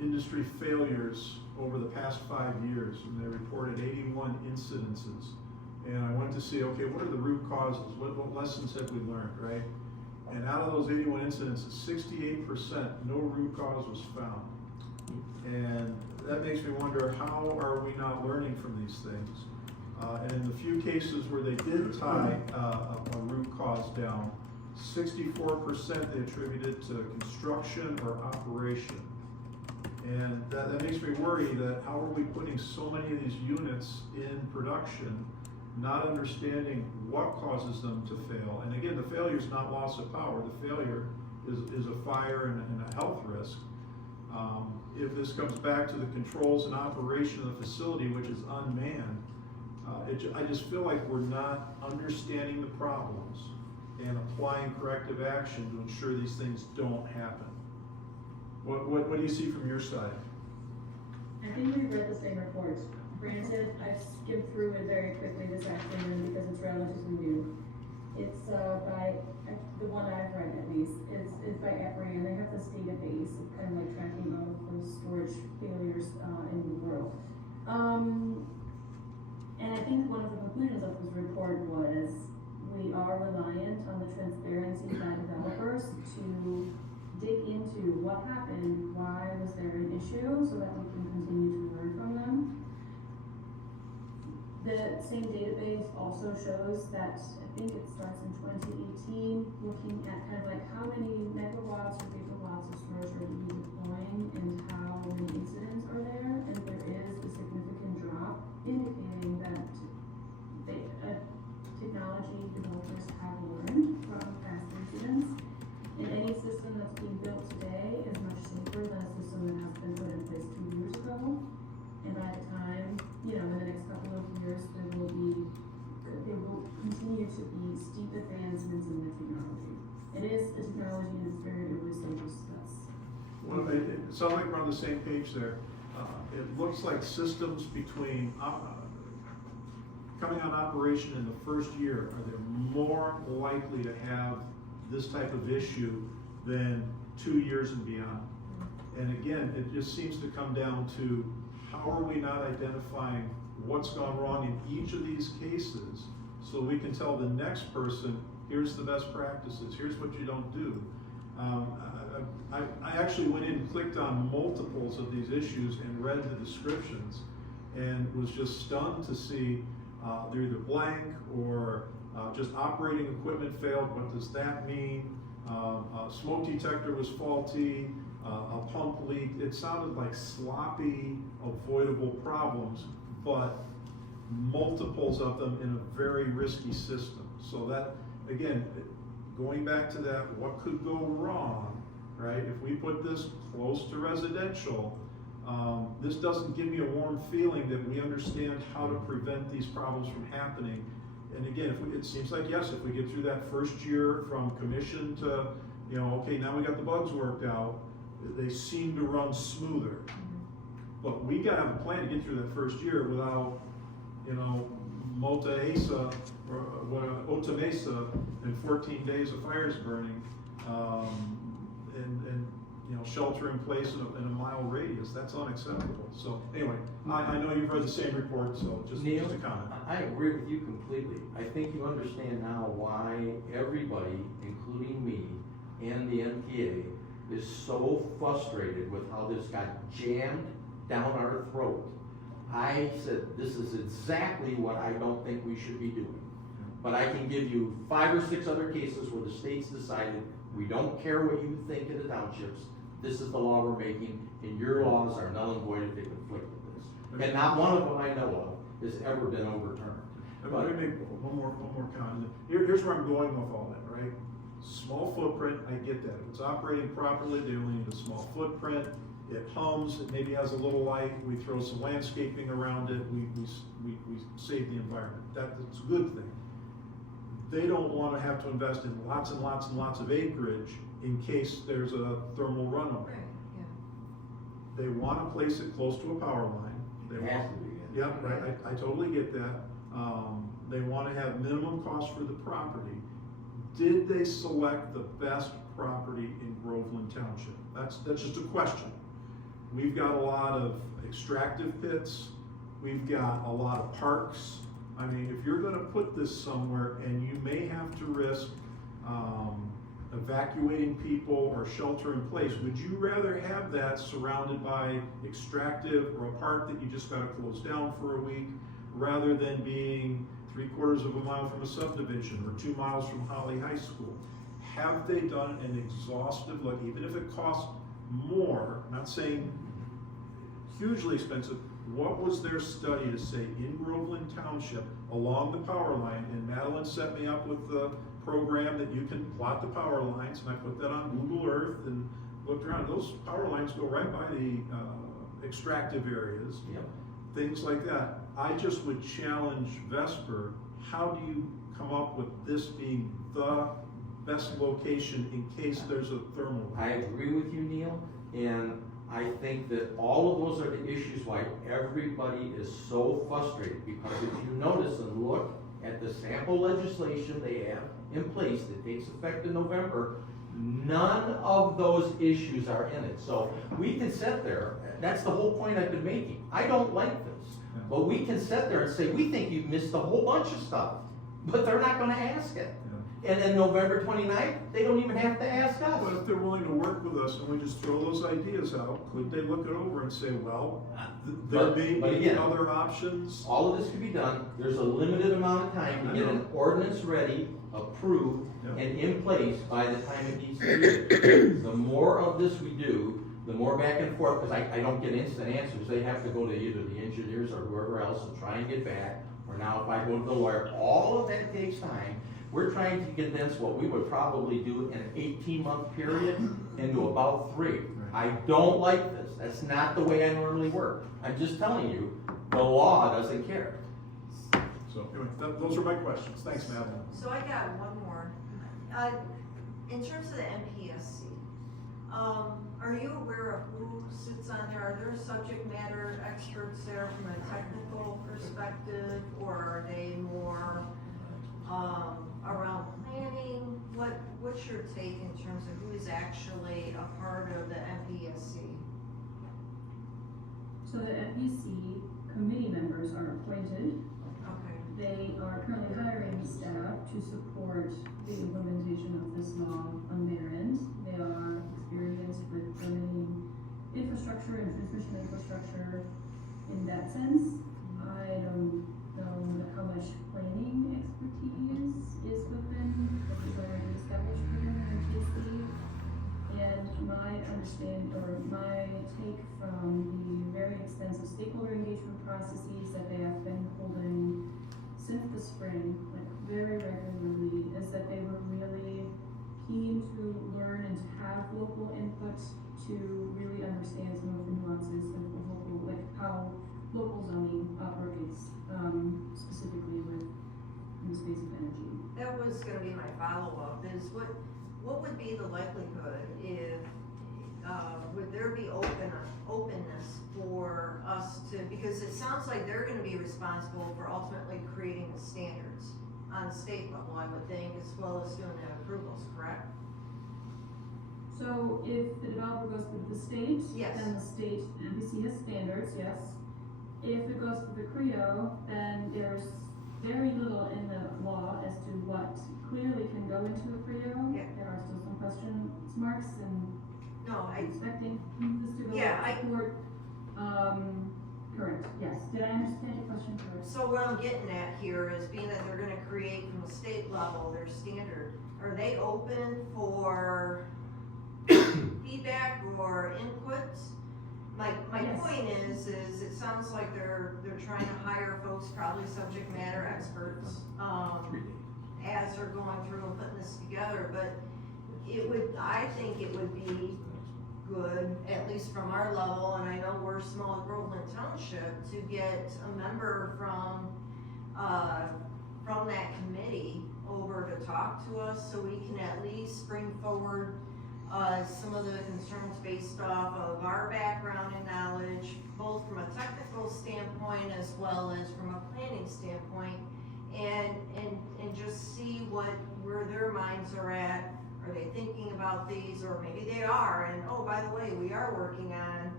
industry failures over the past 5 years, and they reported 81 incidences. And I went to see, okay, what are the root causes? What lessons have we learned, right? And out of those 81 incidences, 68%, no root cause was found. And that makes me wonder, how are we not learning from these things? And in the few cases where they did tie a root cause down, 64% they attributed to construction or operation. And that makes me worry that how are we putting so many of these units in production, not understanding what causes them to fail. And again, the failure is not loss of power. The failure is a fire and a health risk. If this comes back to the controls and operation of the facility, which is unmanned, I just feel like we're not understanding the problems and applying corrective action to ensure these things don't happen. What do you see from your side? I think we read the same report. Granted, I skimmed through it very quickly this afternoon because it's relatively new. It's by, the one I've read at least, is by EPRI, and they have this database of kind of like tracking all of those storage failures in the world. And I think one of the conclusions of this report was we are reliant on the transparency by developers to dig into what happened, why was there an issue, so that we can continue to learn from them. The same database also shows that, I think it starts in 2018, looking at kind of like how many megawatts or gigawatts of storage are we deploying and how many incidents are there, and there is a significant drop indicating that technology developers have learned from past incidents. And any system that's being built today is much safer than a system that has been put in place 2 years ago. And by the time, in the next couple of years, there will continue to be steep advancements in the technology. It is a technology in its very early stages. Well, it sounds like we're on the same page there. It looks like systems between coming on operation in the first year, are they more likely to have this type of issue than 2 years and beyond? And again, it just seems to come down to how are we not identifying what's gone wrong in each of these cases so we can tell the next person, here's the best practices, here's what you don't do. I actually went in and clicked on multiples of these issues and read the descriptions and was just stunned to see they're either blank or just operating equipment failed. What does that mean? Smoke detector was faulty, a pump leaked. It sounded like sloppy, avoidable problems, but multiples of them in a very risky system. So that, again, going back to that, what could go wrong, right? If we put this close to residential, this doesn't give me a warm feeling that we understand how to prevent these problems from happening. and again, it seems like, yes, if we get through that first year from commission to, you know, okay, now we got the bugs worked out, they seem to run smoother. But we gotta have a plan to get through that first year without, you know, Ota Mesa and 14 days of fires burning, and you know, shelter in place in a mile radius. That's unacceptable. So anyway, I know you've read the same report, so just Neil, a comment. I agree with you completely. I think you understand now why everybody, including me and the MPA, is so frustrated with how this got jammed down our throat. I said, this is exactly what I don't think we should be doing. But I can give you 5 or 6 other cases where the state's decided, we don't care what you think of the townships, this is the law we're making, and your laws are null and void if they conflict with this. And not one of them I know of has ever been overturned. Let me make one more comment. Here's where I'm going with all that, right? Small footprint, I get that. If it's operating properly, they only need a small footprint. It hums, it maybe has a little light, we throw some landscaping around it, we save the environment. That's a good thing. They don't want to have to invest in lots and lots and lots of acreage in case there's a thermal runaway. Right, yeah. They want to place it close to a power line. They It has want, to be. yeah, right, I totally get that. They want to have minimum cost for the property. Did they select the best property in Groveland Township? That's just a question. We've got a lot of extractive pits. We've got a lot of parks. I mean, if you're gonna put this somewhere and you may have to risk evacuating people or shelter in place, would you rather have that surrounded by extractive or a park that you just gotta close down for a week, rather than being 3/4 of a mile from a subdivision or 2 miles from Holly High School? Have they done an exhaustive look, even if it costs more, not saying hugely expensive, what was their study to say in Groveland Township along the power line? And Madeline set me up with the program that you can plot the power lines, and I put that on Google Earth and looked around. Those power lines go right by the extractive areas, Yep. things like that. I just would challenge Vesper, how do you come up with this being the best location in case there's a thermal? I agree with you, Neil, and I think that all of those are the issues why everybody is so frustrated, because if you notice and look at the sample legislation they have in place that takes effect in November, none of those issues are in it. So we can sit there, that's the whole point I've been making. I don't like this, but we can sit there and say, we think you've missed a whole bunch of stuff, but they're not gonna ask it. And then November 29th, they don't even have to ask us. But if they're willing to work with us and we just throw those ideas out, could they look it over and say, well, there may But be again, other options? all of this can be done, there's a limited amount of time to get an ordinance ready, approved, Yep. and in place by the time it needs to be. The more of this we do, the more back and forth, because I don't get instant answers, they have to go to either the engineers or whoever else and try and get back, or now if I go to the lawyer, all of that takes time. We're trying to condense what we would probably do in an 18-month period into about 3. I don't like this, that's not the way I normally work. I'm just telling you, the law doesn't care. So anyway, those are my questions. Thanks, Madeline. So I got one more. In terms of the MPSC, are you aware of who sits on there? Are there subject matter experts there from a technical perspective, or are they more around planning? What's your take in terms of who is actually a part of the MPSC? So the FEC committee members are appointed. Okay. They are currently hiring staff to support the implementation of this law on their end. They are experienced with permitting infrastructure and transmission infrastructure in that sense. I don't know how much planning expertise is within, what is already established within the MPSC. And my understanding, or my take from the very extensive stakeholder engagement processes that they have been holding since the spring, like very regularly, is that they were really keen to learn and to have local input to really understand some of the nuances of local, like how local zoning operates, specifically with in the space of energy. That was gonna be my follow-up, is what would be the likelihood if, would there be openness for us to, because it sounds like they're gonna be responsible for ultimately creating the standards on the state level, I would think, as well as doing the approvals, correct? So if the developer goes with the state, Yes. then the state MPC has standards, yes. If it goes with the CREO, then there's very little in the law as to what clearly can go into a CREO. Yeah. There are still some question marks and No, I'm expecting this to go Yeah, to court. Correct, yes. Did I understand your question correct? so what I'm getting at here is being that they're gonna create from the state level their standard, are they open for feedback or inputs? My Yes. point is it sounds like they're trying to hire folks, probably subject matter experts, as they're going through and putting this together, but I think it would be good, at least from our level, and I know we're small Groveland Township, to get a member from that committee over to talk to us, so we can at least bring forward some of the concerns based off of our background and knowledge, both from a technical standpoint as well as from a planning standpoint, and just see where their minds are at. Are they thinking about these, or maybe they are, and oh, by the way, we're working on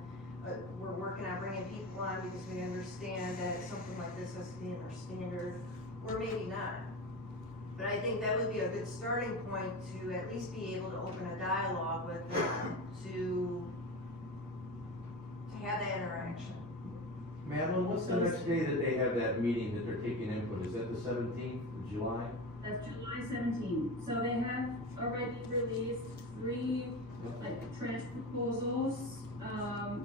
bringing people on because we understand that something like this has to be in our standard, or maybe not. But I think that would be a good starting point to at least be able to open a dialogue with them to have that interaction. Madeline, what's the next day that they have that meeting that they're taking input? Is that the 17th of July? That's July 17th. So they have already released 3 tranche proposals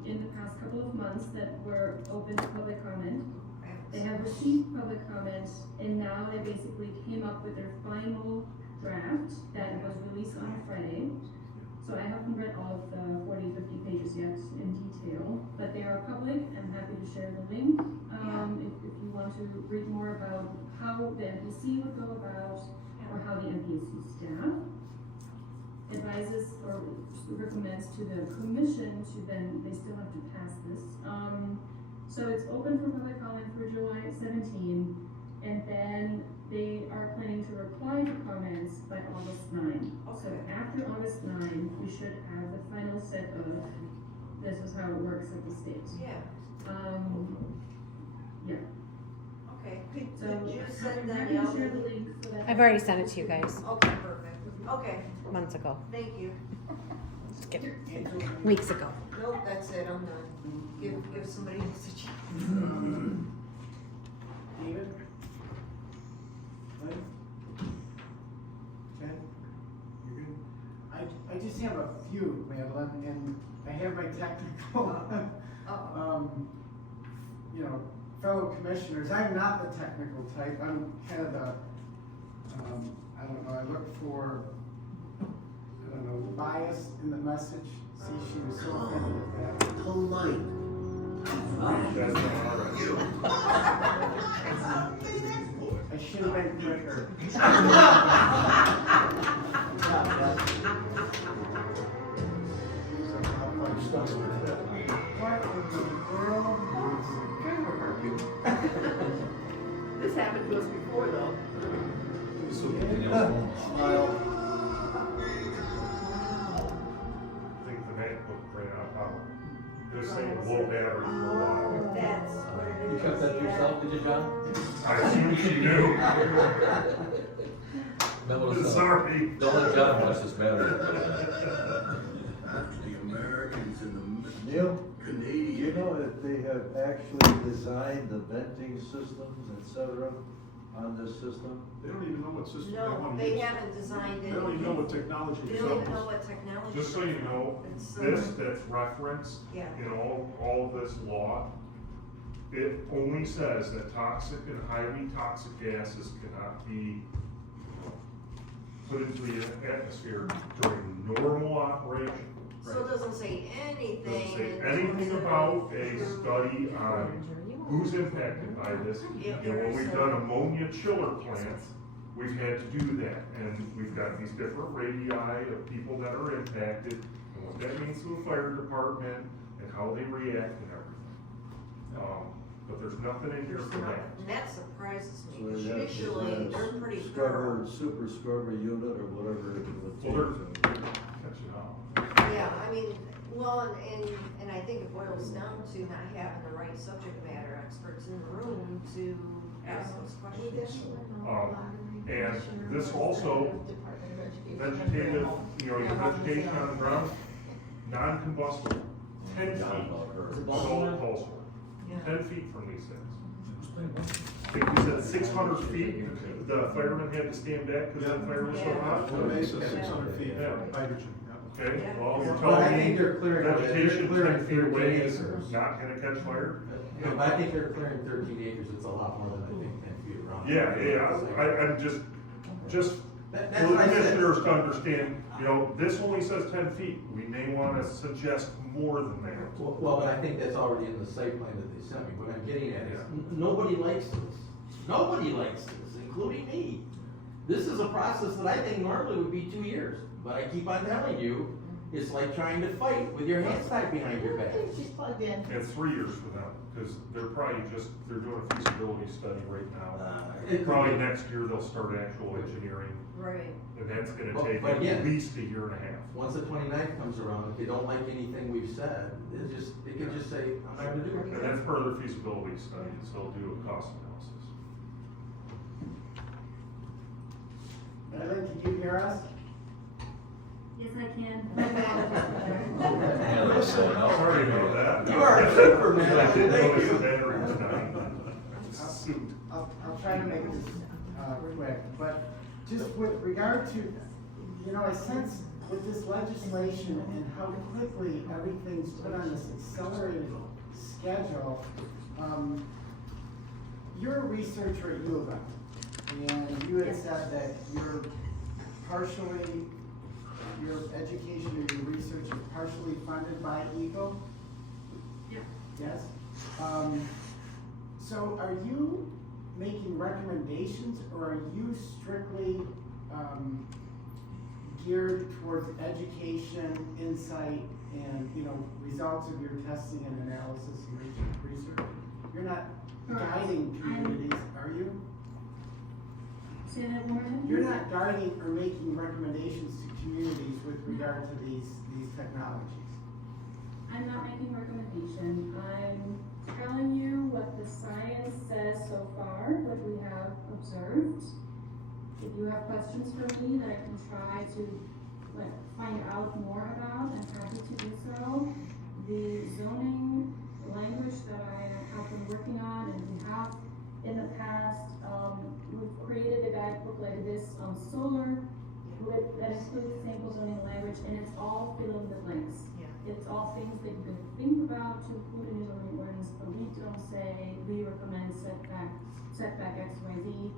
in the past couple of months that were open to public comment. They have received public comment, and now they basically came up with their final draft that was released on Friday. So I haven't read all of the 40, 50 pages yet in detail, but they are public. I'm happy to share the link. If you want to read more about how the MPC would go about, or how the MPC staff advises or recommends to the commission to then, they still have to pass this. So it's open for public comment for July 17, and then they are planning to reply to comments by August 9. So after August 9, we should have the final set of, this is how it works at the state. Yeah, Yeah. okay, could So you I'm send that happy to out? share the link so that. I've already sent it to you guys Okay, perfect, okay, months ago, thank you. just kidding, weeks ago. Nope, that's it, I'm done. Give somebody else a chance. David? Lynn? Jen? You're good? I just have a few, Madeline, and I have my technical, fellow commissioners. I'm not the technical type. I'm kind of the, I don't know, I look for, the bias in the message. See, she was so offended at that. Polite. I should have been quicker. What in the world? This happened to us before, though. Smile. I think the bank book ran out. This thing will have it for a while. That's what it is. You kept that to yourself, did you, John? I see what you do. Sorry. Don't let John watch this matter. After the Americans and the Neil, Canadians. you know that they have actually designed the venting systems, et cetera, on this system? They don't even know what system they No, want to they use. haven't designed They it. don't even know what technology They is don't out even know there. what technology. Just so you know, It's, this that's referenced Yeah. in all of this law, it only says that toxic and highly toxic gases cannot be put into the atmosphere during normal operation. So it doesn't say anything. Doesn't say in anything terms of- about a study on who's impacted by this. You know, when we've done ammonia chiller plants, we've had to do that, and we've got these different radii of people that are impacted, and what that means to a fire department, and how they react and everything. But there's nothing in here for that. And that surprises me, So 'cause that is usually a they're pretty scrubber, thorough. super scrubber unit or whatever it would Well, take. catch it out. Yeah, I mean, well, and I think it boils down to not having the right subject matter experts in the room to ask those questions. And this also, vegetative, you know, your vegetation on the ground, non-combustible, 10 feet, adult pulse work, 10 feet from these things. If you said 600 feet, the fireman had to stand back because the fire was so hot. The base is 600 feet, Yeah. hydrogen, yeah. Okay, well, you're But I telling think me they're clearing, they're vegetation clearing 10 feet away 13 is acres. not gonna catch fire? No, but I think they're clearing 13 acres, it's a lot more than I think 10 feet around. I'm just That's for the what I said. commissioners to understand, you know, this only says 10 feet. We may wanna suggest more than that. Well, but I think that's already in the site plan that they sent me. What I'm getting at is, nobody likes this. Nobody likes this, including me. This is a process that I think normally would be 2 years, but I keep on telling you, it's like trying to fight with your hands tied behind your back. She's plugged in. It's 3 years for them, cause they're probably they're doing a feasibility study right now. It could Probably be. next year they'll start actual engineering, Right. and that's gonna But- take but at again- least a year and a half. Once the 29th comes around, if you don't like anything we've said, they could just say, I'm not gonna do And it. that's part of their feasibility study, is they'll do a cost analysis. Madeline, can you hear us? Yes, I can. Sorry about that. You are a keeper, man. I didn't Thank notice you. the battery was dying. Suit. I'll try to make this, quick, but just with regard to, you know, I sense with this legislation and how quickly everything's put on this accelerated schedule, you're a researcher at U of M, and you had said that you're partially, your education or your research is partially funded by EGLE? Yeah. Yes? So are you making recommendations, or are you strictly, geared towards education, insight, and, you know, results of your testing and analysis and research? You're not guiding communities, are you? Say that one more time. You're not guiding or making recommendations to communities with regard to these technologies? I'm not making recommendation, I'm telling you what the science says so far, what we have observed. If you have questions for me that I can try to, like, find out more about, I'm happy to do so. The zoning language that I have been working on, and we have in the past, we've created a guidebook like this on solar, that includes sample zoning language, and it's all fill in the blanks. It's all things that you can think about to include in your zoning ordinance, but we don't say, we recommend setback X, Y, Z,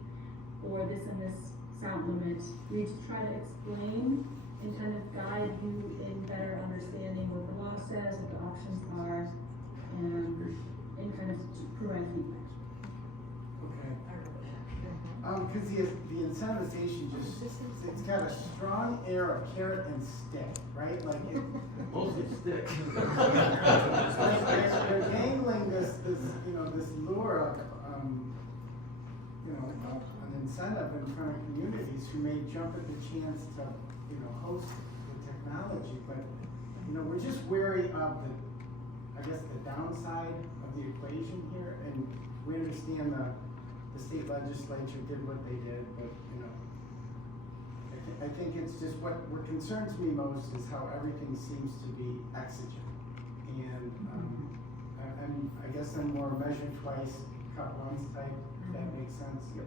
or this and this sound limit. We just try to explain and kind of guide you in better understanding what the law says, what the options are, and kind of to provide feedback. Okay. Cause the incentivization just, it's got a strong air of carrot and stick, right? Like it. Mostly stick. Like they're dangling this, you know, this lure of, you know, an incentive in front of communities who may jump at the chance to, you know, host the technology, but, you know, we're just wary of the, I guess, the downside of the equation here, and we understand the state legislature did what they did, but, you know, I think it's just what concerns me most is how everything seems to be exigent. And, I guess I'm more measure twice, cut once type, if that makes sense, so.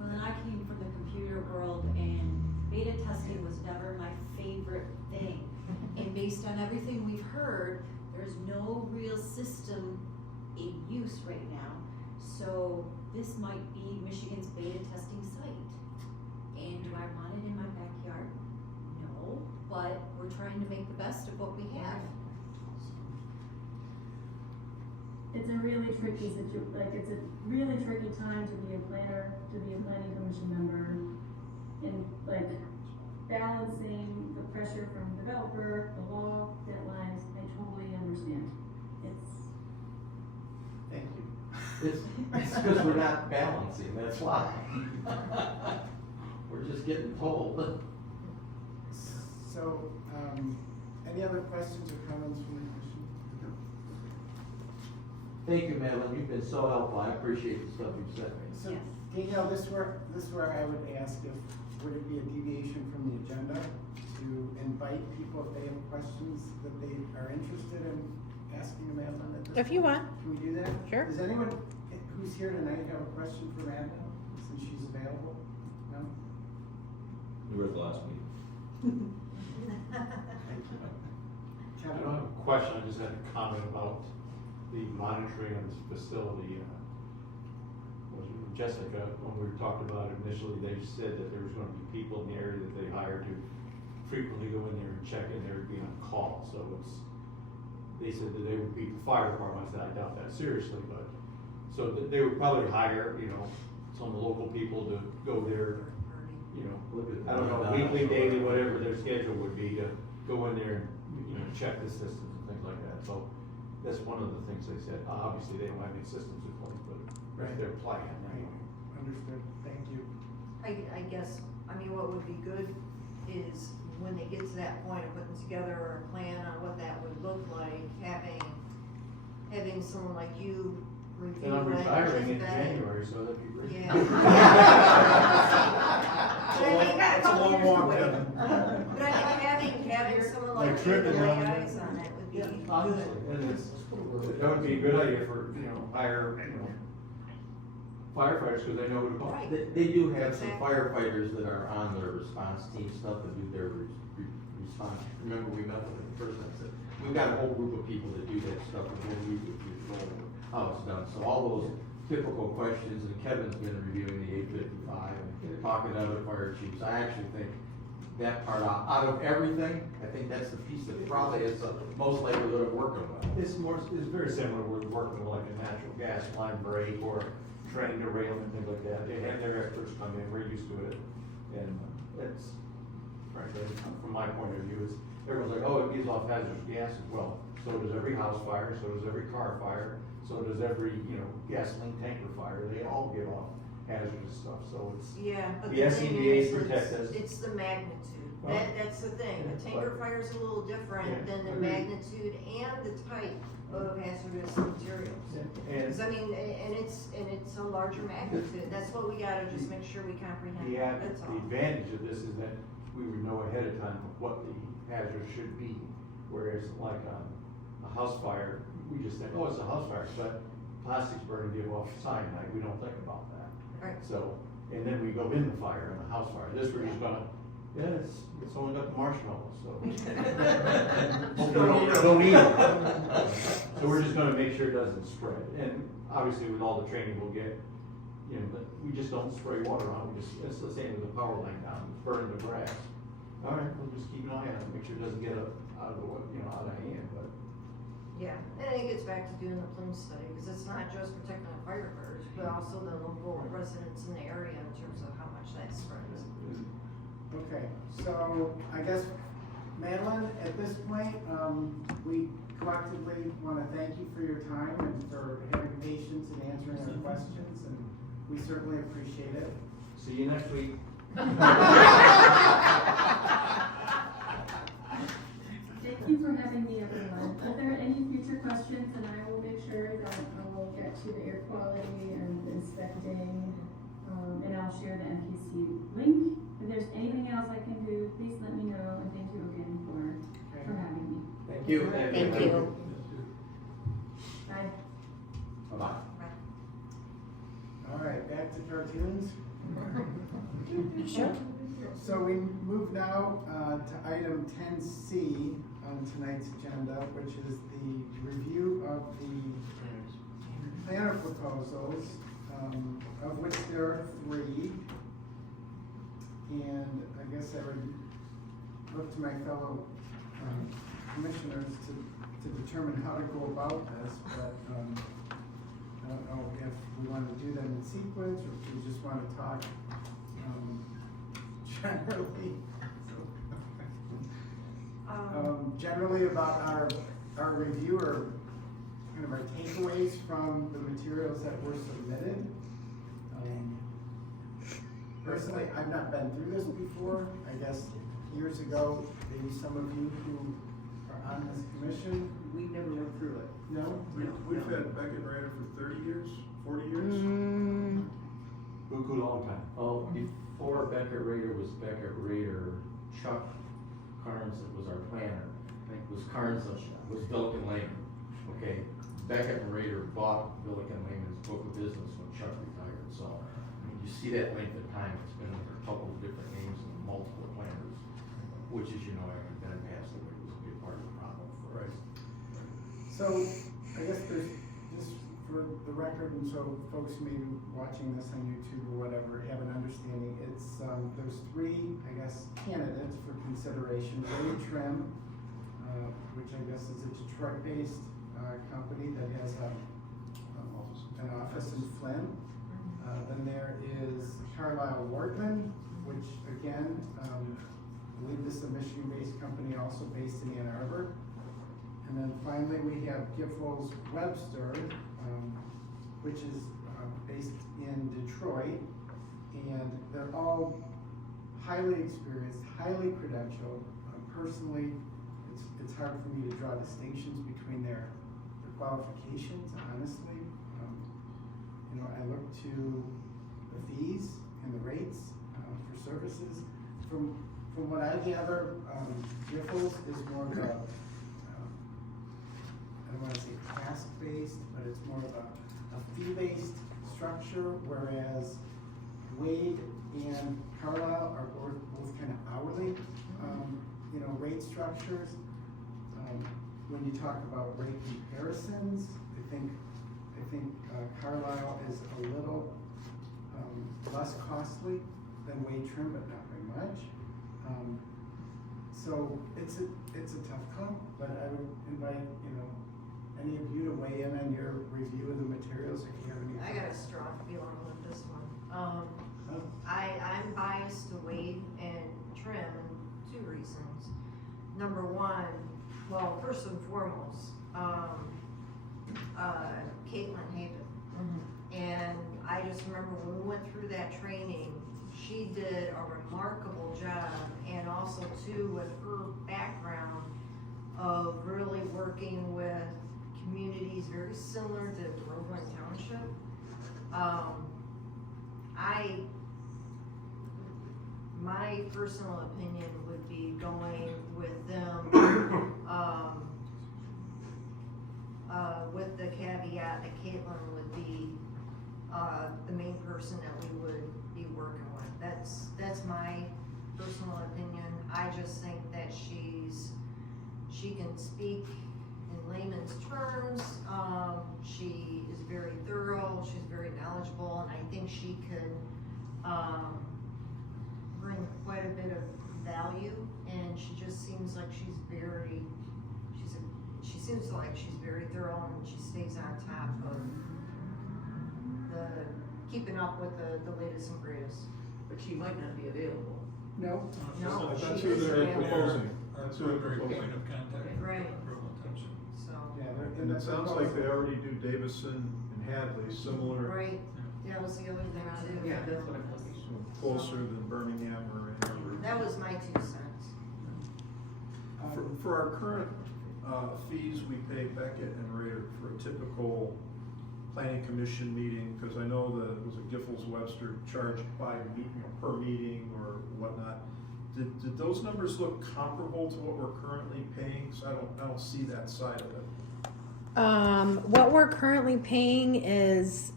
Well, and I came from the computer world, and beta testing was never my favorite thing. And based on everything we've heard, there's no real system in use right now. So this might be Michigan's beta testing site. And do I want it in my backyard? No, but we're trying to make the best of it's a really tricky it's a really tricky time to be a planner, to be a planning commission member, and like balancing the pressure from developer, the law, deadlines. I totally understand. Thank you. It's because we're not balancing, that's why. We're just getting told. So, any other questions or comments from the commission? Thank you, Madeline, you've been so helpful, I appreciate the stuff you've said. So, Danielle, this where I would ask if, would it be a deviation from the agenda to invite people if they have questions that they are interested in asking Madeline at this If you point? want. Can we do that? Sure. Does anyone who's here tonight have a question for Madeline, since she's available? No? You were at the last meeting. Thank you. I Kevin? don't have a question, I just had a comment about the monitoring of this facility. Was it Jessica, when we talked about it initially, they said that there was gonna be people in the area that they hired to frequently go in there and check, and they would be on call, so they said that they would beat the fire department. I said, I doubt that seriously, but, so they would probably hire, some local people to go there, I don't know, weekly, daily, whatever their schedule would be to go in there and, check the systems and things like that. So that's one of the things they said. Obviously, they don't have any systems in place, but that's their plan anyway. Understood, thank you. I guess, what would be good is when they get to that point of putting together a plan on what that would look like, having someone like you review it. And I'm retiring in vet it. January, so that'd be great. Yeah. That's a long walk, Kevin. But I think having someone like Like you Trip to and lay them. eyes on it would be good. Honestly, and that would be a good idea for, hire, firefighters, because they know who to call. Right. They do have some Exactly. firefighters that are on their response team stuff that do their response. Remember, we met with them first, I said, we've got a whole group of people that do that stuff, and then we would control how it's done. So all those typical questions, and Kevin's been reviewing the 855, and talking to other fire chiefs. I actually think that part, out of everything, I think that's the piece that probably is the most likelihood of working well. It's very similar with working with like a natural gas line break or train derailment, things like that. They have their experts come in, we're used to it. And it's, frankly, from my point of view, is everyone's like, oh, it gives off hazardous gases. Well, so does every house fire, so does every car fire, so does every, gasoline tanker fire. They all give off hazardous stuff, so it's. Yeah, but The the thing SCBA's is, protect us. it's the magnitude. Well, That's the thing. A tanker but- fire's a little different Yeah, than the agreed. magnitude and the type of hazardous materials. And, Because and it's a larger magnitude. That's what we gotta just make sure we comprehend. That's the all. advantage of this is that we would know ahead of time what the hazard should be. Whereas like on a house fire, we just think, oh, it's a house fire, but plastics burning give off cyanide, we don't think about that. Right. So, and then we go in the fire, in the house fire, this we're just gonna, it's only got the marshmallows, so. Don't eat it. So we're just gonna make sure it doesn't spread, and obviously with all the training we'll get, but we just don't spray water on, it's the same with the power line down, it's burning the grass. All right, we'll just keep an eye on it, make sure it doesn't get out of the, out of hand, but. Yeah, and it gets back to doing the plume study, because it's not just protecting the firefighters, but also the local residents in the area in terms of how much that spreads. Okay, so I guess, Madeline, at this point, we collectively want to thank you for your time and for having patience and answering our questions, and we certainly appreciate it. See you next week. Thank you for having me, everyone. If there are any future questions, then I will make sure that I will get to the air quality and inspecting, and I'll share the MPC link. If there's anything else I can do, please let me know, and thank you again for having me. Thank you. Thank you. Bye. Bye-bye. All right, back to cartoons. Sure. So we move now to item 10C on tonight's agenda, which is the review of the planner proposals, of which there are 3. And I guess I would look to my fellow commissioners to determine how to go about this, but I don't know if we want to do them in sequence, or if we just want to talk, generally. Generally about our review or kind of our takeaways from the materials that were submitted. Personally, I've not been through this before. I guess years ago, maybe some of you who are on this commission. We never went through it. No? We've had Beckett Ryder for 30 years, 40 years. Good long time. Oh, before Beckett Rader was Beckett Rader, Chuck Carnes was our planner. Was Carnes, was Billiken Lehman, okay? Beckett and Rader bought Billiken Lehman's book of business when Chuck retired, so, I mean, you see that length of time, it's been under a couple of different names and multiple planners, which, as you know, Aaron Ben passed away, was a big part of the problem for us. So, I guess there's, just for the record, and so folks maybe watching this on YouTube or whatever have an understanding, it's, there's three, I guess, candidates for consideration. Ray Trim, which I guess is a Detroit-based company that has an office in Flint. Then there is Carlisle Wortman, which again, I believe this is a Michigan-based company also based in Ann Arbor. And then finally we have Giffords Webster, which is based in Detroit. And they're all highly experienced, highly credentialed. Personally, it's hard for me to draw distinctions between their qualifications, honestly. You know, I look to the fees and the rates for services. From what I gather, Giffords is more of a, I don't want to say task-based, but it's more of a fee-based structure, whereas Wade and Carlisle are both kind of hourly, you know, rate structures. When you talk about rate comparisons, I think Carlisle is a little less costly than Wade Trim, but not very much. So it's a tough call, but I would invite, you know, any of you to weigh in on your review of the materials if you have any. I got a strong feeling with this one. I'm biased to Wade and Trim in 2 reasons. Number one, well, first and foremost, Caitlin Haven. And I just remember when we went through that training, she did a remarkable job, and also too with her background of really working with communities very similar to Groveland Township. My personal opinion would be going with them, with the caveat that Caitlin would be the main person that we would be working with. That's my personal opinion. I just think that she can speak in layman's terms. She is very thorough, she's very knowledgeable, and I think she could bring quite a bit of value, and she just seems like she seems like she's very thorough, and she stays on top of keeping up with the latest and greatest. But she might not be available. No. No, That's she who is they're available. proposing. Our That's who they're primary proposing. point of contact for Right. Groveland Township. So, Yeah, And it sounds like they already do Davison and Hadley, similar, right, that was the other thing too. Yeah, that's what I'm looking closer than Birmingham or Ann Arbor. That was my 2 cents. For our current fees, we pay Beckett and Rader for a typical planning commission meeting, because I know that it was a Giffords Webster charged by meeting, per meeting or whatnot. Did those numbers look comparable to what we're currently paying? So I don't see that side of it. What we're currently paying is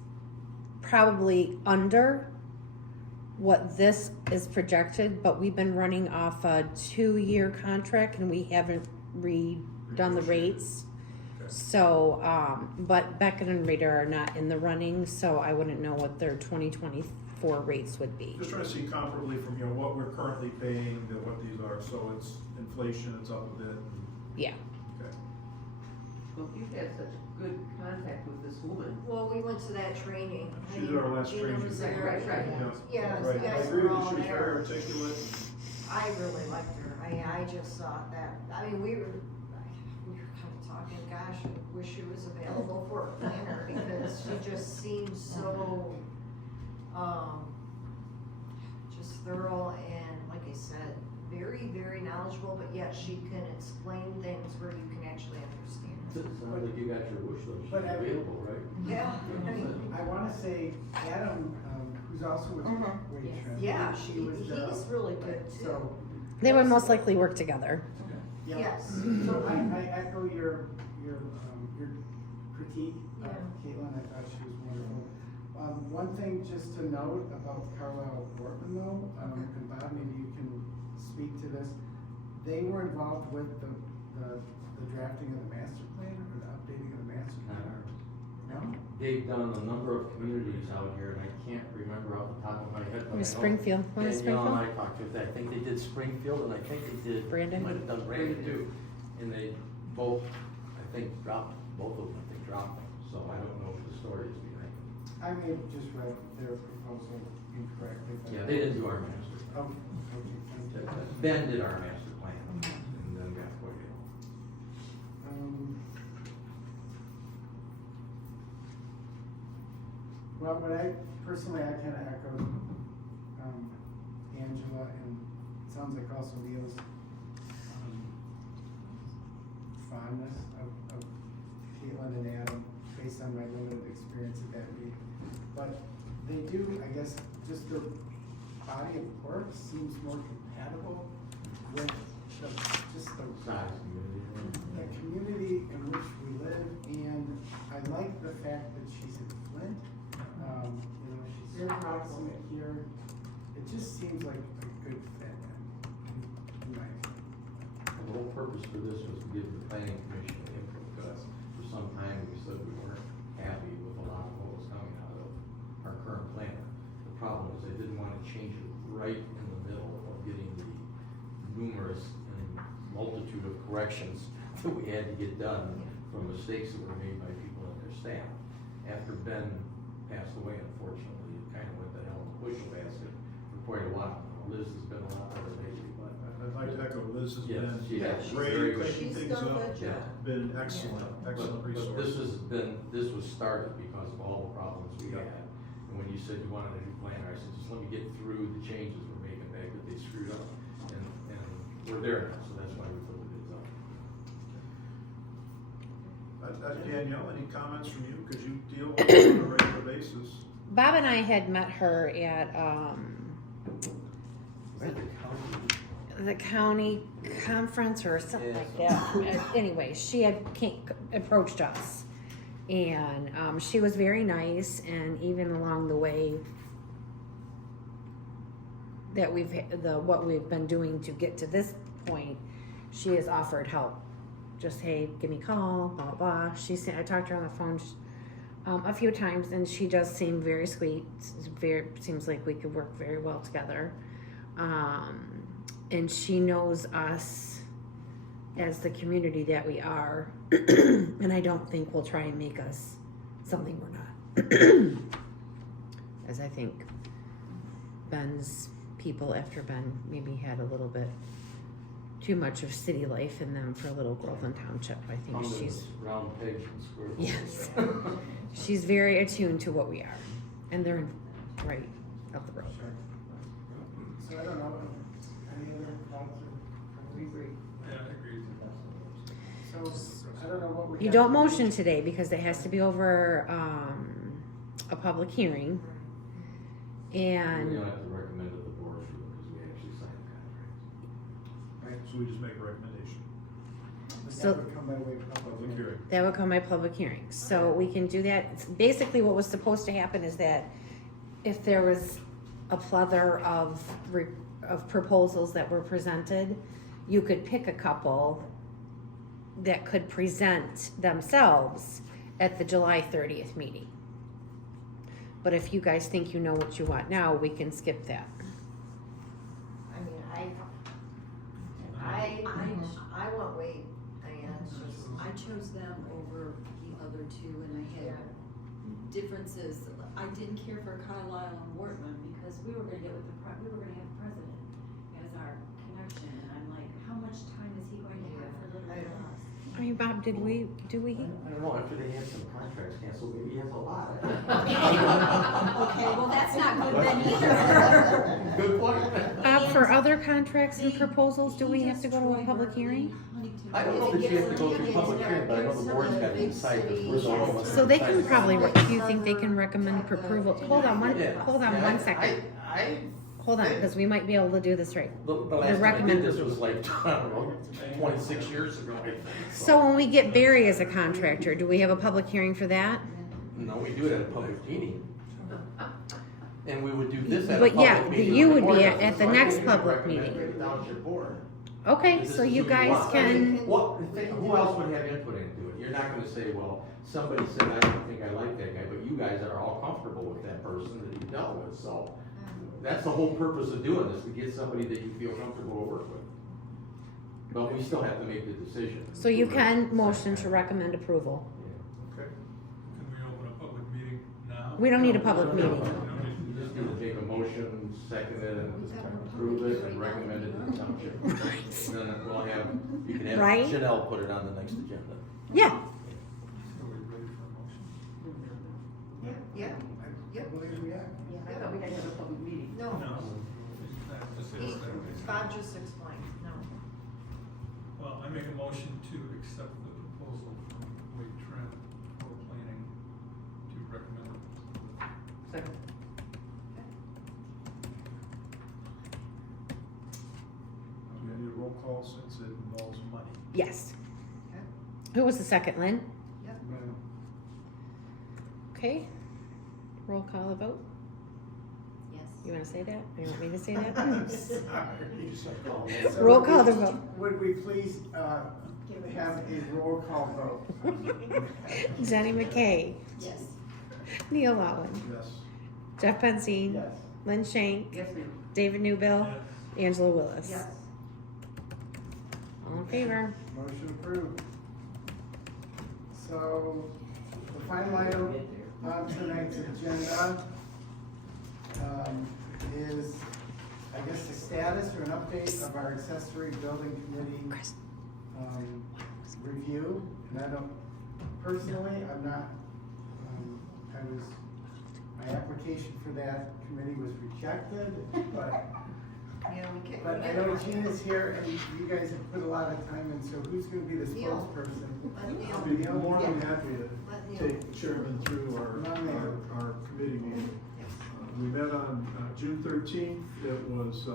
probably under what this is projected, but we've been running off a 2-year contract and we haven't redone the rates. Okay. So, but Beckett and Rader are not in the running, so I wouldn't know what their 2024 rates would be. Just trying to see comparably from, you know, what we're currently paying to what these are. So it's inflation, it's up a bit. Yeah. Okay. Well, you've had such good contact with this woman. Well, we went to that training. She did our last Gina training. was there. Right. Yeah, Right, you I guys agree were with you, all she was very there. articulate. I really liked her. I just thought that, I mean, we were kind of talking, gosh, I wish she was available for a planner because she just seems so, just thorough and, like I said, very, very knowledgeable, but yet she can explain things where you can actually understand It it. sounds like you got your wish list But I- available, right? Yeah, I mean, I wanna say Adam, who's also with Mhm. Waitress. yeah, he was he's the- really good too. So, They would most likely work together. yeah. Yes. So I echo your critique of Yeah. Caitlin, I thought she was wonderful. One thing just to note about Carlisle Portman though, and Bob, maybe you can speak to this. They were involved with the drafting of the master plan or the updating of the master Not plan? ours. No? They've done a number of communities out here, and I can't remember off the top of my head. but I know Springfield. One is Danielle and I Springfield? talked with, I think they did Springfield, and I think they did. Brandon? Might have done Brandon too. And they both, I think, both of them, I think, dropped them, so I don't know what the story is behind it. I may have just read their proposal incorrectly. but- Yeah, they didn't do our master plan. Okay, thank you. Ben did our master plan, and then got quite ill. Well, what I personally, I kind of echoed, Angela, and it sounds like also Neil's, fondness of Caitlin and Adam, based on my limited experience at that meeting. But they do, I guess, just their body of work seems more compatible with just the Size community. the community in which we live, and I like the fact that she's in Flint. You know, she's Very proximate here. It just seems like a good fit, in my opinion. The whole purpose for this was to give the planning commission input, because for some time we said we weren't happy with a lot of what was coming out of our current plan. The problem was they didn't want to change it right in the middle of getting the numerous and multitude of corrections that we had to get done from mistakes that were made by people and their staff. After Ben passed away, unfortunately, it kind of went to hell in a bushel basket for quite a while. Liz has been a lot better lately, but. I'd like to echo, Liz has Yes, been she has. She's very great, good. picking She's things done a up, good job. been excellent, excellent But resource. this was started because of all the problems we Yeah. had. And when you said you wanted a new planner, I said, just let me get through the changes we're making back that they screwed up. And we're there now, so that's why we put the bids up. Danielle, any comments from you? Could you deal with it on a regular basis? Bob and I had met her at, the county conference or something like that. Anyway, she had approached us, and she was very nice, and even along the way that what we've been doing to get to this point, she has offered help. Just, hey, give me a call, blah, blah, blah. I talked to her on the phone a few times, and she does seem very sweet. Seems like we could work very well together. And she knows us as the community that we are, and I don't think will try and make us something we're not. As I think Ben's people, after Ben maybe had a little bit too much of city life in them for a little Groveland Township. I think Found she's, those round pegs and square yes, holes. she's very attuned to what we are, and they're right up the road. Sure. So I don't know, any other thoughts or? We agree. Yeah, I agree. So, I don't know what we. You have don't to- motion today because it has to be over a public hearing. We And don't have to recommend it to the board because we actually signed the contract. Right, So we just make a recommendation. but So- that would come by way of public Public hearing. hearing. that would come by public hearing. So we can do that. Basically, what was supposed to happen is that if there was a plethora of proposals that were presented, you could pick a couple that could present themselves at the July 30th meeting. But if you guys think you know what you want now, we can skip that. I mean, I want Wade, I mean, it's just, I chose them over the other two, and I had differences. I didn't care for Carlisle and Wortman because we were gonna get with we were gonna have the president as our connection, and I'm like, how much time is he going to have for little us? I mean, Bob, do we? I don't know, after they had some contracts canceled, maybe he has a lot. Okay, well, that's not good then either. Good point. Bob, for other contracts and proposals, do we have to go to a public hearing? I don't know if you have to go through public hearing, but I know the board's got to decide if we're the only ones. So they can that probably, decide. do you think they can recommend for approval? Hold on one second. Hold on, because we might be able to do this right. The last time I did this was like, I don't know, 26 years ago, I think. So when we get Barry as a contractor, do we have a public hearing for that? No, we do it at a public meeting. And we would do this at a But public yeah, meeting. you would be Board at doesn't the decide next it, we public recommend it meeting. to the township board. Okay, This so is you who guys want. can, Who else would have input into it? You're not gonna say, well, somebody said, I don't think I like that guy, but you guys are all comfortable with that person that you dealt with, so. That's the whole purpose of doing this, to get somebody that you feel comfortable to work with. But we still have to make the decision. so you can motion to recommend approval. Okay. Can we open a public meeting now? We don't need a public No, no, meeting. no. You just need to make a motion, second it, and approve it, and recommend it to the township. Then we'll have, you can have Right. Janelle put it on the next agenda. Yeah, Are we ready for a motion? Yeah, I believe we are. I thought we had to have a public meeting. no, Just say he, it's that. Bob just explained, no. Well, I make a motion to accept the proposal from Wade Trent for planning to recommend. Second. We need a roll call since it involves money. yes. Okay. Who was the second, Lynn? Yep. Okay. Roll call a vote. Yes. You wanna say that? Or you want me to say that? So Roll call the vote. Would we please, have a roll call vote? Jenny McKay, Yes. Neil Lowen, Yes. Jeff Pensine, Yes. Lynn Shank, Yes, ma'am. David Newbill, Angela Willis. Yes. All in favor? Motion approved. So, the final item on tonight's agenda, is, I guess, the status or an update of our accessory building committee, review. And I don't, personally, I'm not, my application for that committee was rejected, but Yeah, we can. But I know Gina's here and you guys have put a lot of time in, so who's gonna be the Neil. spokesperson? Let Neil. I'll be more than happy Let to Neil. take chairman through our committee meeting. We met on June 13th. It was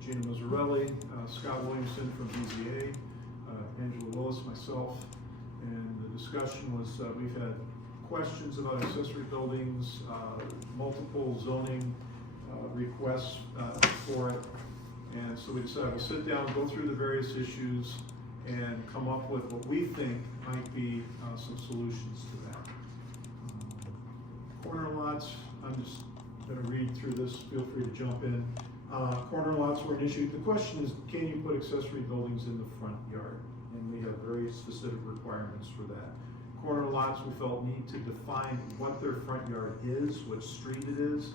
Gina Mazzarelli, Scott Williamson from BZA, Angela Willis, myself, and the discussion was we've had questions about accessory buildings, multiple zoning requests for it. And so we decided to sit down, go through the various issues, and come up with what we think might be some solutions to that. Corner lots, I'm just gonna read through this, feel free to jump in. Corner lots were an issue. The question is, can you put accessory buildings in the front yard? And we have very specific requirements for that. Corner lots, we felt, need to define what their front yard is, which street it is,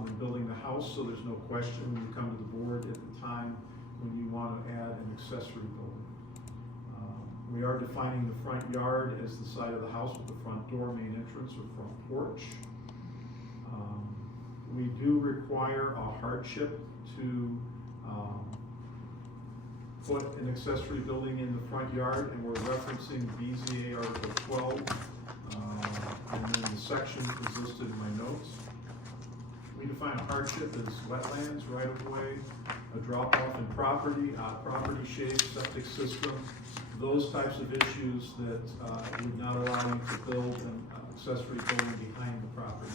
when building the house, so there's no question when you come to the board at the time when you want to add an accessory building. We are defining the front yard as the side of the house with the front door, main entrance, or front porch. We do require a hardship to put an accessory building in the front yard, and we're referencing BZA Article 12. And then the section is listed in my notes. We define hardship as wetlands, right-of-way, a drop-off in property, property shape, septic system, those types of issues that would not allow you to build an accessory building behind the property.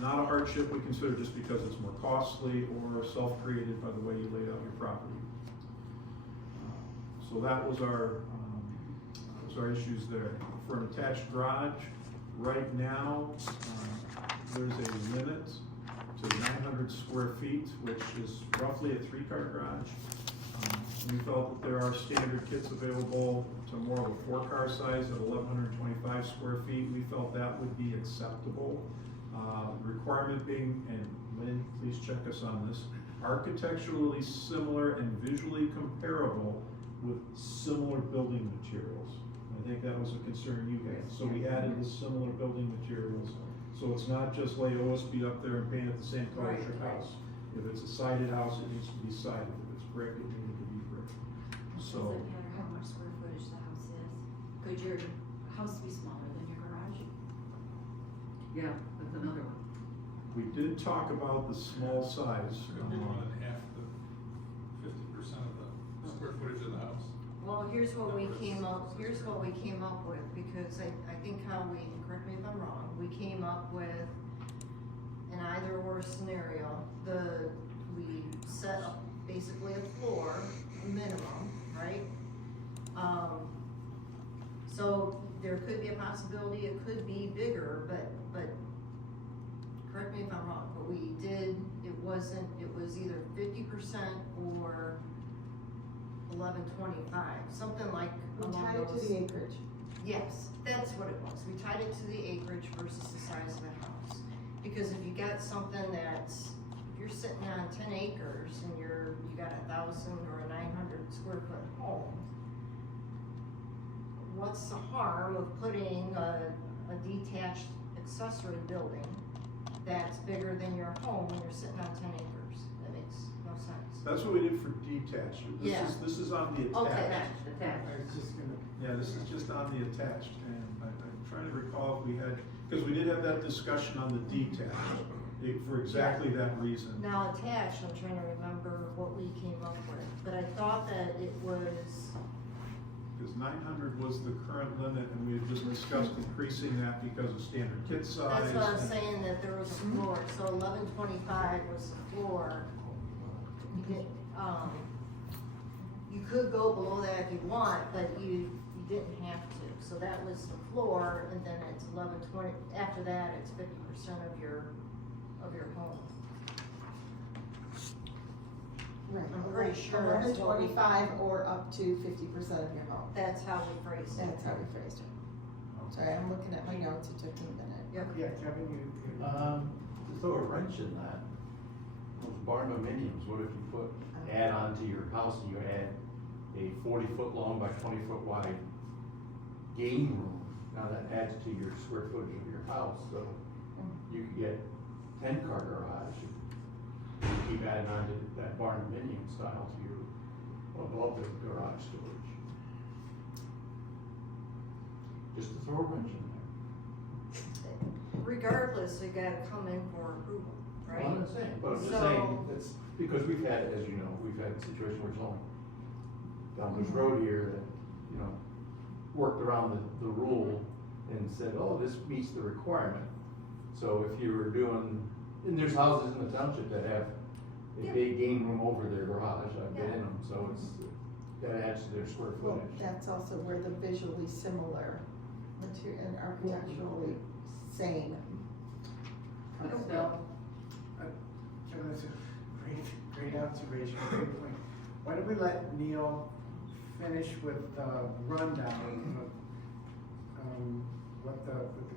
Not a hardship we consider just because it's more costly or self-created by the way you laid out your property. So that was our issues there. For an attached garage, right now, there's a limit to 900 square feet, which is roughly a 3-car garage. We felt that there are standard kits available to more of a 4-car size at 1,125 square feet. We felt that would be acceptable. Requirement being, and Lynn, please check us on this, architecturally similar and visually comparable with similar building materials. I think that was a concern you had. So we added the similar building materials. So it's not just lay OSB up there and paint it the same color as your house. If it's a sided house, it needs to be sided. If it's brick, it needs to be brick. So, Doesn't matter how much square footage the house is. Could your house be smaller than your garage? Yeah, that's another one. we did talk about the small size. Could be more than half the 50% of the square footage of the house. Well, here's what we came up with, because I think how we, correct me if I'm wrong, we came up with an either or scenario. We set up basically a floor, a minimum, right? So there could be a possibility it could be bigger, but correct me if I'm wrong, but we did, it was either 50% or 1125, something like We along tied it to those- the acreage. Yes, that's what it was. We tied it to the acreage versus the size of the house. Because if you got something that's, if you're sitting on 10 acres and you got 1,000 or a 900 square foot home, what's the harm of putting a detached accessory building that's bigger than your home when you're sitting on 10 acres? That makes no sense. That's what we did for detached. Yeah. This is on the attached. Okay, I was just gonna, Yeah, this is just on the attached, and I'm trying to recall if we had, because we did have that discussion on the detached, for exactly that reason. Now attached, I'm trying to remember what we came up with, but I thought that it was, Because 900 was the current limit, and we had just discussed increasing that because of standard kit size. that's what I was and- saying, that there was a floor, so 1125 was the floor. You could go below that if you want, but you didn't have to, so that was the floor, and then it's 1120, after that, it's 50% of your home. Right. I'm pretty sure that's what we- 1125 or up to 50% of your home. That's how we phrased it. That's how we phrased it. Sorry, I'm looking at my notes, it took me a minute. Yep. yeah, Kevin, you. To throw a wrench in that, those barndominiums, what if you add on to your house and you add a 40-foot long by 20-foot wide game room? Now that adds to your square footage of your house, so you could get 10-car garage. You keep adding on to that barndominium style to your, above the garage storage. Just to throw a wrench in there. Regardless, you gotta come in for approval, right? Well, I'm not saying, but I'm just So- saying, that's, because we've had, as you know, we've had a situation where it's only down this road here that, you know, worked around the rule and said, oh, this meets the requirement. So if you were doing, and there's houses in the township that have a Yeah. big game room over their garage, I've been Yeah. in them, so it's, that adds to their square Well, footage. that's also where the visually similar material and architecturally same. I don't So, know. Kevin, that's a great observation, great point. Why don't we let Neil finish with the rundown of, what the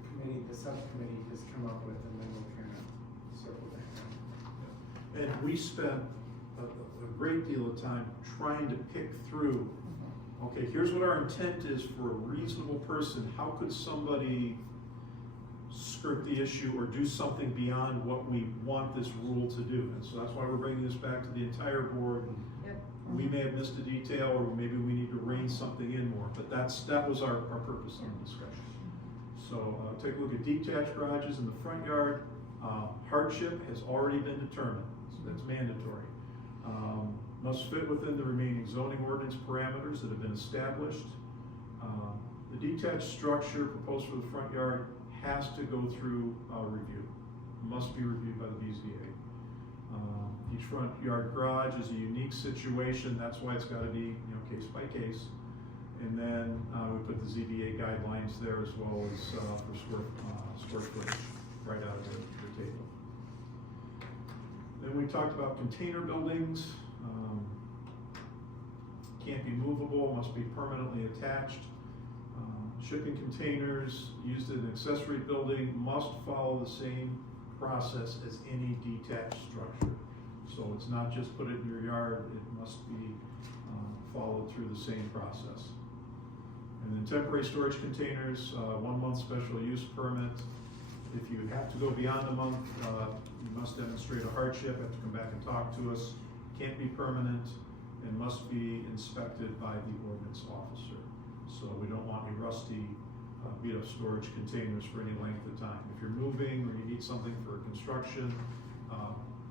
committee, the subcommittee has come up with, and then we'll kind of circle back. And we spent a great deal of time trying to pick through, okay, here's what our intent is for a reasonable person. How could somebody skirt the issue or do something beyond what we want this rule to do? And so that's why we're bringing this back to the entire board. Yep. We may have missed a detail, or maybe we need to rein something in more, but that was our purpose of the discussion. So, take a look at detached garages in the front yard. Hardship has already been determined, so that's mandatory. Must fit within the remaining zoning ordinance parameters that have been established. The detached structure proposed for the front yard has to go through review, must be reviewed by the BZA. Each front yard garage is a unique situation, that's why it's gotta be, case by case. And then, we put the ZBA guidelines there as well as, for square footage, right out of the table. Then we talked about container buildings. can't be movable, must be permanently attached. Shipping containers used in an accessory building must follow the same process as any detached structure. So it's not just put it in your yard, it must be followed through the same process. And then temporary storage containers, 1 month special use permit. If you have to go beyond a month, you must demonstrate a hardship, have to come back and talk to us. Can't be permanent and must be inspected by the ordinance officer. So we don't want any rusty, beat up storage containers for any length of time. If you're moving or you need something for construction,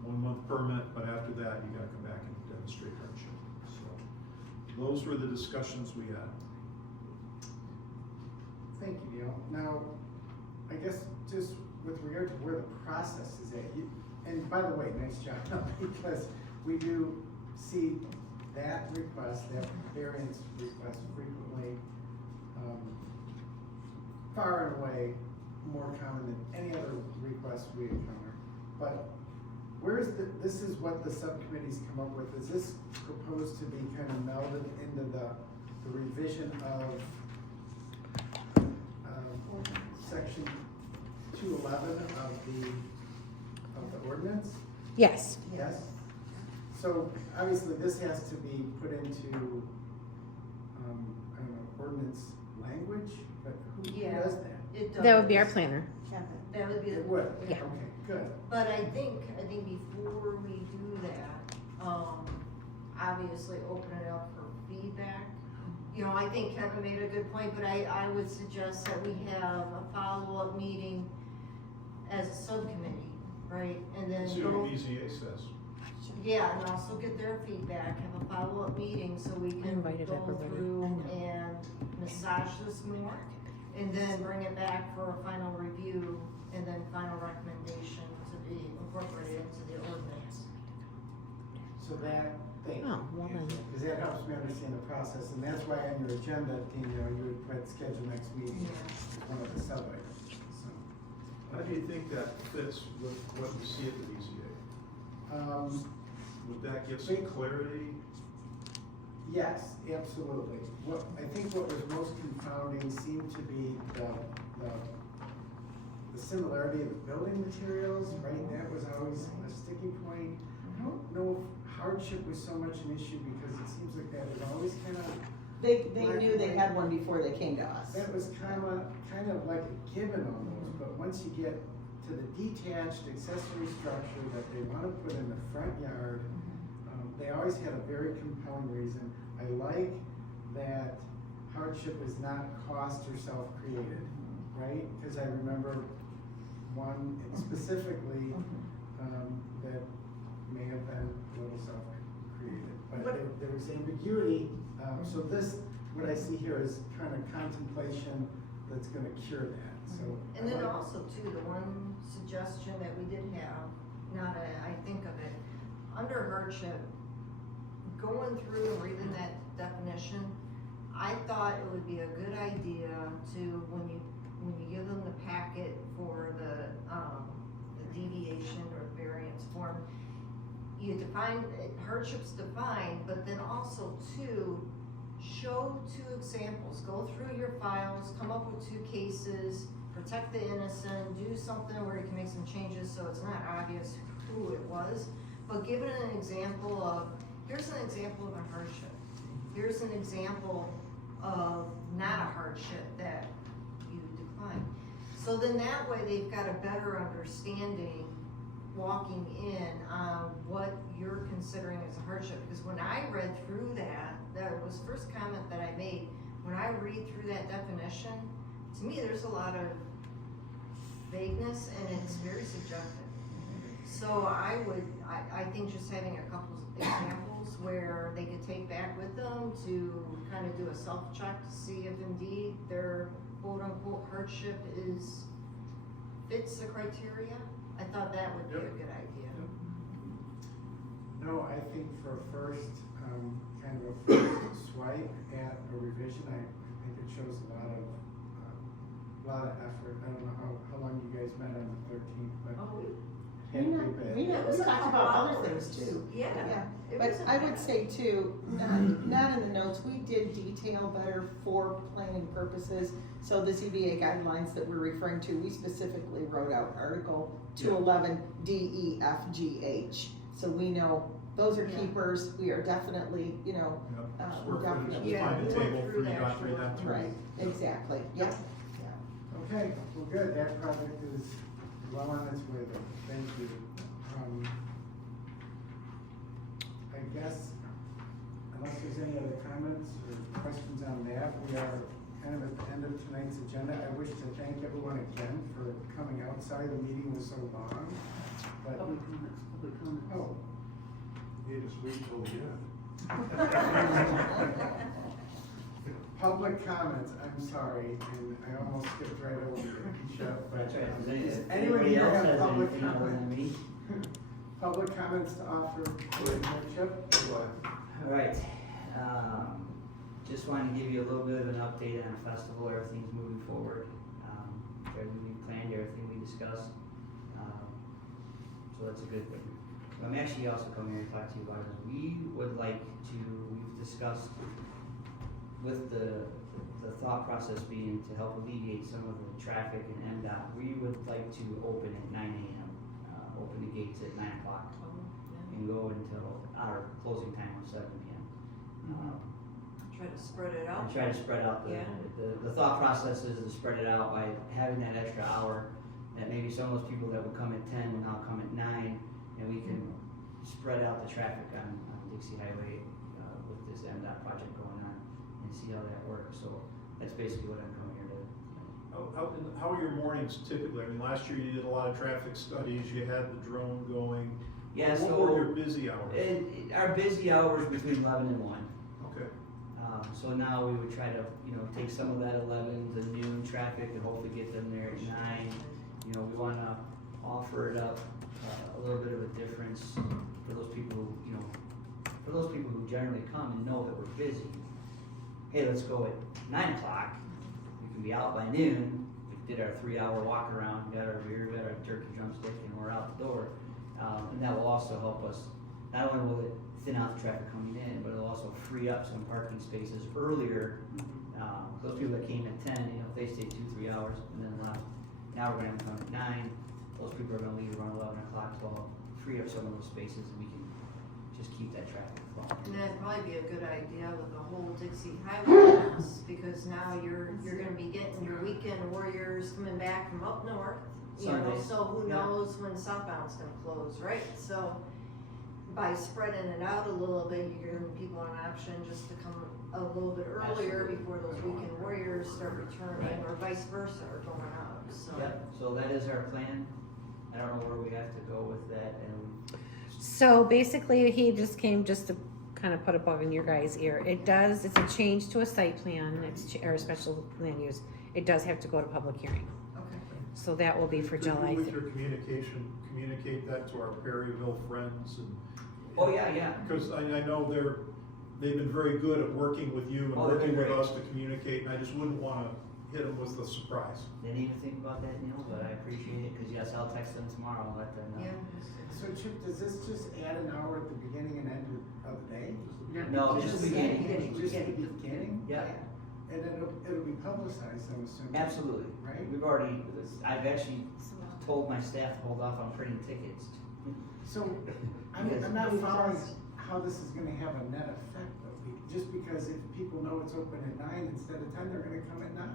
1 month permit, but after that, you gotta come back and demonstrate hardship. So those were the discussions we had. Thank you, Neil. Now, I guess just with regard to where the process is at, and by the way, nice job, because we do see that request, that variance request frequently, far and away more common than any other request we encounter. But where is this is what the subcommittee's come up with. Is this proposed to be kind of melded into the revision of section 211 of the ordinance? Yes. Yes. So obviously this has to be put into, I don't know, ordinance language, but who Yeah. does that? It does. That would be our planner. That would be the. It would? Yeah. Okay, good. But I think before we do that, obviously open it up for feedback. You know, I think Kevin made a good point, but I would suggest that we have a follow-up meeting as a subcommittee, right? And then See what BZA says. yeah, and also get their feedback, have a follow-up meeting so we can invited go everybody. through and massage this more. And then bring it back for a final review and then final recommendation to be incorporated into the ordinance. So that, thank you. Oh, well then. Because that helps me understand the process, and that's why on your agenda, you would put schedule next meeting, one of the sub items, so. How do you think that fits with what you see at the BZA? Would that give some clarity? Yes, absolutely. I think what was most confounding seemed to be the similarity of the building materials, right? That was always a sticking point. I don't know if hardship was so much an issue because it seems like that was always kind of. They knew they had one before they came to us. That was kind of like a given almost, but once you get to the detached accessory structure that they want to put in the front yard, they always had a very compelling reason. I like that hardship is not cost or self-created, right? Because I remember one specifically that may have been a little self-created, but there was ambiguity. So this, what I see here is kind of contemplation that's going to cure that. So And then also too, the one suggestion that we did have, now that I think of it, under hardship, going through and reading that definition, I thought it would be a good idea to, when you give them the packet for the deviation or variance form, you define, hardship's defined, but then also to show 2 examples, go through your files, come up with 2 cases, protect the innocent, do something where you can make some changes so it's not obvious who it was, but give it an example of, here's an example of a hardship. Here's an example of not a hardship that you decline. So then that way they've got a better understanding walking in on what you're considering as a hardship. Because when I read through that was the first comment that I made. When I read through that definition, to me there's a lot of vagueness and it's very subjective. So I think just having a couple examples where they could take back with them to kind of do a self-check to see if indeed their quote-unquote hardship fits the criteria. I thought that would be a good idea. No, I think for a first, kind of a first swipe at a revision, I think it shows a lot of effort. I don't know how long you guys met on the 13th, but. had We pretty bad. we It was a talked couple about other hours. things too. Yeah. It But wasn't I would bad. say too, not in the notes, we did detail better for planning purposes. So the ZBA guidelines that we're referring to, we specifically wrote out Article 211 D, E, F, G, H. So we know those are Yeah. keepers, we are definitely, you know, Square footage, definitely. Yeah, find a we went table, through that 3.3.3. Right, exactly, yep. Okay, well, good, that project is well on its way there, thank you. I guess, unless there's any other comments or questions on that, we are kind of at the end of tonight's agenda. I wish to thank everyone again for coming outside, the meeting was so long, but. Public comments. Oh. You just wait till the end. Public comments, I'm sorry, and I almost skipped right over it, Chef, but That's right. does If anyone anybody here else have has public anything other than comment? me? Public comments to offer for the Chip? Alright, just wanted to give you a little bit of an update on the festival, everything's moving forward. Everything we planned, everything we discussed, so that's a good thing. I'm actually also coming here to talk to you about it. We would like to, we've discussed with the thought process being to help alleviate some of the traffic in MDOT, we would like to open at 9 AM, open the gates at 9 o'clock and go until our closing time of 7 PM. Try to spread it out. And try to spread out Yeah. the thought process is to spread it out by having that extra hour, that maybe some of those people that would come at 10 will now come at 9, and we can spread out the traffic on Dixie Highway, with this MDOT project going on, and see how that works, so that's basically what I'm coming here to. How are your mornings typically? I mean, last year you did a lot of traffic studies, you had the drone going. Yeah, What so. were your busy hours? Our busy hours between 11 and 1. Okay. So now we would try to, take some of that 11 to noon traffic and hopefully get them there at 9. We wanna offer it up, a little bit of a difference for those people who generally come and know that we're busy. Hey, let's go at 9 o'clock, we can be out by noon, we did our 3-hour walk around, got our beer, got our turkey drumstick, and we're out the door. And that will also help us, not only will it thin out the traffic coming in, but it'll also free up some parking spaces earlier. Those people that came at 10, if they stayed 2-3 hours and then left, now we're gonna have them come at 9, those people are gonna leave around 11 o'clock, 12, free up some of those spaces and we can just keep that traffic flowing. And that'd probably be a good idea with the whole Dixie Highway mess, because now you're gonna be getting your weekend warriors coming back from up north. Sundays. So who Yeah. knows when southbound's gonna close, right? So by spreading it out a little bit, you're giving people an option just to come a little bit earlier Absolutely. before those weekend warriors start returning, Right. or vice versa, or going out, so. Yep, so that is our plan. I don't know where we have to go with that, and So basically, he just came just to kind of put a bug in your guys' ear. It's a change to a site plan, or a special plan use. It does have to go to public hearing. Okay. So that will be for Could you, July. with your communication, communicate that to our Perryville friends and. oh, yeah. Because I know they've been very good at working with you and Oh, they've working been with great. us to communicate, and I just wouldn't wanna hit them with a surprise. Didn't even think about that, Neil, but I appreciate it, cause yes, I'll text them tomorrow and let them know. Yeah. So Chip, does this just add an hour at the beginning and end of the day? No, just the beginning. Just the beginning? Yeah, And then it'll be publicized, I'm assuming? absolutely. Right? I've actually told my staff to hold off on printing tickets. So, I'm not following how this is gonna have a net effect, though, just because if people know it's open at 9 instead of 10, they're gonna come at 9.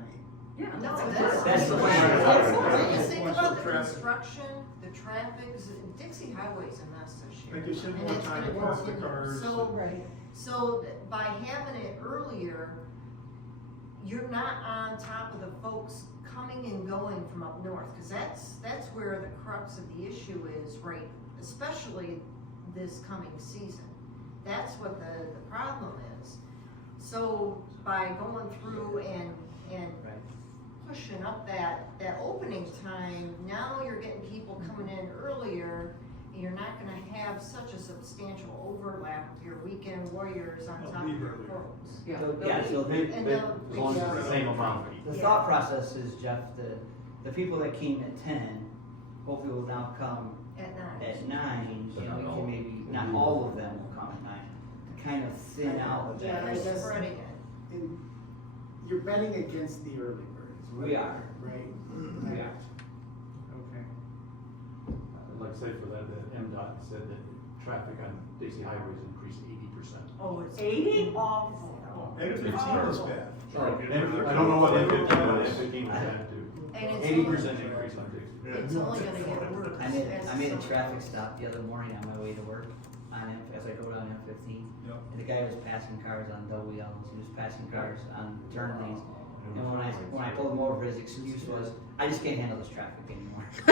Yeah, no, That's the plan. When you think Once about the the traffic- construction, the traffic, Dixie Highway's a mess this year. That gives him And more it's time to gonna park the continue. cars. So by having it earlier, you're not on top of the folks coming and going from up north, cause that's where the crux of the issue is, right? Especially this coming season. That's what the problem is. So by going through and Right. pushing up that opening time, now you're getting people coming in earlier, and you're not gonna have such a substantial overlap with your weekend warriors on They'll top leave of your earlier. folks. So And they'll- As long as it's the same amount. the Yeah. thought process is, Jeff, the people that came at 10, hopefully will now come at 9, you know, we can maybe, not all of them will come at 9, to kind of thin out Yeah, I that. guess Spreading it. you're betting against the early birds. We are. Right? We are. Okay. I'd like to say for that, MDOT said that traffic on Dixie highways increased 80%. Oh, it's 80? awful. M15 is bad. I don't know what M15 was, M15 was bad too. And it's 80% only- increase on Dixie. It's only gonna get worse. I made a traffic stop the other morning on my way to work, as I go down M15. Yep. And the guy was passing cars on double yellows, he was passing cars on turn lanes. And when I pulled him over, his excuse was, I just can't handle this traffic anymore. I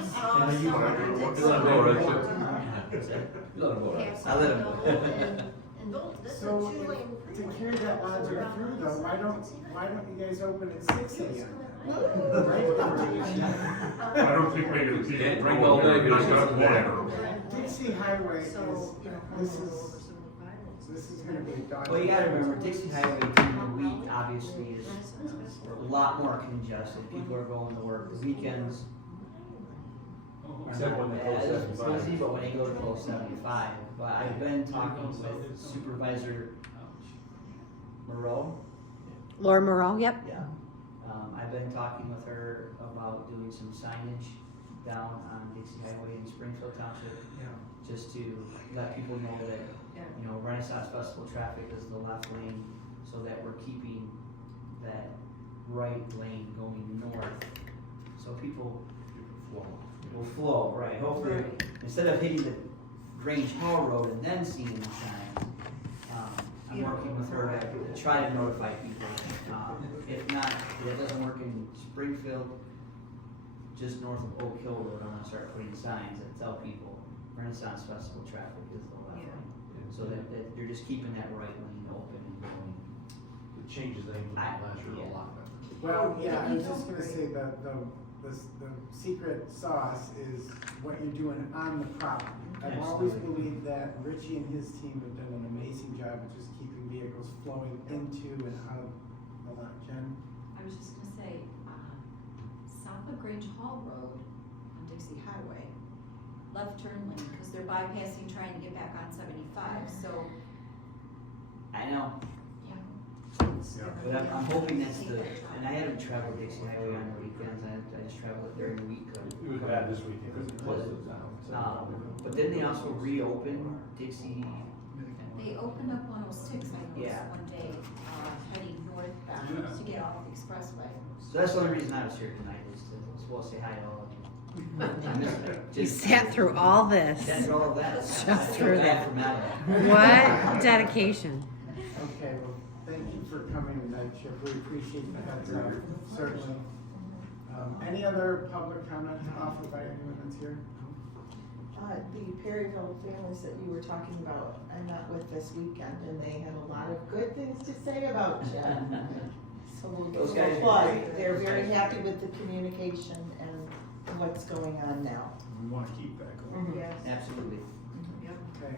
just saw And you someone wanna that did You let him go, right, something. You let him go. Have I let him someone go. And those, this is a So, two-lane to freeway. carry that logic through though, why don't you guys open at 6 a.m.? I don't think maybe the Can't people drink all day, know get they're us not water. Dixie Highway is, So, you know, this is gonna be a daunting. Well, you gotta remember, Dixie Highway during the week obviously is a lot more congested, people are going to work, the weekends are Except not when they bad, go it's 75. busy, but when they go to close 75. But I've been talking with Supervisor Moreau. Laura Moreau, yep. Yeah. I've been talking with her about doing some signage down on Dixie Highway in Springfield Township, just to let people know that, you know, Renaissance Festival traffic is the left lane, so that we're keeping that right lane going north, so people will flow, right, hopefully, instead of hitting the Grange Hall Road and then seeing the sign, I'm working with her to try to notify people. If not, if it doesn't work in Springfield, just north of Oak Hill Road, I'm gonna start putting signs that tell people Renaissance Festival traffic is the left lane. So that you're just keeping that right lane open and going. It changes the angle of the lasher a lot. Well, yeah, I was just gonna say that the secret sauce is what you're doing on the property. I've always Absolutely. believed that Richie and his team have done an amazing job of just keeping vehicles flowing into and out of the lot. Jen? I was just gonna say, south of Grange Hall Road on Dixie Highway, left turn lane, because they're bypassing trying to get back on 75, so, I know, yeah. but I'm hoping that's the, and I haven't traveled Dixie Highway on the weekends, I just travel it during the week. It was bad this weekend, because it closed it down. But then they also reopened Dixie, They opened up 106, I noticed Yeah. one day, heading northbound to get off the expressway. so that's the only reason I was here tonight, is to say hi to all of you. I missed it. You Just- sat through all this. Sat through all of that. Just I feel through bad that. for Madeline. What dedication. Okay, well, thank you for coming tonight, Chip. We appreciate the heads up, certainly. Any other public comment offered by anyone that's here? The Perryville families that you were talking about, I met with this weekend, and they had a lot of good things to say about you. So we'll give Those them guys a are plug. great. They're Those very guys are happy great. with the communication and what's going on now. We wanna keep that going. Yes. Absolutely. Okay,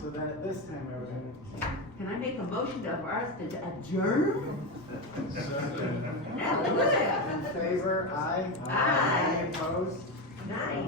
so then at this time, I would entertain. Can I make a motion to ours to adjourn? All those in favor, aye? Aye. Any opposed? Nice.